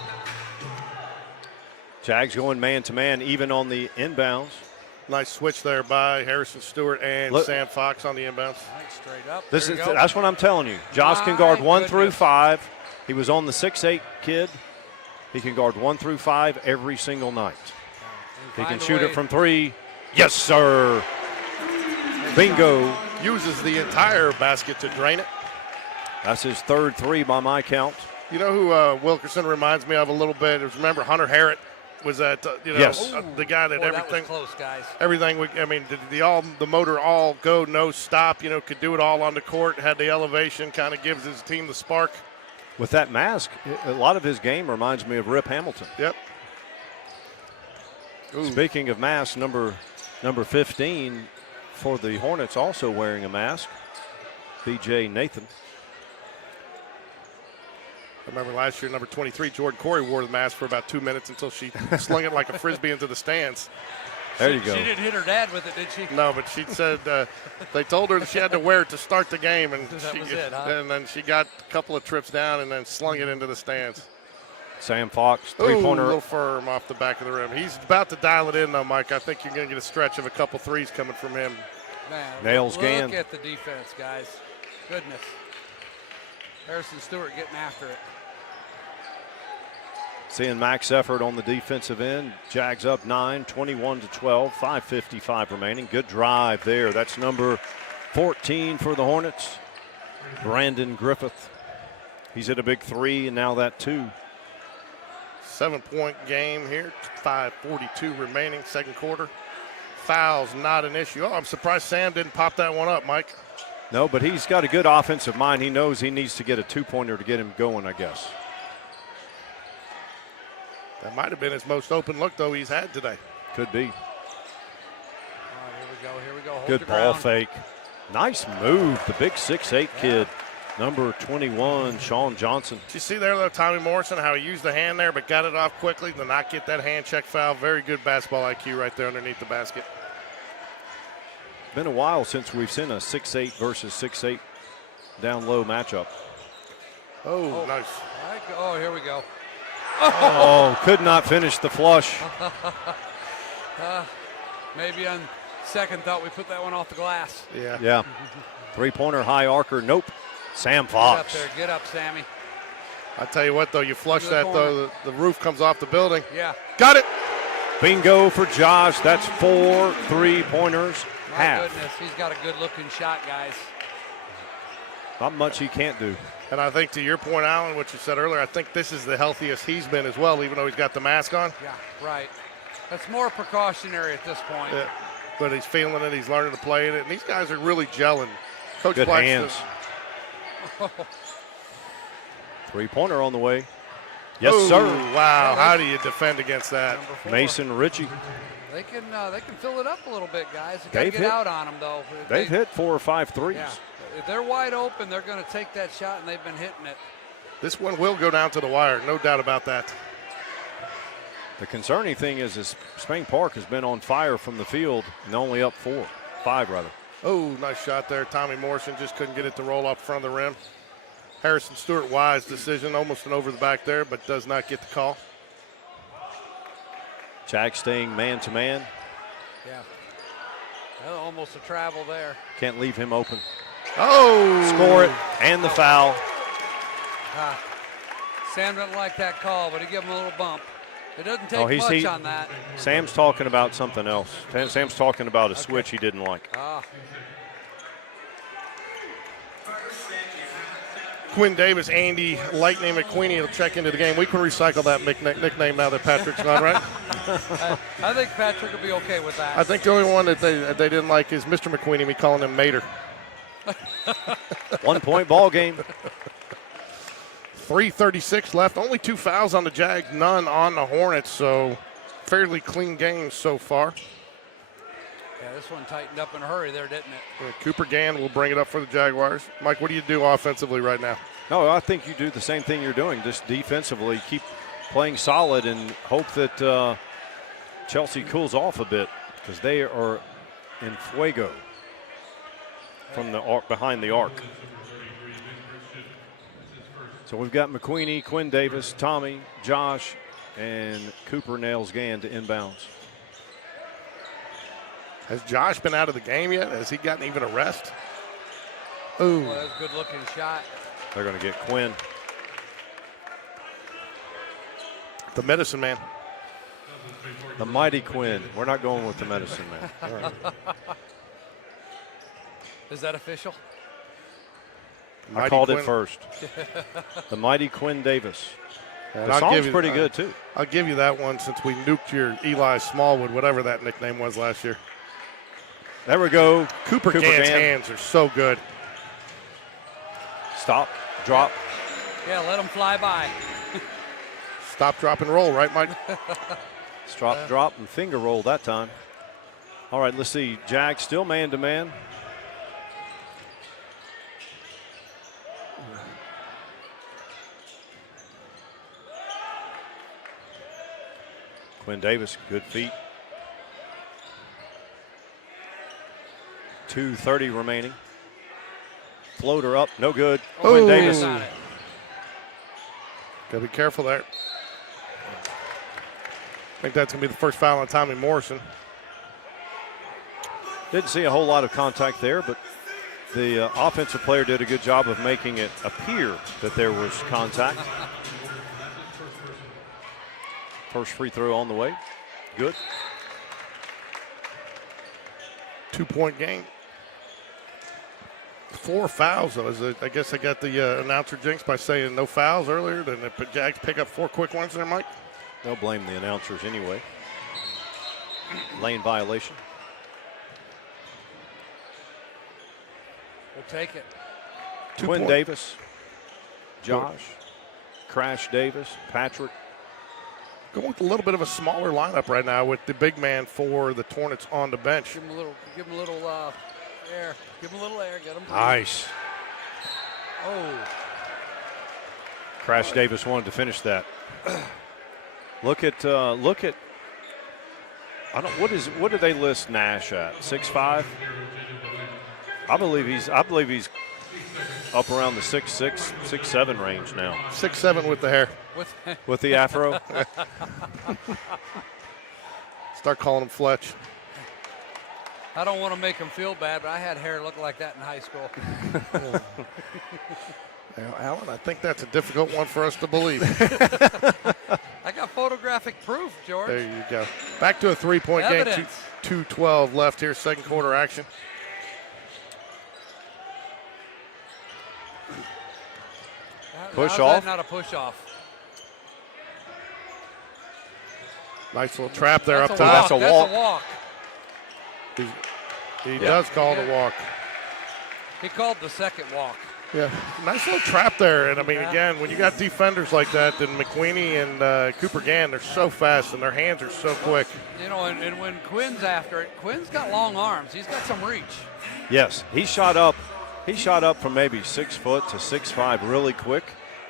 Jags going man-to-man even on the inbounds. Nice switch there by Harrison Stewart and Sam Fox on the inbounds. Right, straight up. That's what I'm telling you. Josh can guard 1 through 5. He was on the 6'8" kid. He can guard 1 through 5 every single night. He can shoot it from 3. Yes, sir. Bingo. Uses the entire basket to drain it. That's his 3rd 3 by my count. You know who Wilkerson reminds me of a little bit? Remember Hunter Harrett? Was that the guy that that was close, guys. Everything? The motor all go, no stop. Could do it all on the court. Had the elevation, kind of gives his team the spark. With that mask, a lot of his game reminds me of Rip Hamilton. Yep. Speaking of masks, number 15 for the Hornets also wearing a mask, B.J. Nathan. I remember last year, number 23, Jordan Corey wore the mask for about 2 minutes until she slung it like a Frisbee into the stands. There you go. She didn't hit her dad with it, did she? No, but she said they told her that she had to wear it to start the game, and That was it, huh? and then she got a couple of trips down and then slung it into the stands. Sam Fox, Ooh, a three-pointer. little firm off the back of the rim. He's about to dial it in, though, Mike. I think you're going to get a stretch of a couple threes coming from him. Man, Nails look Gann. at the defense, guys. Goodness. Harrison Stewart getting after it. Seeing max effort on the defensive end. Jags up 9, 21-12, 5:55 remaining. Good drive there. That's number 14 for the Hornets, Brandon Griffith. He's hit a big three, and now that 2. 7-point game here, 5:42 remaining, second quarter. Fouls not an issue. Oh, I'm surprised Sam didn't pop that one up, Mike. No, but he's got a good offensive mind. He knows he needs to get a 2-pointer to get him going, I guess. That might have been his most open look, though, he's had today. Could be. All right, here we go. Hold Good your ball ground. fake. Nice move, the big 6'8" kid. Number 21, Sean Johnson. Did you see there, though, Tommy Morrison, how he used the hand there but got it off quickly to not get that hand check foul? Very good basketball IQ right there underneath the basket. Been a while since we've seen a 6'8" versus 6'8" down low matchup. Oh, nice. All right, oh, here we go. Oh, could not finish the flush. Maybe on second thought we put that one off the glass. Yeah. Yeah. 3-pointer, high arcer, nope. Sam Get Fox. up there. Get up, Sammy. I tell you what, though, you flush Good that, corner. though, the roof comes off the building. Yeah. Got it. Bingo for Josh. That's 4 3-pointers. My Half. goodness, he's got a good-looking shot, guys. Not much he can't do. And I think to your point, Alan, what you said earlier, I think this is the healthiest he's been as well, even though he's got the mask on. Yeah, right. That's more precautionary at this point. Yeah. But he's feeling it. He's learning to play in it. And these guys are really gelling. Coach Good Black's hands. 3-pointer on the way. Yes, Ooh, sir. Wow, how do you defend against that? Number 4. Mason Ritchie. They can fill it up a little bit, guys. They got to They've get hit- out on them, though. They've hit 4 or 5 threes. Yeah. If they're wide open, they're going to take that shot, and they've been hitting it. This one will go down to the wire, no doubt about that. The concerning thing is Spain Park has been on fire from the field and only up 5 rather. Oh, nice shot there. Tommy Morrison just couldn't get it to roll off front of the rim. Harrison Stewart, wise decision, almost an over the back there, but does not get the call. Jack staying man-to-man. Yeah. Well, almost a travel there. Can't leave him open. Oh! Score it, and the foul. Sam doesn't like that call, but he gave him a little bump. It doesn't take he's- much he- on that. Sam's talking about something else. Sam's talking about a switch he didn't like. Quinn Davis, Andy, Lightning McQueenie will check into the game. We can recycle that nickname now that Patrick's gone, right? I think Patrick will be okay with that. I think the only one that they didn't like is Mr. McQueenie, me calling him Mater. 1-point ball game. 3:36 left. Only 2 fouls on the Jags, none on the Hornets, so fairly clean game so far. Yeah, this one tightened up in a hurry there, didn't it? Cooper Gann will bring it up for the Jaguars. Mike, what do you do offensively right now? No, I think you do the same thing you're doing, just defensively. Keep playing solid and hope that Chelsea cools off a bit because they are in fuego from the arc, behind the arc. So we've got McQueenie, Quinn Davis, Tommy, Josh, and Cooper nails Gann to inbounds. Has Josh been out of the game yet? Has he gotten even a rest? Ooh. Well, that's a good-looking shot. They're going to get Quinn. The medicine man. The mighty Quinn. We're not going with the medicine man. All right. Is that official? I Mighty called Quinn. it first. The mighty Quinn Davis. And The I'll song's give you- pretty good, too. I'll give you that one since we nuked your Eli Smallwood, whatever that nickname was last year. There we go. Cooper Gann's hands are so good. Stop, drop. Yeah, let him fly by. Stop, drop, and roll, right, Mike? Drop, and finger roll that time. All right, let's see. Jag still man-to-man. Quinn Davis, good feet. 2:30 remaining. Floater up, no good. Quinn Oh. Davis. On it. Got to be careful there. I think that's going to be the first foul on Tommy Morrison. Didn't see a whole lot of contact there, but the offensive player did a good job of making it appear that there was contact. First free throw on the way. Good. 2-point game. 4 fouls, though. I guess I got the announcer jinx by saying no fouls earlier. Then if the Jags pick up 4 quick ones there, Mike. They'll blame the announcers anyway. Lane violation. We'll take it. Quinn Davis, Josh, Crash Davis, Patrick. Going with a little bit of a smaller lineup right now with the big man for the Hornets on the bench. Give him a little air. Give him a little air. Get him. Nice. Oh. Crash Davis wanted to finish that. Look at. What do they list Nash at? 6'5". I believe he's up around the 6'6", 6'7" range now. 6'7" with the hair. With the afro. Start calling him Fletch. I don't want to make him feel bad, but I had hair look like that in high school. Now, Alan, I think that's a difficult one for us to believe. I got photographic proof, George. There you go. Back to a 3-point game. Evidence. 2:12 left here, second quarter action. Push How's off. That not a push off. Nice little trap there That's up a top. walk. That's a walk. That's a walk. He does call the walk. He called the second walk. Yeah, nice little trap there. And I mean, Yeah. again, when you got defenders like that, then McQueenie and Cooper Gann, they're so fast and their hands are so quick. You know, and when Quinn's after it, Quinn's got long arms. He's got some reach. Yes, he shot up from maybe 6 foot to 6'5" really quick.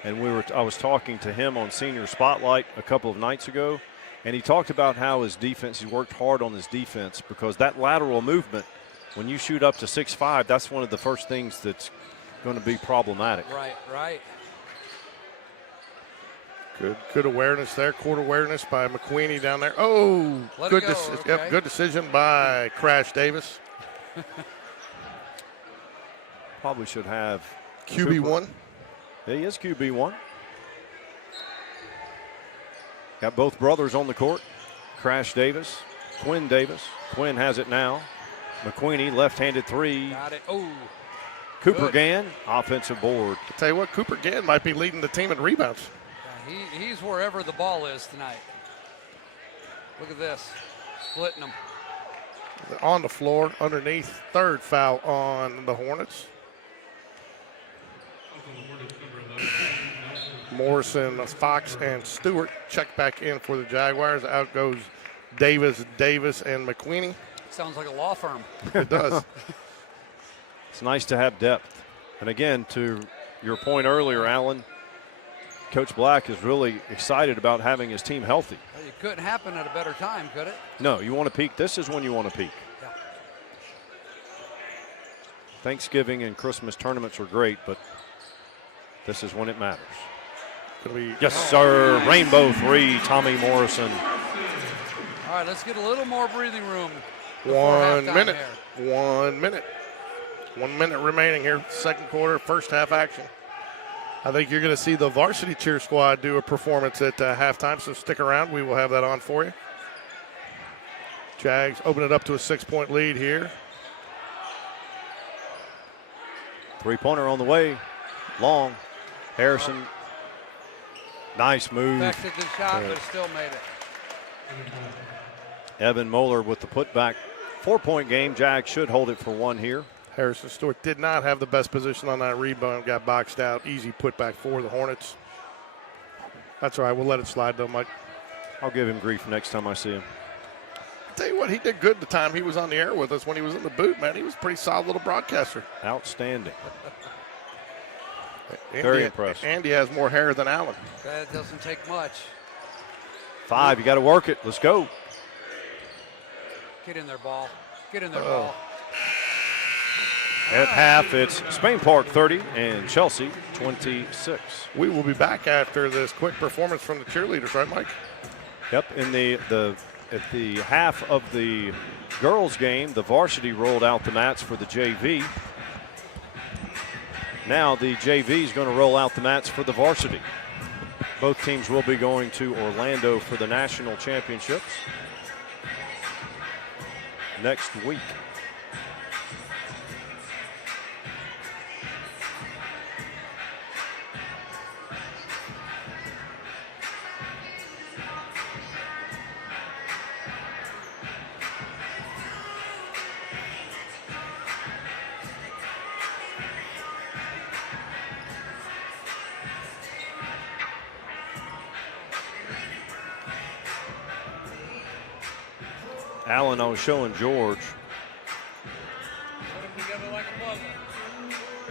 And I was talking to him on Senior Spotlight a couple of nights ago, and he talked about how his defense, he worked hard on his defense because that lateral movement, when you shoot up to 6'5", that's one of the first things that's going to be problematic. Right. Good awareness there. Court awareness by McQueenie down there. Oh, Let good it go, decision. okay. Yep, good decision by Crash Davis. Probably should have QB1. Yeah, he is QB1. Got both brothers on the court. Crash Davis, Quinn Davis. Quinn has it now. McQueenie, left-handed three. Got it. Oh. Cooper Good. Gann, offensive board. I'll tell you what, Cooper Gann might be leading the team in rebounds. Yeah, he's wherever the ball is tonight. Look at this. Splitting them. On the floor, underneath. Third foul on the Hornets. Morrison, Fox, and Stewart check back in for the Jaguars. Out goes Davis, and McQueenie. Sounds like a law firm. It does. It's nice to have depth. And again, to your point earlier, Alan, Coach Black is really excited about having his team healthy. Well, it couldn't happen at a better time, could it? No, you want to peak. This is when you want to peak. Yeah. Thanksgiving and Christmas tournaments are great, but this is when it matters. Gonna be Yes, sir. Rainbow three, Tommy Morrison. All right, let's get a little more breathing room. before 1 halftime minute. here. 1 minute. 1 minute remaining here. Second quarter, first half action. I think you're going to see the varsity cheer squad do a performance at halftime, so stick around. We will have that on for you. Jags open it up to a 6-point lead here. Three-pointer on the way. Long. Harrison. Nice move. Affected the shot, but still made it. Evan Moeller with the putback. 4-point game. Jags should hold it for one here. Harrison Stewart did not have the best position on that rebound. Got boxed out. Easy putback for the Hornets. That's all right. We'll let it slide, though, Mike. I'll give him grief next time I see him. Tell you what, he did good the time he was on the air with us when he was in the booth, man. He was a pretty solid little broadcaster. Outstanding. Very impressed. Andy has more hair than Allen. That doesn't take much. 5, you got to work it. Let's go. Get in there, ball. Get in there, ball. At half, it's Spain Park 30 and Chelsea 26. We will be back after this quick performance from the cheerleaders, right, Mike? Yep, in at the half of the girls' game, the varsity rolled out the mats for the JV. Now the JV is going to roll out the mats for the varsity. Both teams will be going to Orlando for the national championships next week. Alan, I was showing George.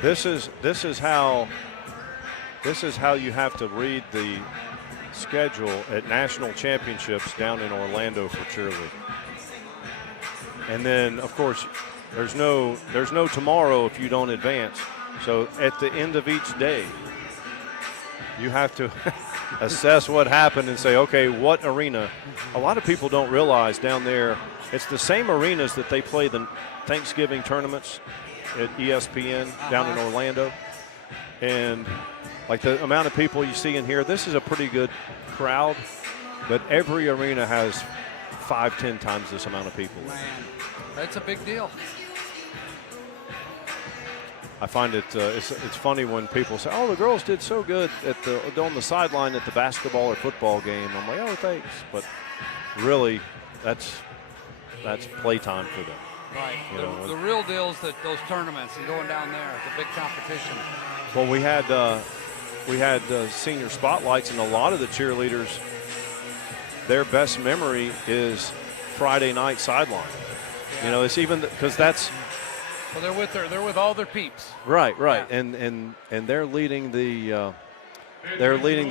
This is how you have to read the schedule at national championships down in Orlando for cheerleading. And then, of course, there's no tomorrow if you don't advance. So at the end of each day, you have to assess what happened and say, okay, what arena? A lot of people don't realize down there, it's the same arenas that they play the Thanksgiving tournaments at ESPN down in Orlando. And like the amount of people you see in here, this is a pretty good crowd, but every arena has 5-10 times this amount of people. Man, that's a big deal. I find it's funny when people say, "Oh, the girls did so good on the sideline at the basketball or football game." I'm like, "Oh, thanks," but really, that's playtime for them. Right. You know, the real deal is that those tournaments and going down there, the big competition. Well, we had senior spotlights, and a lot of the cheerleaders, their best memory is Friday night sideline. Yeah. You know, it's even because that's. Well, they're with all their peeps. Right. Yeah. And they're leading the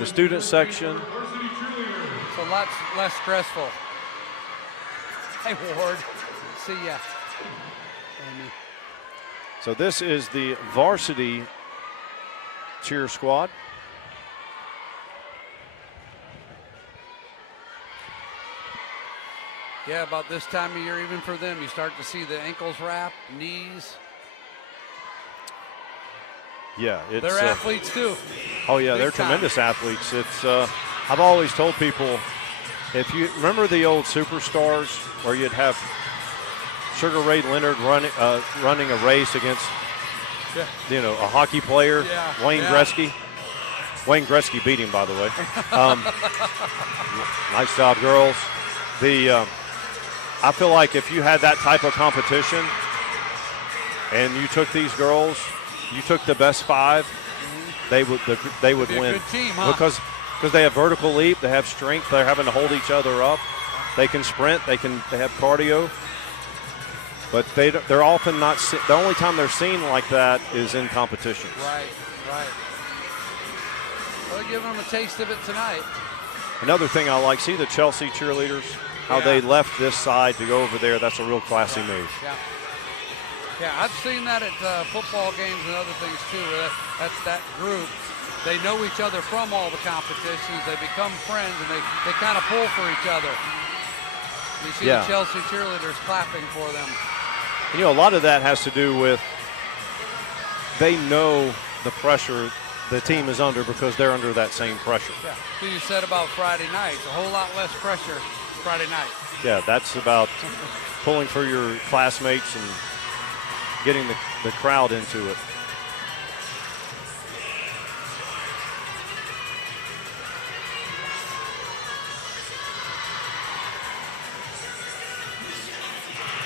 student section. So lots less stressful. Hey, Ward. See ya. Amy. So this is the varsity cheer squad. Yeah, about this time of year, even for them, you start to see the ankles wrap, knees. Yeah, they're athletes too. Oh yeah, Big they're time. tremendous athletes. It's I've always told people, if you remember the old Superstars where you'd have Sugar Ray Leonard running a race against, a hockey player, Wayne Gretzky. Wayne Gretzky beat him, by the way. Nice job, girls. I feel like if you had that type of competition and you took these girls, you took the best 5, they would win. Good team, huh? Because they have vertical leap, they have strength, they're having to hold each other up, they can sprint, they have cardio, but they're often not. The only time they're seen like that is in competitions. Right. Well, they're giving them a taste of it tonight. Another thing I like, see the Chelsea cheerleaders, how they left this side to go over there. That's a real classy move. Yeah, I've seen that at football games and other things too. That's that group. They know each other from all the competitions. They become friends, and they kind of pull for each other. You see the Chelsea cheerleaders clapping for them. You know, a lot of that has to do with they know the pressure the team is under because they're under that same pressure. Yeah. So you said about Friday nights, a whole lot less pressure Friday night. Yeah, that's about pulling for your classmates and getting the crowd into it.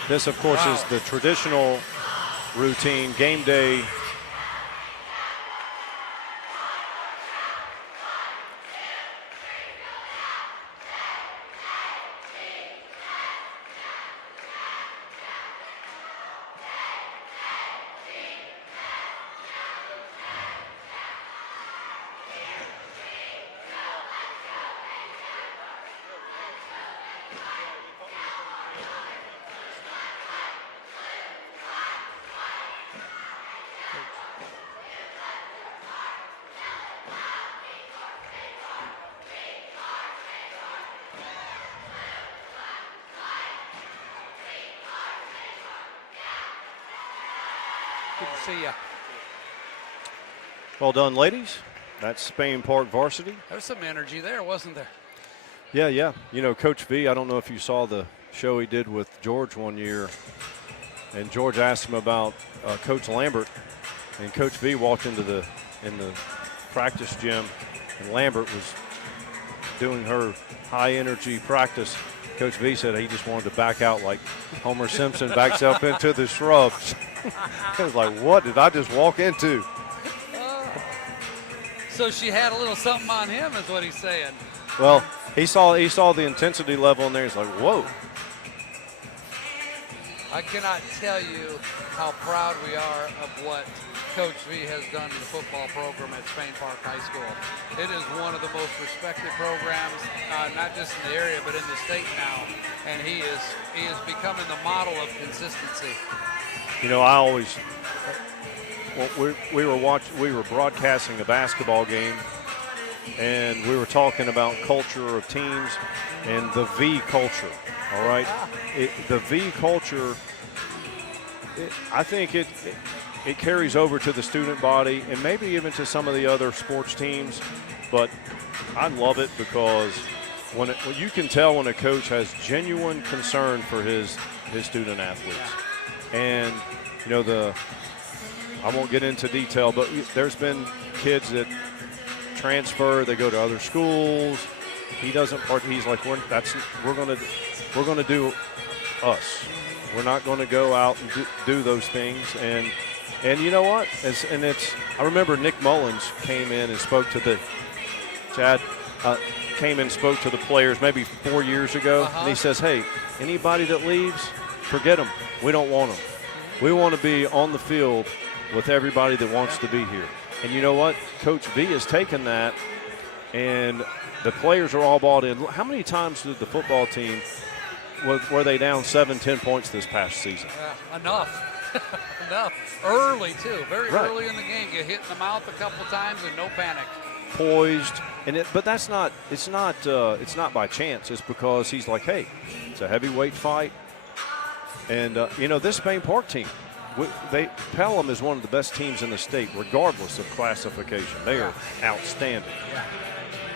This, of course, is the traditional routine, game day. Good to see you. Well done, ladies. That's Spain Park varsity. There's some energy there, wasn't there? Yeah. You know, Coach V, I don't know if you saw the show he did with George one year, and George asked him about Coach Lambert, and Coach V walked in the practice gym, and Lambert was doing her high-energy practice. Coach V said he just wanted to back out like Homer Simpson backs up into the shrubs. I was like, what did I just walk into? So she had a little something on him, is what he's saying. Well, he saw the intensity level in there. He's like, whoa. I cannot tell you how proud we are of what Coach V has done in the football program at Spain Park High School. It is one of the most respected programs, not just in the area, but in the state now. And he is becoming the model of consistency. You know, we were broadcasting a basketball game, and we were talking about culture of teams and the V culture. All right, the V culture, I think it carries over to the student body and maybe even to some of the other sports teams. But I love it because when you can tell when a coach has genuine concern for his student athletes. And you know, I won't get into detail, but there's been kids that transfer, they go to other schools. He doesn't part. He's like, we're going to do us. We're not going to go out and do those things. And you know what? I remember Nick Mullins came in and spoke to the players maybe 4 years ago. And he says, hey, anybody that leaves, forget them. We don't want them. We want to be on the field with everybody that wants to be here. And you know what? Coach V has taken that, and the players are all bought in. How many times did the football team, were they down 7-10 points this past season? Enough. Enough. Early, too. Very early in the game. Get hit in the mouth a couple times and no panic. Poised. But it's not by chance. It's because he's like, hey, it's a heavyweight fight. And, this Spain Park team, Pelham is one of the best teams in the state, regardless of classification. They are outstanding. Yeah.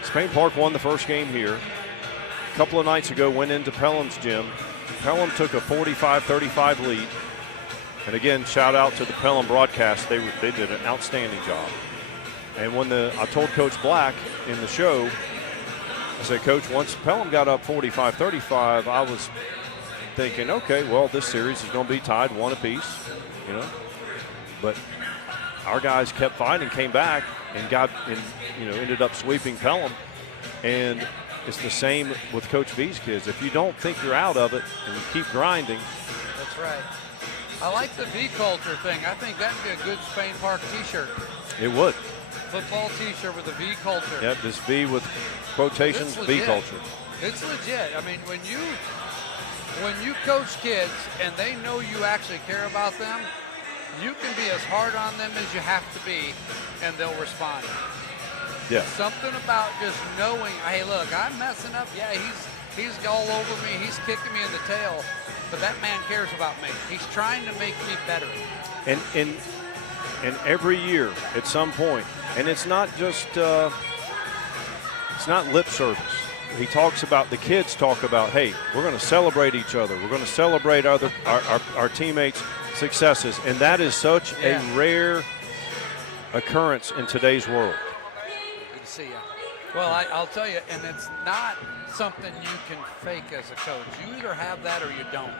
Spain Park won the first game here. A couple of nights ago, went into Pelham's gym. Pelham took a 45-35 lead. And again, shout out to the Pelham broadcast. They did an outstanding job. And when I told Coach Black in the show, I said, Coach, once Pelham got up 45-35, I was thinking, okay, well, this series is going to be tied 1 apiece, But our guys kept fighting, came back, and ended up sweeping Pelham. And it's the same with Coach V's kids. If you don't think you're out of it and you keep grinding. That's right. I like the V culture thing. I think that'd be a good Spain Park T-shirt. It would. Football T-shirt with a V culture. Yep, just V with quotations, V culture. It's legit. I mean, when you coach kids and they know you actually care about them, you can be as hard on them as you have to be, and they'll respond. Yeah. Something about just knowing, hey, look, I'm messing up. Yeah, he's all over me. He's kicking me in the tail, but that man cares about me. He's trying to make me better. And every year at some point, and it's not just it's not lip service. He talks about, the kids talk about, hey, we're going to celebrate each other. We're going to celebrate our teammates' successes. And that is such a rare occurrence in today's world. Good to see you. Well, I'll tell you, and it's not something you can fake as a coach. You either have that or you don't.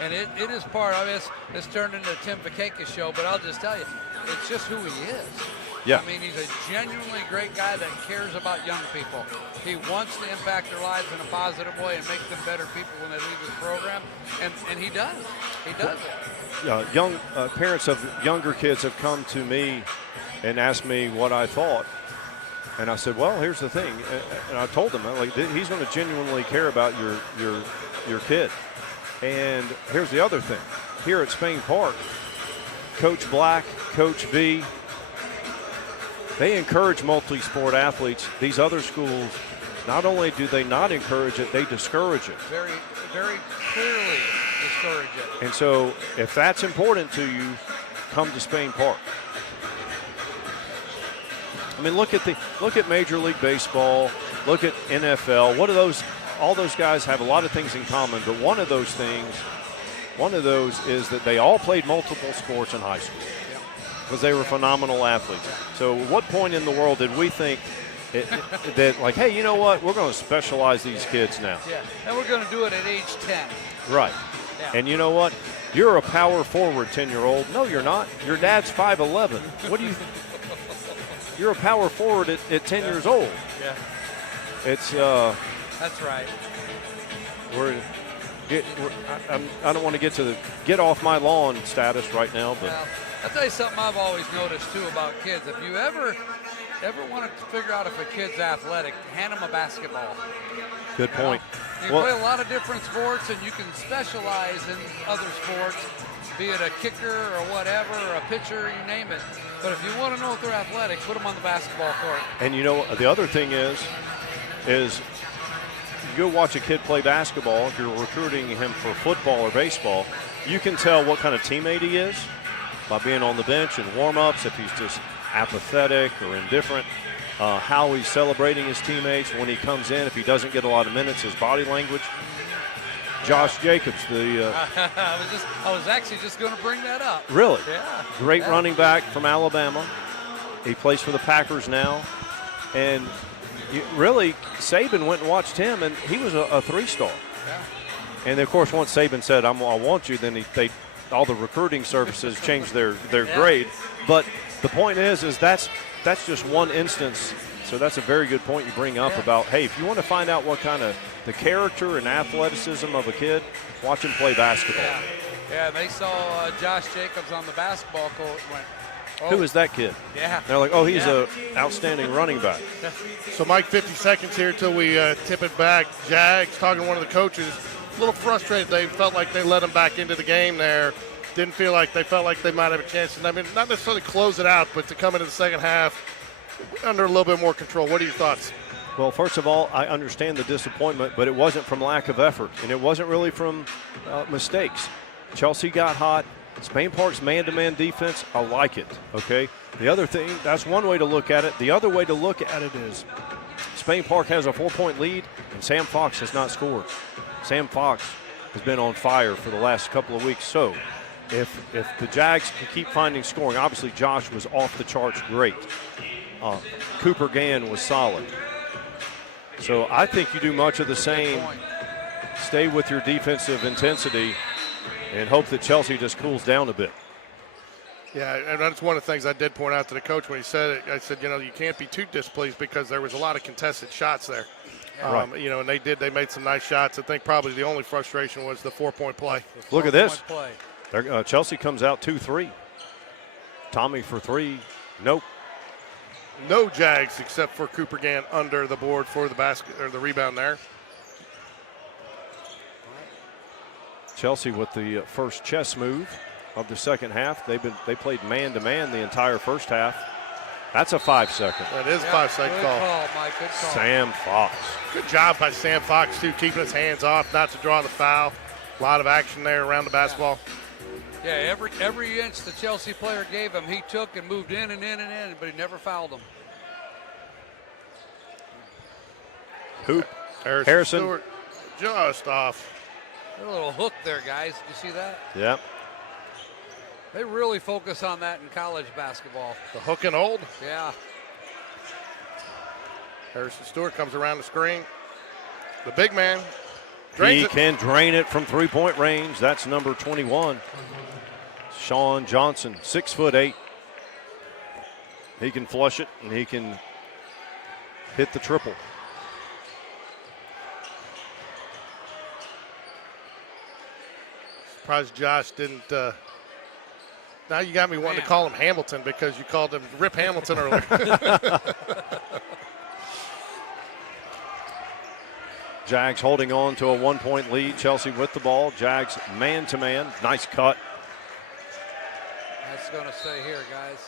And it is part of it. It's turned into a Tim Vakakis show, but I'll just tell you, it's just who he is. Yeah. I mean, he's a genuinely great guy that cares about young people. He wants to impact their lives in a positive way and make them better people when they leave his program, and he does. He does it. Young parents of younger kids have come to me and asked me what I thought. And I said, well, here's the thing. And I told them, he's going to genuinely care about your kid. And here's the other thing. Here at Spain Park, Coach Black, Coach V, they encourage multi-sport athletes. These other schools, not only do they not encourage it, they discourage it. Very, very clearly discourage it. And so if that's important to you, come to Spain Park. I mean, look at Major League Baseball, look at NFL. What are those? All those guys have a lot of things in common, but one of those is that they all played multiple sports in high school because they were phenomenal athletes. So at what point in the world did we think that, like, hey, you know what? We're going to specialize these kids now. Yeah, and we're going to do it at age 10. Right. Yeah. And you know what? You're a power forward 10-year-old. No, you're not. Your dad's 5'11". What do you – you're a power forward at 10 years old. Yeah. It's That's right. I don't want to get to the get off my lawn status right now, but Well, I'll tell you something I've always noticed, too, about kids. If you ever want to figure out if a kid's athletic, hand them a basketball. good point. You play a lot of different sports, and you can specialize in other sports, be it a kicker or whatever, or a pitcher, you name it. But if you want to know if they're athletic, put them on the basketball court. And you know, the other thing is you go watch a kid play basketball. If you're recruiting him for football or baseball, you can tell what kind of teammate he is by being on the bench and warm-ups, if he's just apathetic or indifferent, how he's celebrating his teammates when he comes in, if he doesn't get a lot of minutes, his body language. Josh Jacobs, I was actually just going to bring that up. Really? Yeah. Great Yeah. running back from Alabama. He plays for the Packers now. And really, Saban went and watched him, and he was a three-star. Yeah. And, of course, once Saban said, I want you, then all the recruiting services changed their grade. But the point is that's just one instance. So that's a very good point you bring up about, hey, if you want to find out what kind of the character and athleticism of a kid, watch him play basketball. Yeah, they saw Josh Jacobs on the basketball court and went, oh. Who is that kid? Yeah. They're like, oh, he's Yeah. an outstanding running back. So, Mike, 50 seconds here till we tip it back. Jags, talking to one of the coaches, a little frustrated. They felt like they let him back into the game there. Didn't feel like they felt like they might have a chance. And I mean, not necessarily close it out, but to come into the second half under a little bit more control. What are your thoughts? Well, first of all, I understand the disappointment, but it wasn't from lack of effort, and it wasn't really from mistakes. Chelsea got hot. Spain Park's man-to-man defense, I like it, okay? The other thing, that's one way to look at it. The other way to look at it is Spain Park has a 4-point lead, and Sam Fox has not scored. Sam Fox has been on fire for the last couple of weeks. So if the Jags can keep finding scoring, obviously Josh was off the charts great. Cooper Gann was solid. So I think you do much of the same. Stay with your defensive intensity and hope that Chelsea just cools down a bit. Yeah, and that's one of the things I did point out to the coach when he said it. I said, you can't be too displeased because there was a lot of contested shots there. Right. And they made some nice shots. I think probably the only frustration was the 4-point play. Look at this. Play. Chelsea comes out 2-3. Tommy for 3. Nope. No Jags except for Cooper Gann under the board for the basket or the rebound there. Chelsea with the first chess move of the second half. They played man-to-man the entire first half. That's a 5-second. That is a 5-second call. Good call, Mike. Good call. Sam Fox. Good job by Sam Fox, too, keeping his hands off, not to draw the foul. A lot of action there around the basketball. Yeah, every inch the Chelsea player gave him, he took and moved in and in and in, but he never fouled him. Hoop. Harrison Stewart just off. A little hook there, guys. Did you see that? Yep. They really focus on that in college basketball. The hook and hold. Yeah. Harrison Stewart comes around the screen. The big man He can drain it from three-point range. That's number 21. Sean Johnson, 6'8". He can flush it, and he can hit the triple. Surprised Josh didn't. Now you got me wanting to call him Hamilton because you called him Rip Hamilton earlier. Jags holding on to a 1-point lead. Chelsea with the ball. Jags man-to-man. Nice cut. That's going to stay here, guys.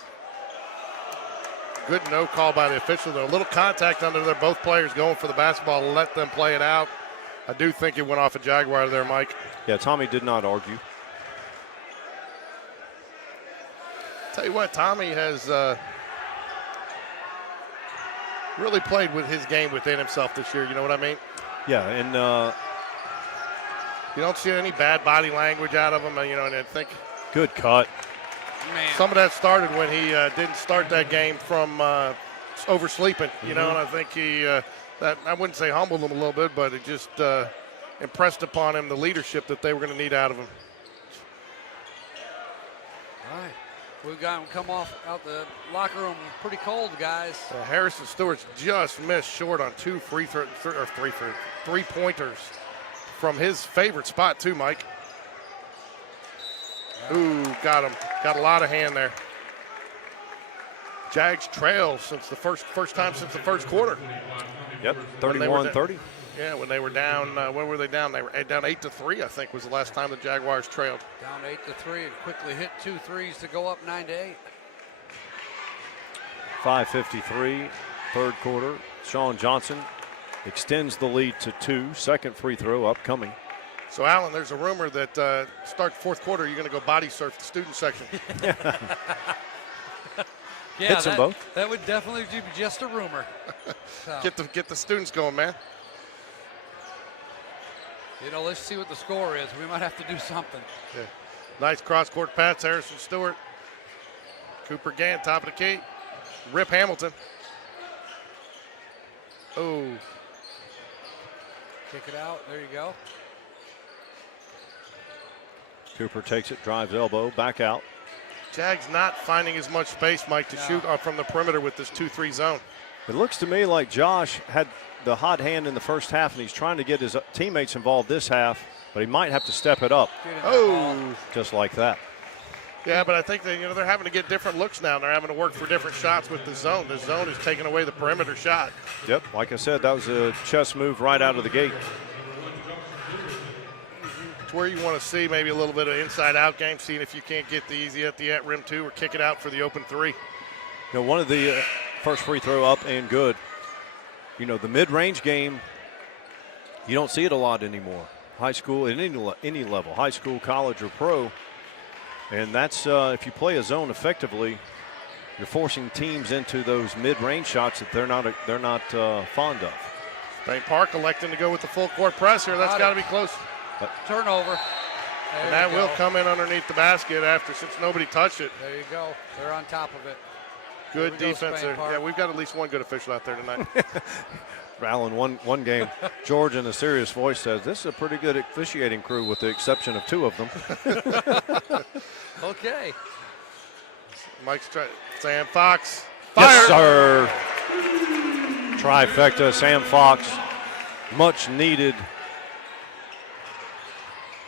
Good no call by the official. There a little contact under there. Both players going for the basketball. Let them play it out. I do think it went off a Jaguar there, Mike. Yeah, Tommy did not argue. Tell you what, Tommy has really played with his game within himself this year. You know what I mean? Yeah, and You don't see any bad body language out of him. And I think good cut. Man. some of that started when he didn't start that game from oversleeping. And I think he that I wouldn't say humbled him a little bit, but it just impressed upon him the leadership that they were going to need out of him. All right. We've got him come out the locker room pretty cold, guys. Harrison Stewart's just missed short on 2 3-pointers from his favorite spot too, Mike. Ooh, got him. Got a lot of hand there. Jags trail since the first time since the first quarter. Yep, 31-30. Yeah, when they were down, what were they down? They were down 8-3, I think, was the last time the Jaguars trailed. Down 8-3 and quickly hit 2 threes to go up 9-8. 5:53, third quarter. Sean Johnson extends the lead to 2. Second free throw upcoming. So, Alan, there's a rumor that start fourth quarter, you're going to go body surf the student section. Yeah, Hits them both. That would definitely be just a rumor. So, Get the students going, man. let's see what the score is. We might have to do something. Yeah. Nice cross-court pass, Harrison Stewart. Cooper Gann, top of the key. Rip Hamilton. Oh. Kick it out. There you go. Cooper takes it, drives elbow, back out. Jags not finding as much space, Mike, to shoot from the perimeter with this 2-3 zone. It looks to me like Josh had the hot hand in the first half, and he's trying to get his teammates involved this half, but he might have to step it up. Just like that. Yeah, but I think that, they're having to get different looks now. They're having to work for different shots with the zone. The zone is taking away the perimeter shot. Yep, like I said, that was a chess move right out of the gate. It's where you want to see maybe a little bit of inside-out game, seeing if you can't get the easy at the rim 2 or kick it out for the open 3. One of the first free throw up and good. The mid-range game, you don't see it a lot anymore. High school, at any level, high school, college, or pro. And that's, if you play a zone effectively, you're forcing teams into those mid-range shots that they're not fond of. Spain Park electing to go with the full court press here. That's got to be close. Turnover. And that will come in underneath the basket since nobody touched it. There you go. They're on top of it. Good defense there. Yeah, we've got at least one good official out there tonight. Alan, one game, George in a serious voice says, this is a pretty good officiating crew with the exception of 2 of them. Okay. Mike's trying. Sam Fox. Yes, sir. Trifecta, Sam Fox. Much needed.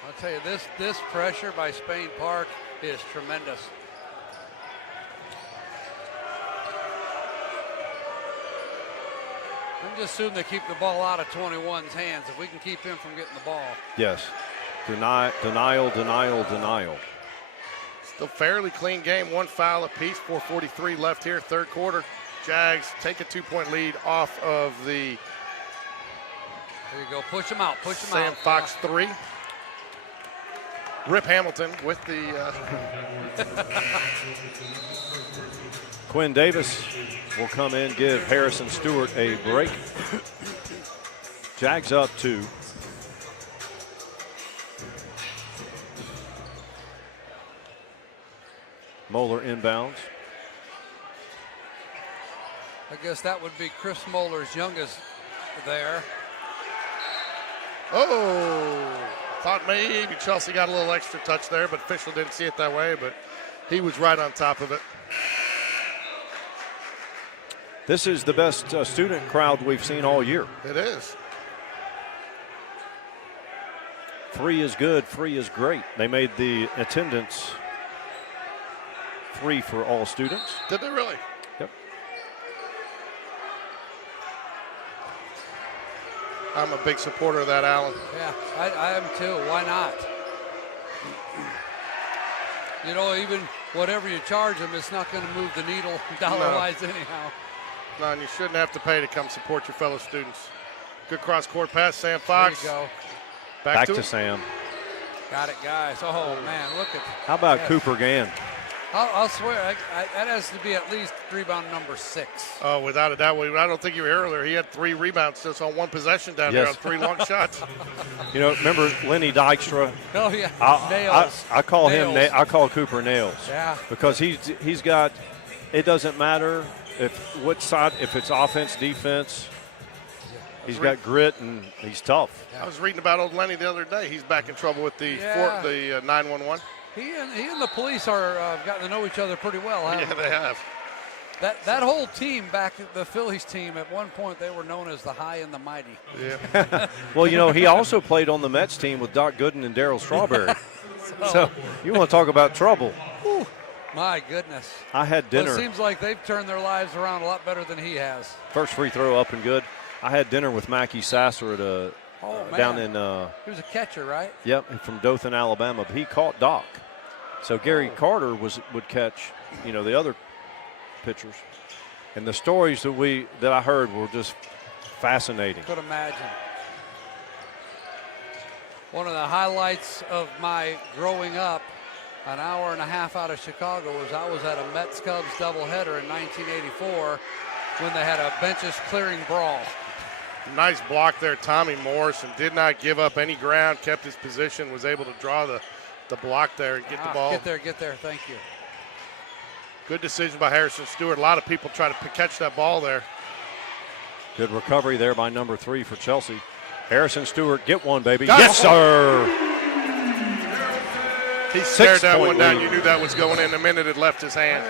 I'll tell you, this pressure by Spain Park is tremendous. I'm just assuming they keep the ball out of 21's hands. If we can keep him from getting the ball. Yes. Denial. Still fairly clean game. 1 foul apiece. 4:43 left here, third quarter. Jags take a 2-point lead off of the There you go. Push him out. Sam Fox 3. Rip Hamilton with the Quinn Davis will come in, give Harrison Stewart a break. Jags up 2. Moeller inbounds. I guess that would be Chris Moeller's youngest there. Thought maybe Chelsea got a little extra touch there, but official didn't see it that way, but he was right on top of it. This is the best student crowd we've seen all year. It is. Free is good, free is great. They made the attendance free for all students. Did they really? Yep. I'm a big supporter of that, Alan. Yeah, I am too. Why not? Even whatever you charge them, it's not going to move the needle dollar-wise anyhow. No, and you shouldn't have to pay to come support your fellow students. Good cross-court pass, Sam Fox. There you go. Back to Sam. Got it, guys. Oh, man, look at. How about Cooper Gann? I'll swear, that has to be at least rebound number 6. Oh, without a doubt. I don't think you were here earlier. He had 3 rebounds just on one possession down there on 3 long shots. You know, remember Lenny Dykstra? Oh yeah, Nails. I call him. Nails. I call Cooper Nails. Yeah. Because he's got. It doesn't matter what side. If it's offense, defense. He's got grit and he's tough. I was reading about old Lenny the other day. He's back in trouble with the 911. He and the police are gotten to know each other pretty well. Yeah, they have. That whole team back at the Phillies team, at one point they were known as the High and the Mighty. Yeah. Well, you know, he also played on the Mets team with Doc Gooden and Darryl Strawberry. So you want to talk about trouble. Whew, my goodness. I had dinner. Well, it seems like they've turned their lives around a lot better than he has. First free throw up and good. I had dinner with Mackie Sasser at down in. He was a catcher, right? Yep, from Dothan, Alabama. But he caught Doc. So Gary Carter would catch, you know, the other pitchers. And the stories that I heard were just fascinating. Could imagine. One of the highlights of my growing up, an hour and a half out of Chicago, was I was at a Mets-Cubs doubleheader in 1984 when they had a benches clearing brawl. Nice block there, Tommy Morrison. Did not give up any ground, kept his position, was able to draw the block there and get the ball. Get there, thank you. Good decision by Harrison Stewart. A lot of people try to catch that ball there. Good recovery there by number 3 for Chelsea. Harrison Stewart, get one, baby. Got yes, it. sir. He stared that 6-point one down. lead. You knew that was going in the minute it left his hand.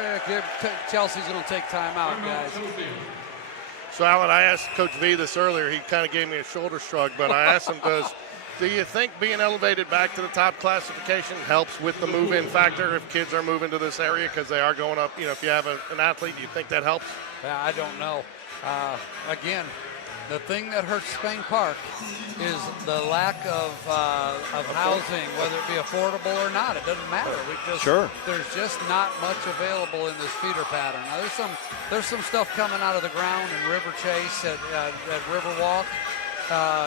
Chelsea's going to take time out, guys. So, Alan, I asked Coach V this earlier. He kind of gave me a shoulder shrug, but I asked him, do you think being elevated back to the top classification helps with the move-in factor if kids are moving to this area because they are going up? You know, if you have an athlete, do you think that helps? Yeah, I don't know. Again, the thing that hurts Spain Park is the lack of housing, whether it be affordable or not. It doesn't matter. There's just not much available in this feeder pattern. Now, there's some stuff coming out of the ground in River Chase at Riverwalk.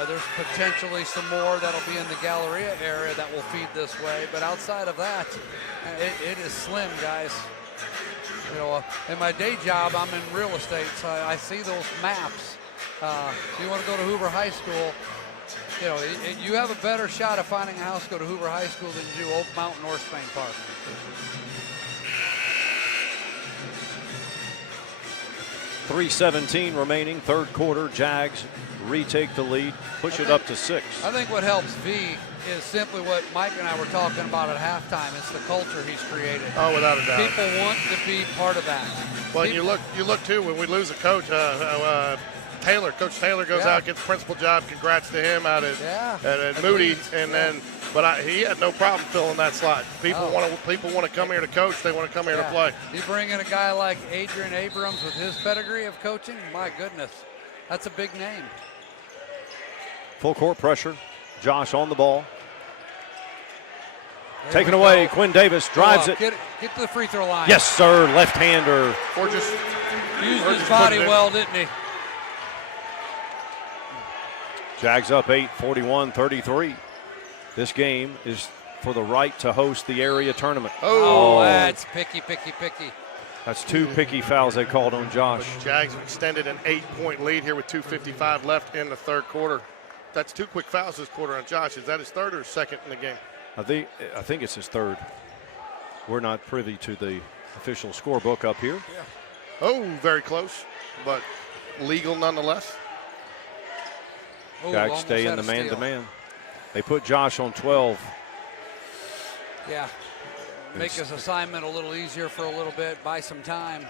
There's potentially some more that'll be in the Galleria area that will feed this way. But outside of that, it is slim, guys. You know, in my day job, I'm in real estate, so I see those maps. If you want to go to Hoover High School, you know, you have a better shot of finding a house to go to Hoover High School than you do Oak Mountain or Spain Park. .317 remaining, third quarter. Jags retake the lead, push it up to 6. I think what helps V is simply what Mike and I were talking about at halftime. It's the culture he's created. Oh, without a doubt. People want to be part of that. Well, you look too, when we lose a coach, Coach Taylor goes out, gets principal job. Congrats to him out at Moody, he had no problem filling that slot. People want to come here to coach. They want to come here to play. You bring in a guy like Adrian Abrams with his pedigree of coaching. My goodness, that's a big name. Full court pressure. Josh on the ball. Taken away. Quinn Davis drives it. Get to the free throw line. Yes, sir. Left-hander. Or just used his body well, didn't he? Jags up 8, 41-33. This game is for the right to host the area tournament. Oh, that's picky. That's 2 picky fouls they called on Josh. Jags have extended an 8-point lead here with 2:55 left in the third quarter. That's 2 quick fouls this quarter on Josh. Is that his third or his second in the game? I think it's his third. We're not privy to the official scorebook up here. Yeah. Oh, very close, but legal nonetheless. Jags stay in the man-to-man. They put Josh on 12. Yeah. Make his assignment a little easier for a little bit, buy some time.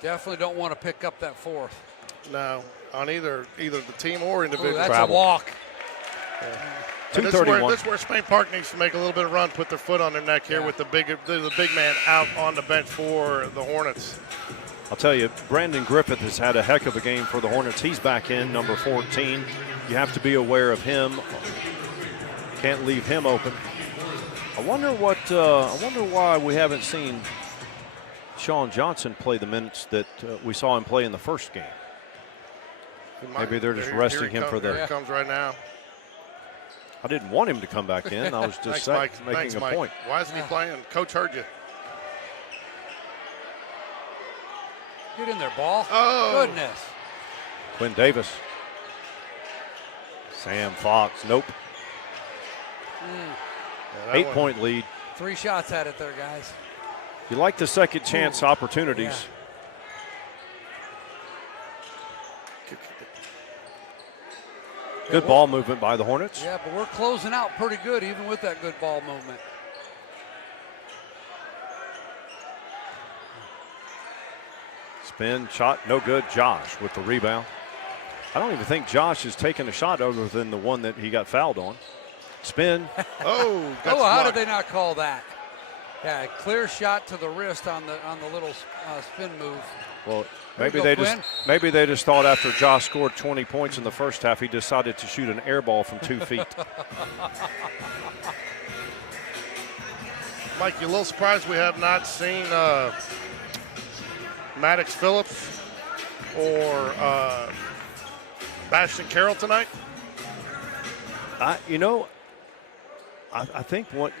Definitely don't want to pick up that fourth. No, on either the team or individual. Ooh, that's a walk. Yeah. 231. This is where Spain Park needs to make a little bit of run, put their foot on their neck here with the big man out on the bench for the Hornets. I'll tell you, Brandon Griffith has had a heck of a game for the Hornets. He's back in, number 14. You have to be aware of him. Can't leave him open. I wonder why we haven't seen Sean Johnson play the minutes that we saw him play in the first game. Maybe they're just resting him for the. Here he comes right now. I didn't want him to come back in. I was just Thanks, Mike. making Thanks, a Mike. point. Why isn't he playing? Coach heard you. Get in there, ball. Oh. Goodness. Quinn Davis. Sam Fox. Nope. Yeah, that 8-point lead. 3 shots at it there, guys. You like the second chance opportunities. Good ball movement by the Hornets. Yeah, but we're closing out pretty good even with that good ball movement. Spin, shot, no good. Josh with the rebound. I don't even think Josh has taken a shot other than the one that he got fouled on. Spin. Oh, oh, how did they not call that? Yeah, clear shot to the wrist on the little spin move. Well, There maybe you go, maybe they just thought after Josh scored 20 points in the first half, he decided to shoot an air ball from 2 feet. Mike, you a little surprised we have not seen Maddox Phillips or Bastion Carroll tonight? I think what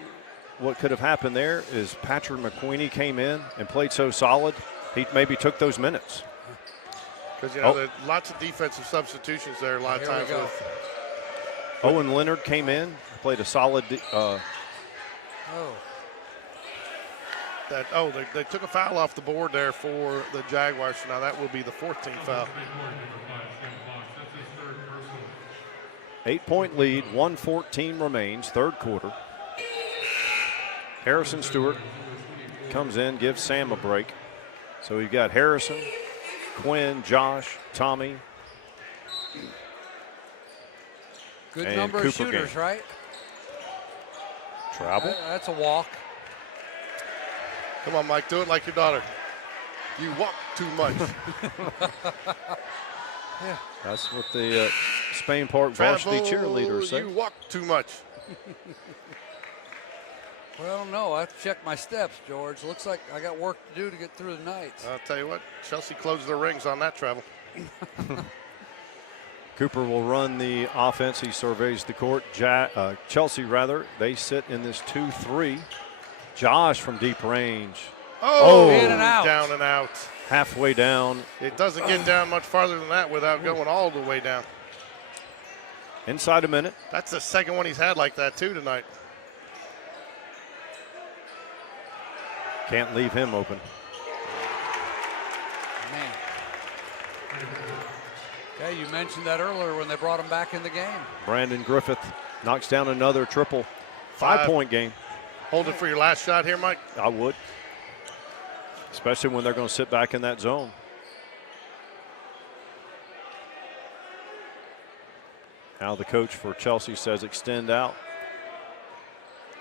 could have happened there is Patrick McQueenie came in and played so solid, he maybe took those minutes. Because, there's lots of defensive substitutions there a lot of Here we times. go. Owen Leonard came in, played a solid. They took a foul off the board there for the Jaguars. So now that will be the 14th foul. 8-point lead, 1:14 remains, third quarter. Harrison Stewart comes in, gives Sam a break. So we've got Harrison, Quinn, Josh, Tommy. Good And number Cooper of shooters, game. right? Travel. That's a walk. Come on, Mike, do it like your daughter. You walk too much. Yeah. That's what the Spain Park varsity cheerleaders say. You walk too much. Well, I don't know. I have to check my steps, George. Looks like I got work to do to get through the night. I'll tell you what, Chelsea closed their rings on that travel. Cooper will run the offense. He surveys the court. Chelsea, they sit in this 2-3. Josh from deep range. Oh, in and out. Down and out. Halfway down. It doesn't get down much farther than that without going all the way down. Inside a minute. That's the second one he's had like that, too, tonight. Can't leave him open. Man. Yeah, you mentioned that earlier when they brought him back in the game. Brandon Griffith knocks down another triple. 5-point game. Hold it for your last shot here, Mike. I would. Especially when they're going to sit back in that zone. Now the coach for Chelsea says extend out.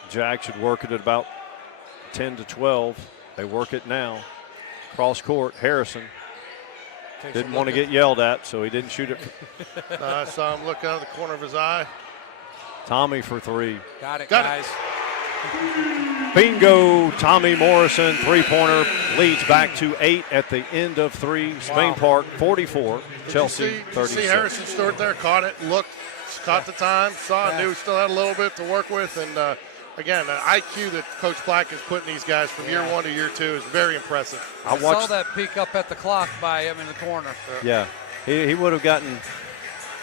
Jag should work it at about 10 to 12. They work it now. Cross court, Harrison. Didn't want to get yelled at, so he didn't shoot it. I saw him look out of the corner of his eye. Tommy for 3. Got it, Got it. guys. Bingo! Tommy Morrison, three-pointer, leads back to 8 at the end of 3. Spain Park, 44. Chelsea, Did you 36. see Harrison Stewart there? Caught it, looked, caught the time, saw, Yeah. knew he still had a little bit to work with. And, again, the IQ that Coach Black is putting these guys from year 1 to year 2 is very impressive. I saw that peek up at the clock by him in the corner. Yeah, he would have gotten,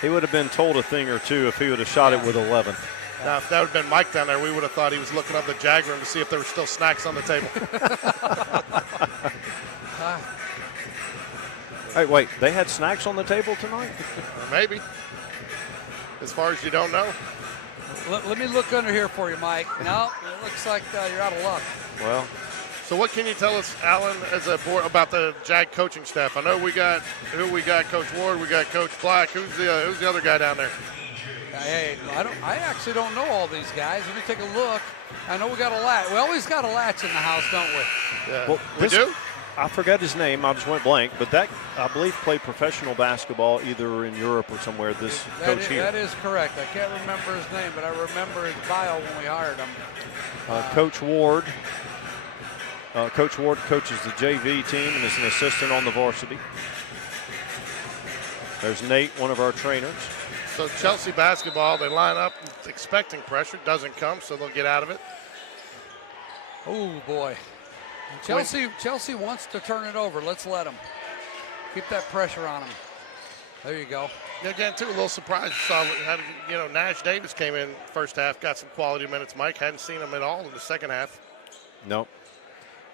he would have been told a thing or two if he would have shot it with 11. Now, if that would have been Mike down there, we would have thought he was looking up the Jag room to see if there were still snacks on the table. Hey, wait, they had snacks on the table tonight? Or maybe. As far as you don't know. Let me look under here for you, Mike. No, it looks like you're out of luck. Well, So what can you tell us, Alan, as a board about the Jag coaching staff? I know we got Coach Ward, we got Coach Black. Who's the other guy down there? Hey, I actually don't know all these guys. Let me take a look. I know we got a latch. We always got a latch in the house, don't we? Yeah. well, We do? I forgot his name. I just went blank. But that, I believe, played professional basketball either in Europe or somewhere. This coach here. That is correct. I can't remember his name, but I remember his bio when we hired him. Coach Ward. Coach Ward coaches the JV team and is an assistant on the varsity. There's Nate, one of our trainers. So Chelsea basketball, they line up expecting pressure. Doesn't come, so they'll get out of it. Oh, boy. Chelsea wants to turn it over. Let's let them. Keep that pressure on them. There you go. Again, too, a little surprised. Nash Davis came in first half, got some quality minutes. Mike hadn't seen him at all in the second half. Nope.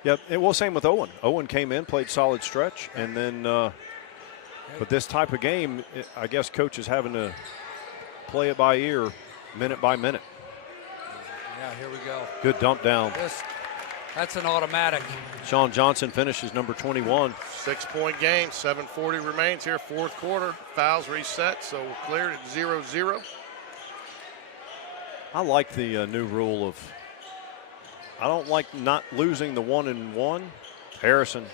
Yep. Same with Owen. Owen came in, played solid stretch, and then but this type of game, I guess coach is having to play it by ear, minute by minute. Yeah, here we go. Good dump down. That's an automatic. Sean Johnson finishes number 21. 6-point game, 7:40 remains here, fourth quarter. Fouls reset, so we're cleared at 0-0. I like the new rule of, I don't like not losing the 1-and-1. Harrison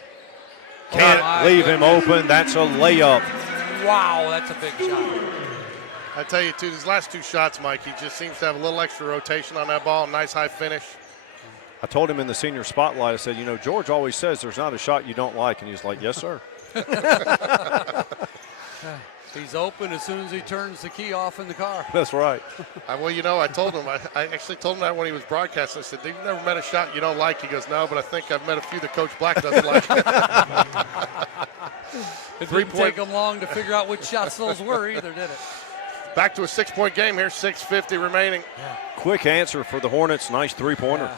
can't leave him open. That's a layup. Wow, that's a big shot. I tell you, too, these last two shots, Mike, he just seems to have a little extra rotation on that ball. Nice high finish. I told him in the senior spotlight, I said, George always says there's not a shot you don't like. And he was like, yes, sir. He's open as soon as he turns the key off in the car. That's right. I told him, I actually told him that when he was broadcasting. I said, you've never met a shot you don't like? He goes, no, but I think I've met a few that Coach Black doesn't like. It didn't take him long to figure out which shots those were either, did it? Back to a 6-point game here, 6:50 remaining. Yeah. Quick answer for the Hornets. Nice three-pointer. Yeah.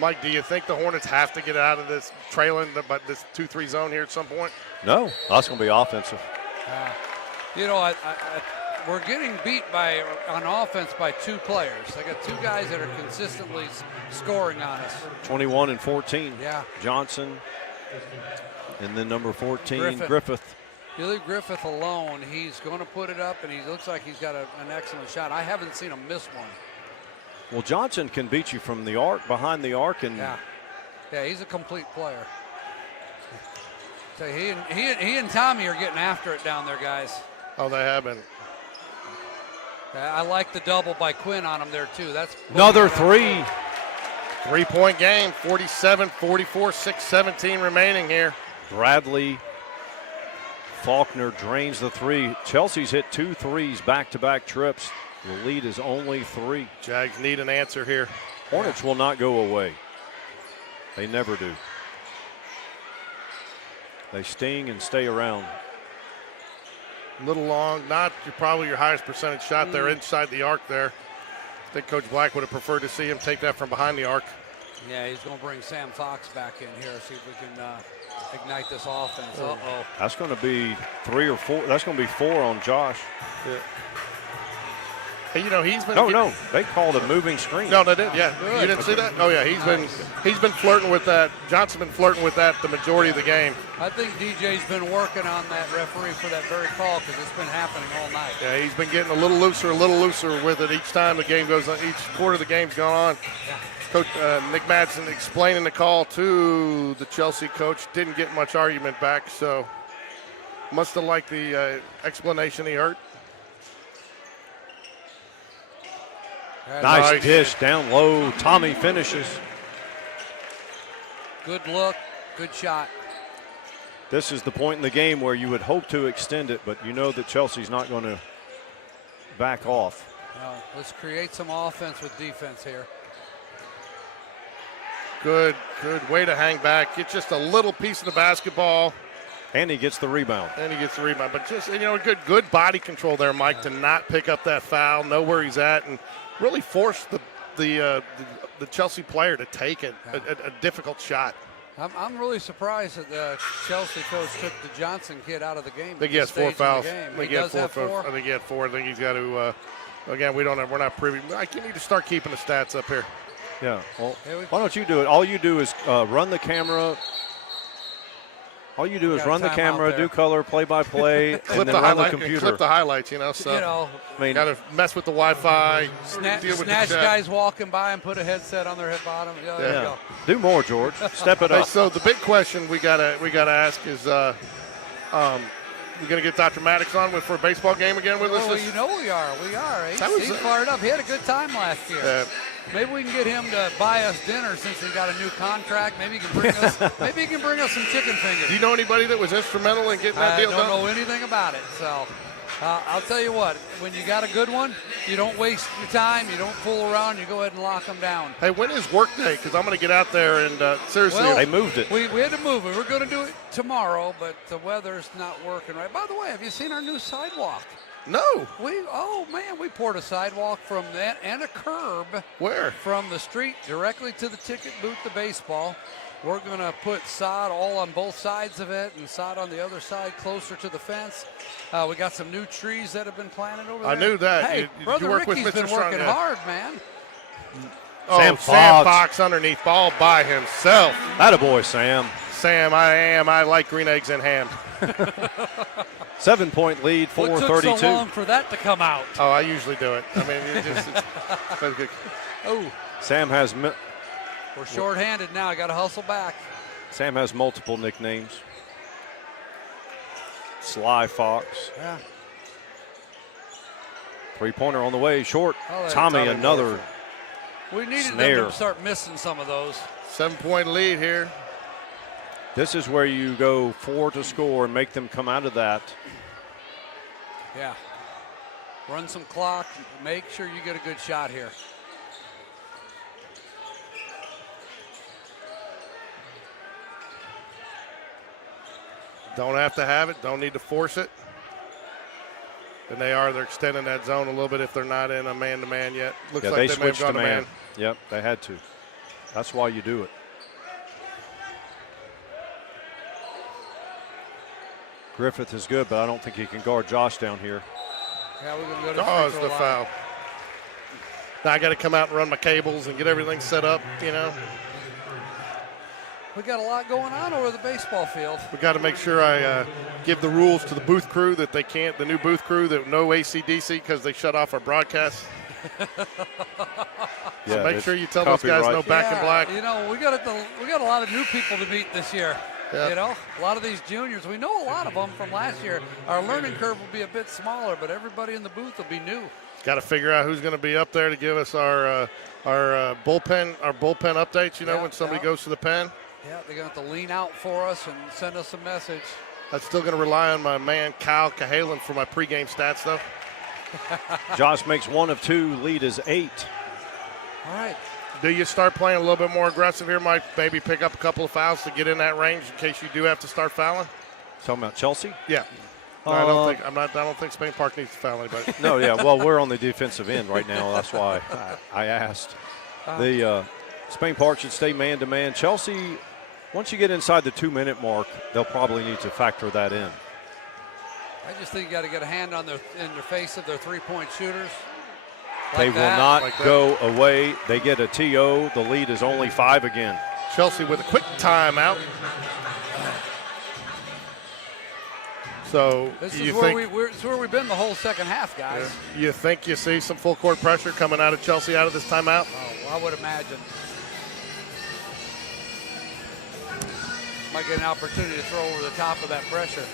Mike, do you think the Hornets have to get out of this trailing, but this 2-3 zone here at some point? No, that's going to be offensive. We're getting beat on offense by two players. I got two guys that are consistently scoring on us. 21 and 14. Yeah. Johnson, and then number 14, Griffith. Griffith. You leave Griffith alone, he's going to put it up, and he looks like he's got an excellent shot. I haven't seen him miss one. Well, Johnson can beat you from the arc, behind the arc, and yeah, he's a complete player. So he and Tommy are getting after it down there, guys. Oh, they have been. I like the double by Quinn on him there too. That's another three. 3-point game, 47-44, 6:17 remaining here. Bradley Faulkner drains the three. Chelsea's hit 2 threes back-to-back trips. The lead is only 3. Jags need an answer here. Hornets will not go away. They never do. They sting and stay around. A little long, not probably your highest percentage shot there inside the arc there. I think Coach Black would have preferred to see him take that from behind the arc. Yeah, he's going to bring Sam Fox back in here, see if we can ignite this offense. Uh-oh. That's going to be 3 or 4. That's going to be 4 on Josh. Yeah. Hey, he's been. No, they called a moving screen. No, they did. Yeah, you didn't see that? Oh yeah, he's been flirting with that. Johnson's been flirting with that the majority of the game. I think DJ's been working on that referee for that very call because it's been happening all night. Yeah, he's been getting a little looser with it each time the game goes on. Each quarter the game's gone on. Yeah. Coach Nick Madsen explaining the call to the Chelsea coach. Didn't get much argument back, so must have liked the explanation he heard. Nice dish down low. Tommy finishes. Good look, good shot. This is the point in the game where you would hope to extend it, but you know that Chelsea's not going to back off. Let's create some offense with defense here. Good way to hang back. Get just a little piece of the basketball. And he gets the rebound. But just, good body control there, Mike, to not pick up that foul, know where he's at, and really force the Chelsea player to take a difficult shot. I'm really surprised that the Chelsea coach took the Johnson kid out of the game. I think he has 4 fouls. I think he had 4. I think he had 4. I think he's got to. Again, we're not privy. You need to start keeping the stats up here. Yeah. Well, why don't you do it? All you do is run the camera. All you do is run the camera, do color, play-by-play, and then run the computer. Clip the highlights, So got to mess with the Wi-Fi. Snatch guys walking by and put a headset on their head bottom. There you go. Do more, George. Step it up. So the big question we gotta ask is, we gonna get Dr. Maddox on for a baseball game again with us? We are. He's fired up. He had a good time last year. Maybe we can get him to buy us dinner since he got a new contract. Maybe he can bring us. Maybe he can bring us some chicken fingers. Do you know anybody that was instrumental in getting that deal done? I don't know anything about it. So I'll tell you what, when you got a good one, you don't waste your time, you don't fool around, you go ahead and lock them down. Hey, when is work day? Because I'm going to get out there and seriously. Well, They moved it. We had to move it. We're going to do it tomorrow, but the weather's not working right. By the way, have you seen our new sidewalk? No. We poured a sidewalk from that and a curb. Where? From the street directly to the ticket booth to baseball. We're going to put sod all on both sides of it and sod on the other side closer to the fence. We got some new trees that have been planted over there. I knew that. Hey, Did Brother you work with Ricky's Mr. been Strong? working Yeah. hard, man. Oh, Sam Sam Fox. Fox underneath, all by himself. Attaboy, Sam. Sam, I like green eggs and ham. 7-point lead, What took 4:32. so long for that to come out? Oh, I usually do it. I mean, it's Oh, Sam has we're shorthanded now. I got to hustle back. Sam has multiple nicknames. Sly Fox. Yeah. Three-pointer on the way, short. Oh, Tommy, Tommy another. Morrison. We needed Snare. them to start missing some of those. 7-point lead here. This is where you go 4 to score and make them come out of that. Yeah. Run some clock. Make sure you get a good shot here. Don't have to have it. Don't need to force it. And they're extending that zone a little bit if they're not in a man-to-man yet. Looks Yeah, like they they may have switched gone to to man. man. Yep, they had to. That's why you do it. Griffith is good, but I don't think he can guard Josh down here. Yeah, we're going to go to Oh, free it's throw the line. foul. Now I got to come out and run my cables and get everything set up, We got a lot going on over the baseball field. We got to make sure I give the rules to the booth crew that they can't, the new booth crew, that no AC/DC because they shut off our broadcast. So make it's sure you tell those guys copyright. no back in black. You know, we got a lot of new people to meet this year. Yeah. You know, a lot of these juniors, we know a lot of them from last year. Our learning curve will be a bit smaller, but everybody in the booth will be new. Got to figure out who's going to be up there to give us our bullpen updates. Yeah, When somebody yeah. goes to the pen. Yeah, they're going to have to lean out for us and send us a message. I'm still going to rely on my man Kyle Cahalan for my pregame stats, though. Josh makes 1 of 2. Lead is 8. All right. Do you start playing a little bit more aggressive here, Mike? Maybe pick up a couple of fouls to get in that range in case you do have to start fouling? Talking about Chelsea? Yeah. No, I don't think Spain Park needs to foul anybody. No, yeah. Well, we're on the defensive end right now. That's why I asked. The Spain Park should stay man-to-man. Chelsea, once you get inside the 2-minute mark, they'll probably need to factor that in. I just think you got to get a hand in their face of their three-point shooters. They Like will that. not Like that. go away. They get a TO. The lead is only 5 again. Chelsea with a quick timeout. So This you is where think it's where we've been the whole second half, guys. you think you see some full court pressure coming out of Chelsea out of this timeout? Oh, I would imagine. Might get an opportunity to throw over the top of that pressure.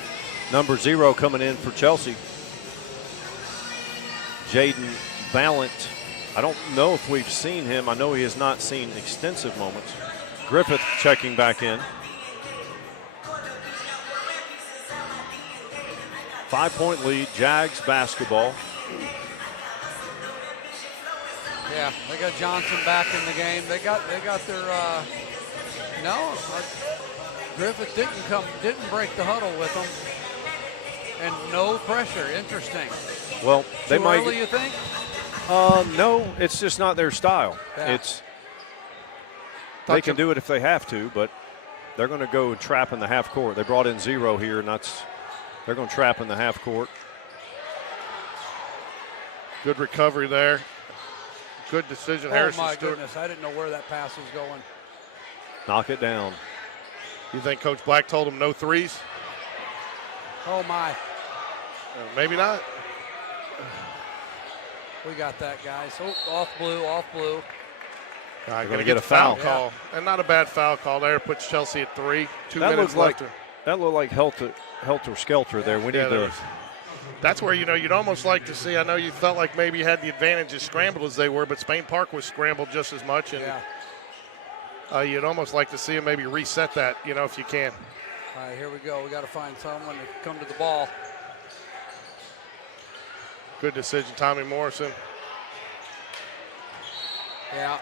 Number 0 coming in for Chelsea. Jaden Ballant. I don't know if we've seen him. I know he has not seen extensive moments. Griffith checking back in. 5-point lead, Jags basketball. Yeah, they got Johnson back in the game. They got their Griffith didn't break the huddle with them, and no pressure. Interesting. Well, they Too might. early, you think? No, it's just not their style. Yeah. They can do it if they have to, but they're going to go trap in the half court. They brought in 0 here, and they're going to trap in the half court. Good recovery there. Good decision, Oh Harrison my Stewart. goodness, I didn't know where that pass was going. Knock it down. You think Coach Black told him no threes? Oh my, Maybe not. we got that, guys. Oh, off blue. Going gonna to get a foul. call, and not a bad foul call there. Puts Chelsea at 3. 2 That minutes looked left. like helter skelter there. We Yeah, need there to. was. That's where, you'd almost like to see. I know you felt like maybe you had the advantage as scrambled as they were, but Spain Park was scrambled just as much. And you'd almost like to see them maybe reset that, if you can. All right, here we go. We got to find someone to come to the ball. Good decision, Tommy Morrison. Yeah.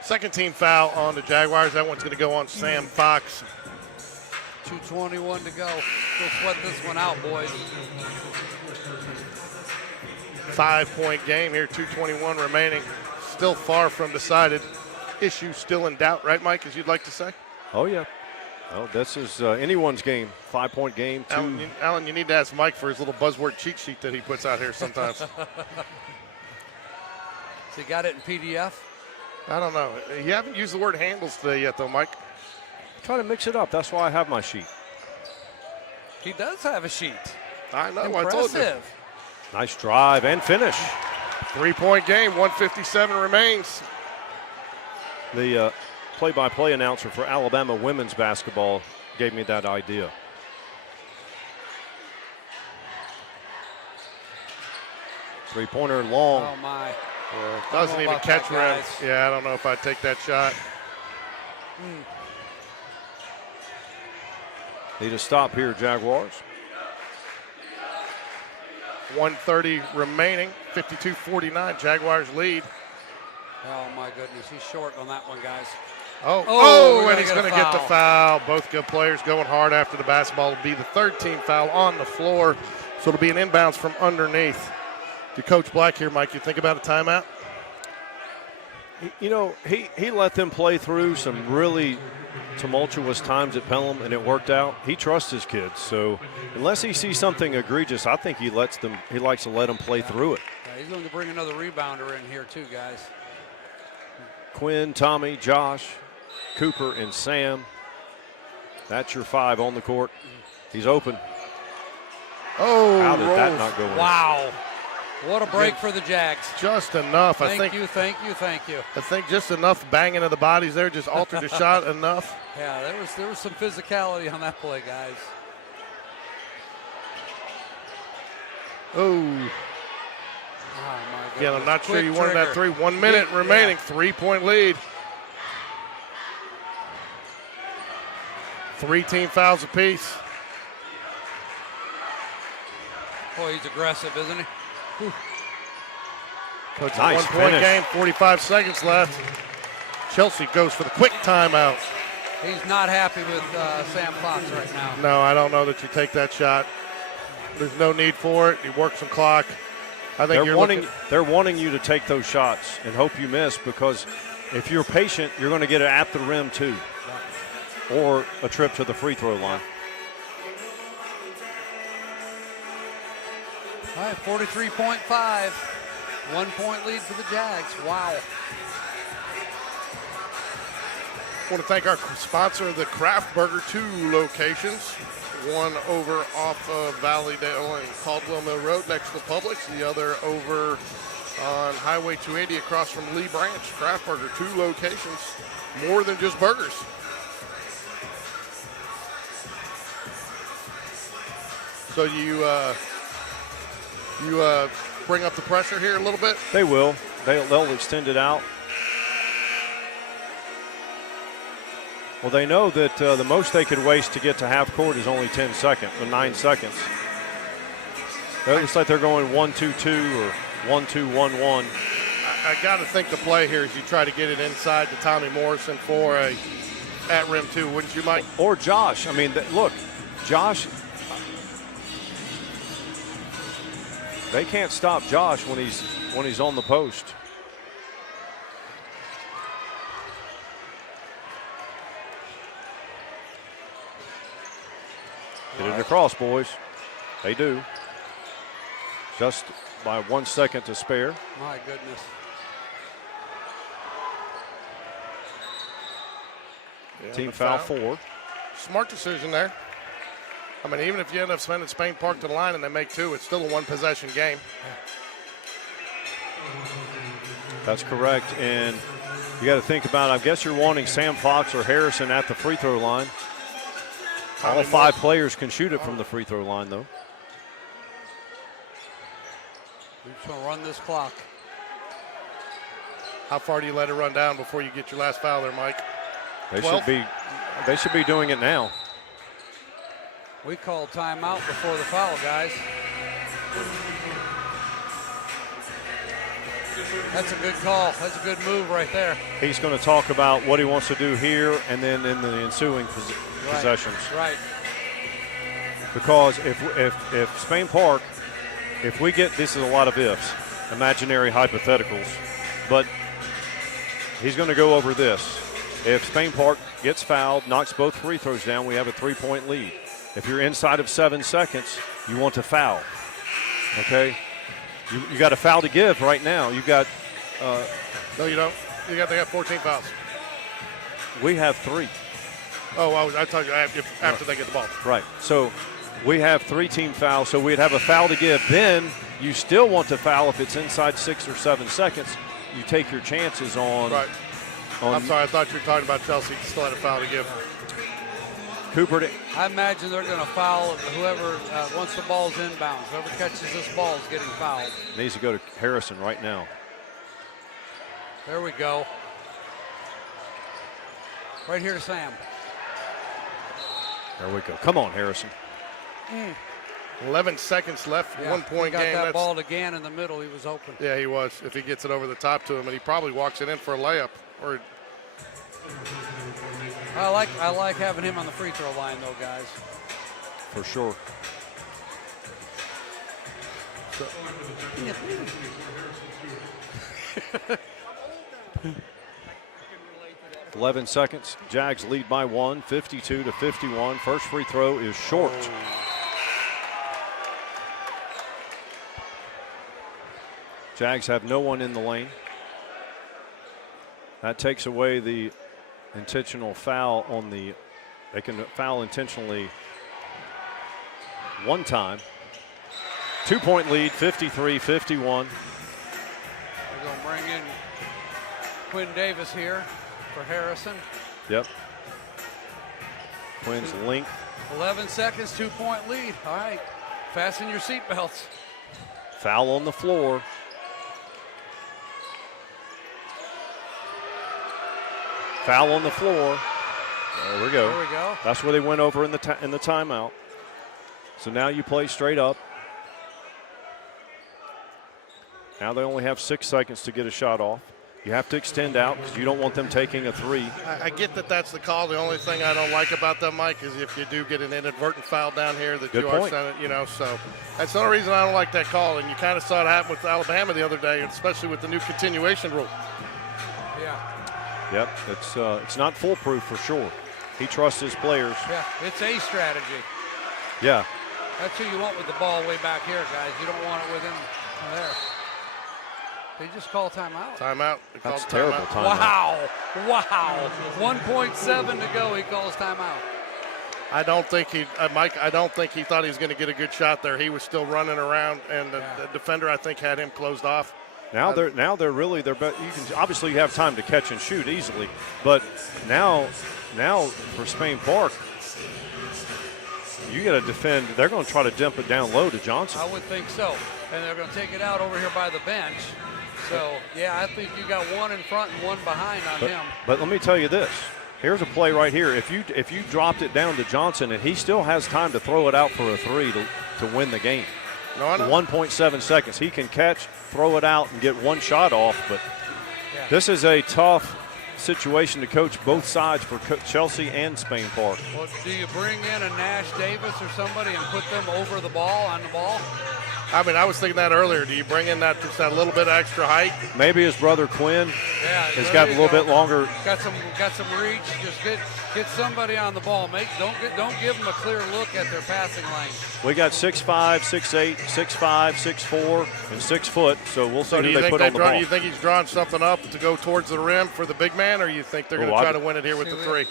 Second team foul on the Jaguars. That one's going to go on Sam Fox. 2:21 to go. We'll sweat this one out, boys. 5-point game here, 2:21 remaining. Still far from decided. Issue still in doubt, right, Mike, as you'd like to say? Oh, yeah. Well, this is anyone's game. 5-point game. Alan, you need to ask Mike for his little buzzword cheat sheet that he puts out here sometimes. So you got it in PDF? I don't know. You haven't used the word handles today yet, though, Mike. Try to mix it up. That's why I have my sheet. He does have a sheet. I know. Impressive. I told you. Nice drive and finish. 3-point game, 1:57 remains. The play-by-play announcer for Alabama women's basketball gave me that idea. Three-pointer long. Oh, my. Doesn't even about catch that, rim. guys. Yeah, I don't know if I'd take that shot. Need a stop here, Jaguars. 1:30 remaining, 52-49. Jaguars lead. Oh, my goodness. He's short on that one, guys. Oh, we're and he's gonna going to get get a the foul. Both good players going hard after the basketball. Will be the third team foul on the floor. So it'll be an inbounds from underneath. To Coach Black here, Mike, you think about a timeout? You know, he let them play through some really tumultuous times at Pelham, and it worked out. He trusts his kids, so unless he sees something egregious, I think he likes to let them play through it. Yeah, he's going to bring another rebounder in here too, guys. Quinn, Tommy, Josh, Cooper, and Sam. That's your 5 on the court. He's open. Oh, How did that rolls. not go in? Wow. What a break for the Jags. Just enough. Thank you. I think just enough banging of the bodies there, just altered the shot enough. Yeah, there was some physicality on that play, guys. Oh. Oh, my goodness. Again, I'm not sure Quick you wanted that trigger. 3. 1 minute Yeah. remaining, 3-point lead. 3 team fouls apiece. Boy, he's aggressive, isn't he? Puts a Nice 1-point finish. game, 45 seconds left. Chelsea goes for the quick timeout. He's not happy with Sam Fox right now. No, I don't know that you take that shot. There's no need for it. You work some clock. I think They're wanting you to take those shots and hope you miss, because if you're patient, you're going to get it at the rim too, or a trip to the free throw line. All right, 43.5. 1-point lead for the Jags. Wow. I want to thank our sponsor, the Kraft Burger, 2 locations. One over off of Valleydale and Caldwell Mill Road next to Publix. The other over on Highway 280 across from Lee Branch. Kraft Burger, 2 locations. More than just burgers. So you bring up the pressure here a little bit? They will. They'll extend it out. Well, they know that the most they could waste to get to half court is only 10 seconds, or 9 seconds. It looks like they're going 1-2-2 or 1-2-1-1. I got to think the play here is you try to get it inside to Tommy Morrison for a at rim 2, wouldn't you, Mike? Or Josh. I mean, look, Josh. They can't stop Josh when he's on the post. Get it across, boys. They do. Just by 1 second to spare. My goodness. Yeah, Team the foul 4. Smart decision there. I mean, even if you end up sending Spain Park to the line and they make 2, it's still a 1-possession game. That's correct. And you got to think about, I guess you're wanting Sam Fox or Harrison at the free throw line. All 5 players can shoot it from the free throw line, though. We just want to run this clock. How far do you let it run down before you get your last foul there, Mike? They 12? should be doing it now. We called timeout before the foul, guys. That's a good call. That's a good move right there. He's going to talk about what he wants to do here and then in the ensuing possessions. Right. Because if Spain Park, if we get, this is a lot of ifs, imaginary hypotheticals, but he's going to go over this. If Spain Park gets fouled, knocks both free throws down, we have a 3-point lead. If you're inside of 7 seconds, you want to foul. Okay? You got a foul to give right now. You got. No, you don't. They got 14 fouls. We have 3. Oh, I told you after they get the ball. Right. So we have 3 team fouls. So we'd have a foul to give. Then you still want to foul if it's inside 6 or 7 seconds. You take your chances on. Right. I'm sorry. I thought you were talking about Chelsea. Still had a foul to give. Cooper. I imagine they're going to foul whoever, once the ball's inbounds. Whoever catches this ball is getting fouled. Needs to go to Harrison right now. There we go. Right here to Sam. There we go. Come on, Harrison. 11 seconds left. Yeah, 1 point he got game. that ball to Gann in the middle. He was open. Yeah, he was. If he gets it over the top to him, and he probably walks it in for a layup. Or I like having him on the free throw line, though, guys. For sure. 11 seconds. Jags lead by 1, 52-51. First free throw is short. Jags have no one in the lane. That takes away the intentional foul on the. They can foul intentionally one time. 2-point lead, 53-51. We're going to bring in Quinn Davis here for Harrison. Yep. Quinn's length. 11 seconds, 2-point lead. All right, fasten your seatbelts. Foul on the floor. Foul on the floor. There we go. There we go. That's where they went over in the timeout. So now you play straight up. Now they only have 6 seconds to get a shot off. You have to extend out because you don't want them taking a 3. I get that that's the call. The only thing I don't like about that, Mike, is if you do get an inadvertent foul down here that Good you are point. sending, so that's the only reason I don't like that call. And you kind of saw it happen with Alabama the other day, especially with the new continuation rule. Yeah. Yep, it's not foolproof for sure. He trusts his players. Yeah, it's a strategy. Yeah. That's who you want with the ball way back here, guys. You don't want it with him there. They just call timeout. Timeout. That's terrible timeout. Wow. 1.7 to go. He calls timeout. I don't think Mike, I don't think he thought he was going to get a good shot there. He was still running around, and the defender, I think, had him closed off. Now they're you can obviously have time to catch and shoot easily, but now for Spain Park, you got to defend. They're going to try to dump it down low to Johnson. I would think so, and they're going to take it out over here by the bench. So yeah, I think you got one in front and one behind on him. But let me tell you this. Here's a play right here. If you dropped it down to Johnson and he still has time to throw it out for a 3 to win the game. No, I know. 1.7 seconds. He can catch, throw it out, and get one shot off. But this is a tough situation to coach both sides for Chelsea and Spain Park. Well, do you bring in a Nash Davis or somebody and put them over the ball, on the ball? I mean, I was thinking that earlier. Do you bring in just that little bit of extra height? Maybe his brother Quinn has there got a you little go. bit longer. Got some reach. Just get somebody on the ball. Don't give them a clear look at their passing lane. We got 6'5", 6'8", 6'5", 6'4", and 6 foot. So we'll see So do who you they think put on the ball. you think he's drawing something up to go towards the rim for the big man, or you think they're going to try to win it here with the 3?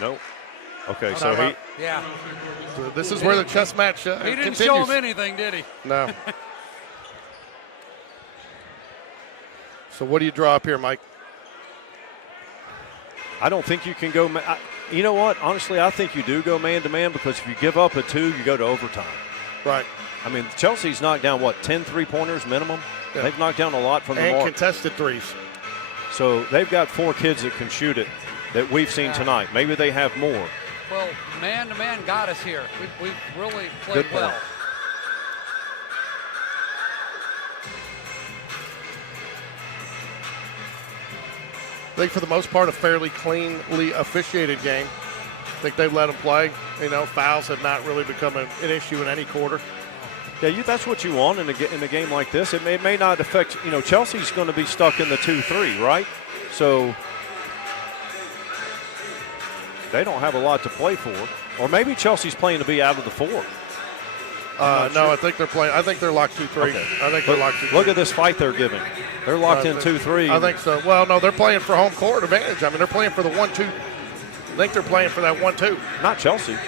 Nope. Okay, so So this is where the chess match he didn't continues. show him anything, did he? No. So what do you draw up here, Mike? I don't think you can go. You know what? Honestly, I think you do go man-to-man because if you give up a 2, you go to overtime. Right. I mean, Chelsea's knocked down, 10 3-pointers minimum? Yeah. They've knocked down a lot from the mark. And contested 3s. So they've got 4 kids that can shoot it that we've seen tonight. Maybe they have more. Well, man-to-man got us here. We've really played well. I think for the most part, a fairly cleanly officiated game. I think they've let them play. Fouls have not really become an issue in any quarter. Yeah, that's what you want in a game like this. It may not affect, Chelsea's going to be stuck in the 2-3, right? So they don't have a lot to play for. Or maybe Chelsea's playing to be out of the 4. No, sure. I think they're playing. I think they're locked 2-3. Okay. I think they're locked 2-3. Look at this fight they're giving. They're locked in 2-3. I think so. Well, no, they're playing for home court advantage. I mean, they're playing for the 1-2. I think they're playing for that 1-2. Not Chelsea.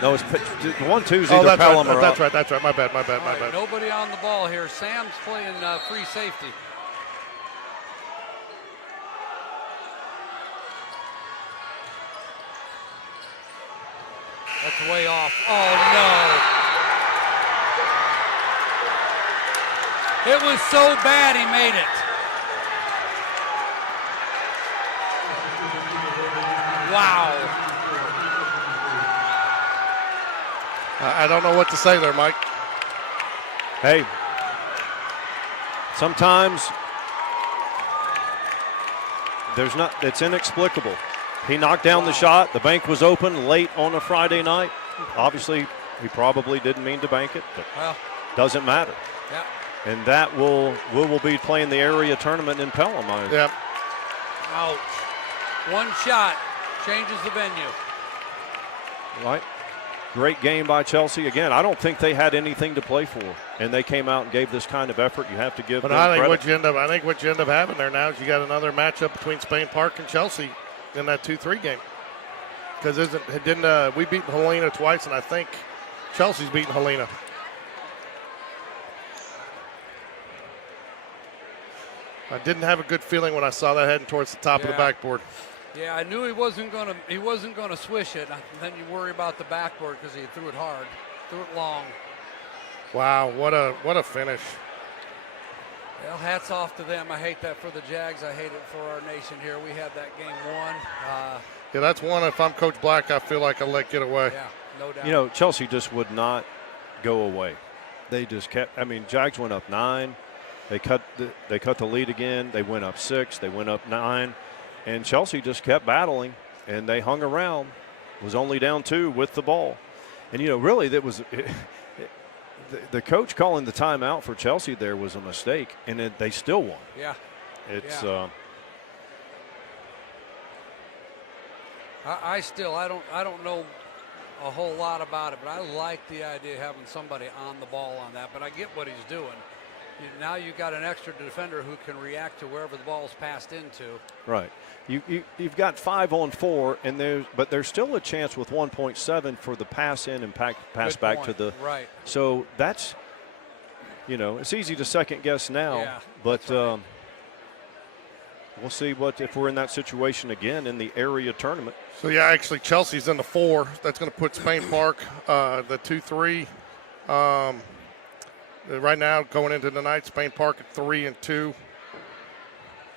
No, it's the 1-2's Oh, either that's Pelham right. or That's right. That's right. My bad. All right, nobody on the ball here. Sam's playing free safety. That's way off. Oh, no. It was so bad he made it. Wow. I don't know what to say there, Mike. Hey, sometimes it's inexplicable. He knocked down the shot. The bank was open late on a Friday night. Obviously, he probably didn't mean to bank it, but doesn't matter. Yeah. And that will be playing the area tournament in Pelham. Yeah. Ouch. One shot changes the venue. Right. Great game by Chelsea. Again, I don't think they had anything to play for, and they came out and gave this kind of effort. You have to give them I think credit. what you end up having there now is you got another matchup between Spain Park and Chelsea in that 2-3 game. Because we beat Helena twice, and I think Chelsea's beaten Helena. I didn't have a good feeling when I saw that heading towards the top of the backboard. Yeah, I knew he wasn't gonna swish it. And then you worry about the backboard because he threw it hard, threw it long. Wow, what a finish! Well, hats off to them. I hate that for the Jags. I hate it for our nation here. We had that game won. Yeah, that's one. If I'm Coach Black, I feel like I'll let get away. Yeah, no doubt. Chelsea just would not go away. They just kept. I mean, Jags went up 9. They cut the lead again. They went up 6. They went up 9. And Chelsea just kept battling, and they hung around. Was only down 2 with the ball. And, really, that was the coach calling the timeout for Chelsea there was a mistake, and they still won. Yeah. It's I don't know a whole lot about it, but I like the idea of having somebody on the ball on that. But I get what he's doing. Now you got an extra defender who can react to wherever the ball's passed into. Right. You've got 5 on 4, but there's still a chance with 1.7 for the pass in and pass back to the right. So that's it's easy to second guess now, but right. We'll see if we're in that situation again in the area tournament. So yeah, actually Chelsea's in the 4. That's going to put Spain Park the 2-3. Right now, going into the night, Spain Park at 3-2.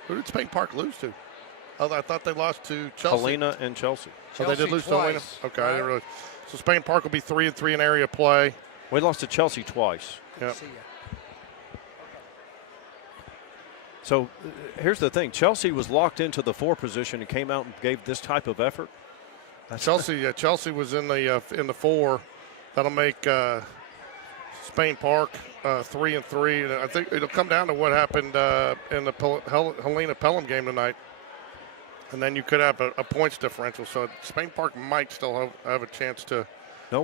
Who did Spain Park lose to? Oh, I thought they lost to Chelsea. Helena and Chelsea. So they did lose to Helena? Okay, right. I didn't realize. So Spain Park will be 3-3 in area play. We lost to Chelsea twice. Yep. See ya. So here's the thing. Chelsea was locked into the 4 position and came out and gave this type of effort. Chelsea was in the 4. That'll make Spain Park 3-3. And I think it'll come down to what happened in the Helena Pelham game tonight. And then you could have a points differential. So Spain Park might still have a chance to. No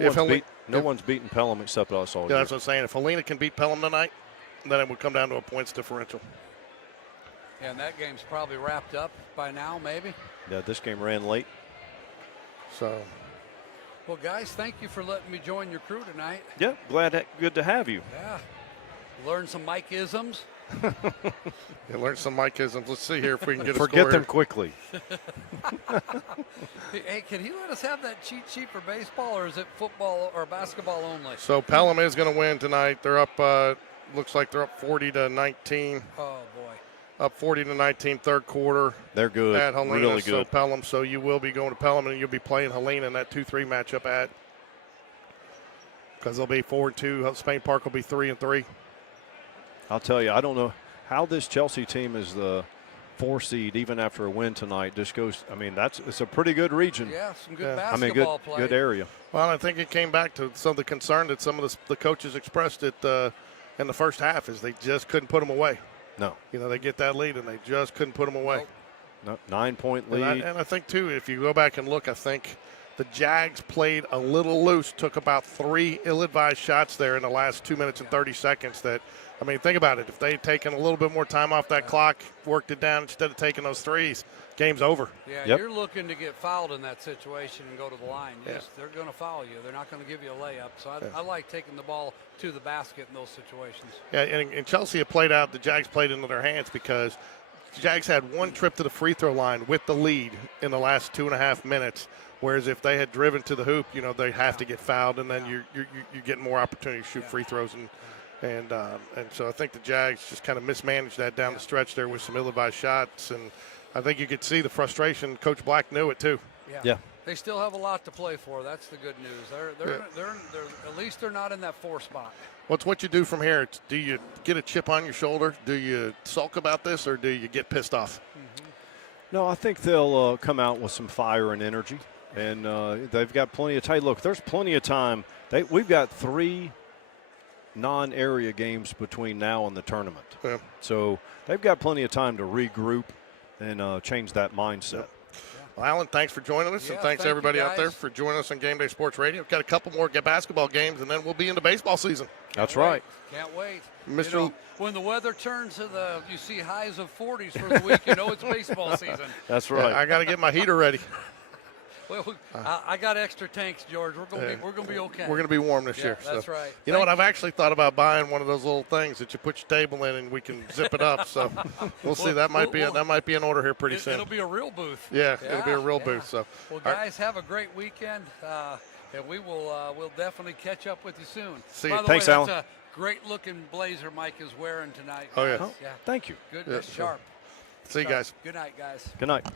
one's beaten Pelham except us all year. Yeah, that's what I'm saying. If Helena can beat Pelham tonight, then it would come down to a points differential. Yeah, and that game's probably wrapped up by now, maybe. Yeah, this game ran late. So. Well, guys, thank you for letting me join your crew tonight. Yeah, good to have you. Yeah. Learn some Mike-isms. You learned some Mike-isms. Let's see here if we can get a Forget score them here. quickly. Hey, can he let us have that cheat sheet for baseball, or is it football or basketball only? So Pelham is going to win tonight. They're up, looks like they're up 40-19. Oh, boy. Up 40-19 third quarter. They're good. At Helena, really so good. Pelham. So you will be going to Pelham, and you'll be playing Helena in that 2-3 matchup because they'll be 4-2. Spain Park will be 3-3. I'll tell you, I don't know how this Chelsea team is the 4 seed, even after a win tonight, just goes. I mean, it's a pretty good region. Yeah, some good Yeah. I mean, basketball play. good area. Well, I think it came back to some of the concern that some of the coaches expressed in the first half is they just couldn't put them away. No. You know, they get that lead and they just couldn't put them away. No, 9-point lead. And I think, too, if you go back and look, I think the Jags played a little loose, took about 3 ill-advised shots there in the last 2 minutes and 30 seconds that, I mean, think about it. If they had taken a little bit more time off that clock, worked it down instead of taking those threes, game's over. Yeah, Yep. you're looking to get fouled in that situation and go to the line. Yeah. They're going to foul you. They're not going to give you a layup. So I like taking the ball to the basket in those situations. Yeah, and Chelsea had played out, the Jags played into their hands because the Jags had one trip to the free throw line with the lead in the last 2.5 minutes. Whereas if they had driven to the hoop, you know, they have to get fouled, and then you're getting more opportunity to shoot free throws, and so I think the Jags just kind of mismanaged that down the stretch there with some ill-advised shots, and I think you could see the frustration. Coach Black knew it too. Yeah. They still have a lot to play for. That's the good news. They're at least they're not in that 4 spot. What's what you do from here? Do you get a chip on your shoulder? Do you sulk about this, or do you get pissed off? No, I think they'll come out with some fire and energy, and they've got plenty of time. Look, there's plenty of time. We've got 3 non-area games between now and the tournament. Yeah. So they've got plenty of time to regroup and change that mindset. Well, Alan, thanks for joining us, and Yeah, thanks thank you, everybody out there guys. for joining us on Game Day Sports Radio. We've got a couple more basketball games, and then we'll be into baseball season. That's right. Can't wait. Mr. You know, when the weather turns to you see highs of 40s for the week, you know it's baseball season. That's right. I got to get my heater ready. Well, I got extra tanks, George. We're gonna be okay. We're going to be warm this Yeah, year. that's so. right. You know what? Thank I've actually thought about buying one of those little things that you put your table in and we can zip it up. So we'll see. That might be an order here pretty soon. It'll be a real booth. Yeah, it'll be a real yeah. booth. So Well, all right. guys, have a great weekend, and we'll definitely catch up with you soon. See you. By the Thanks, way, Alan. that's a great-looking blazer Mike is wearing tonight. Oh, yeah. guys. Thank you. Good, Yeah, sharp. See you guys. Good night, guys. Good night.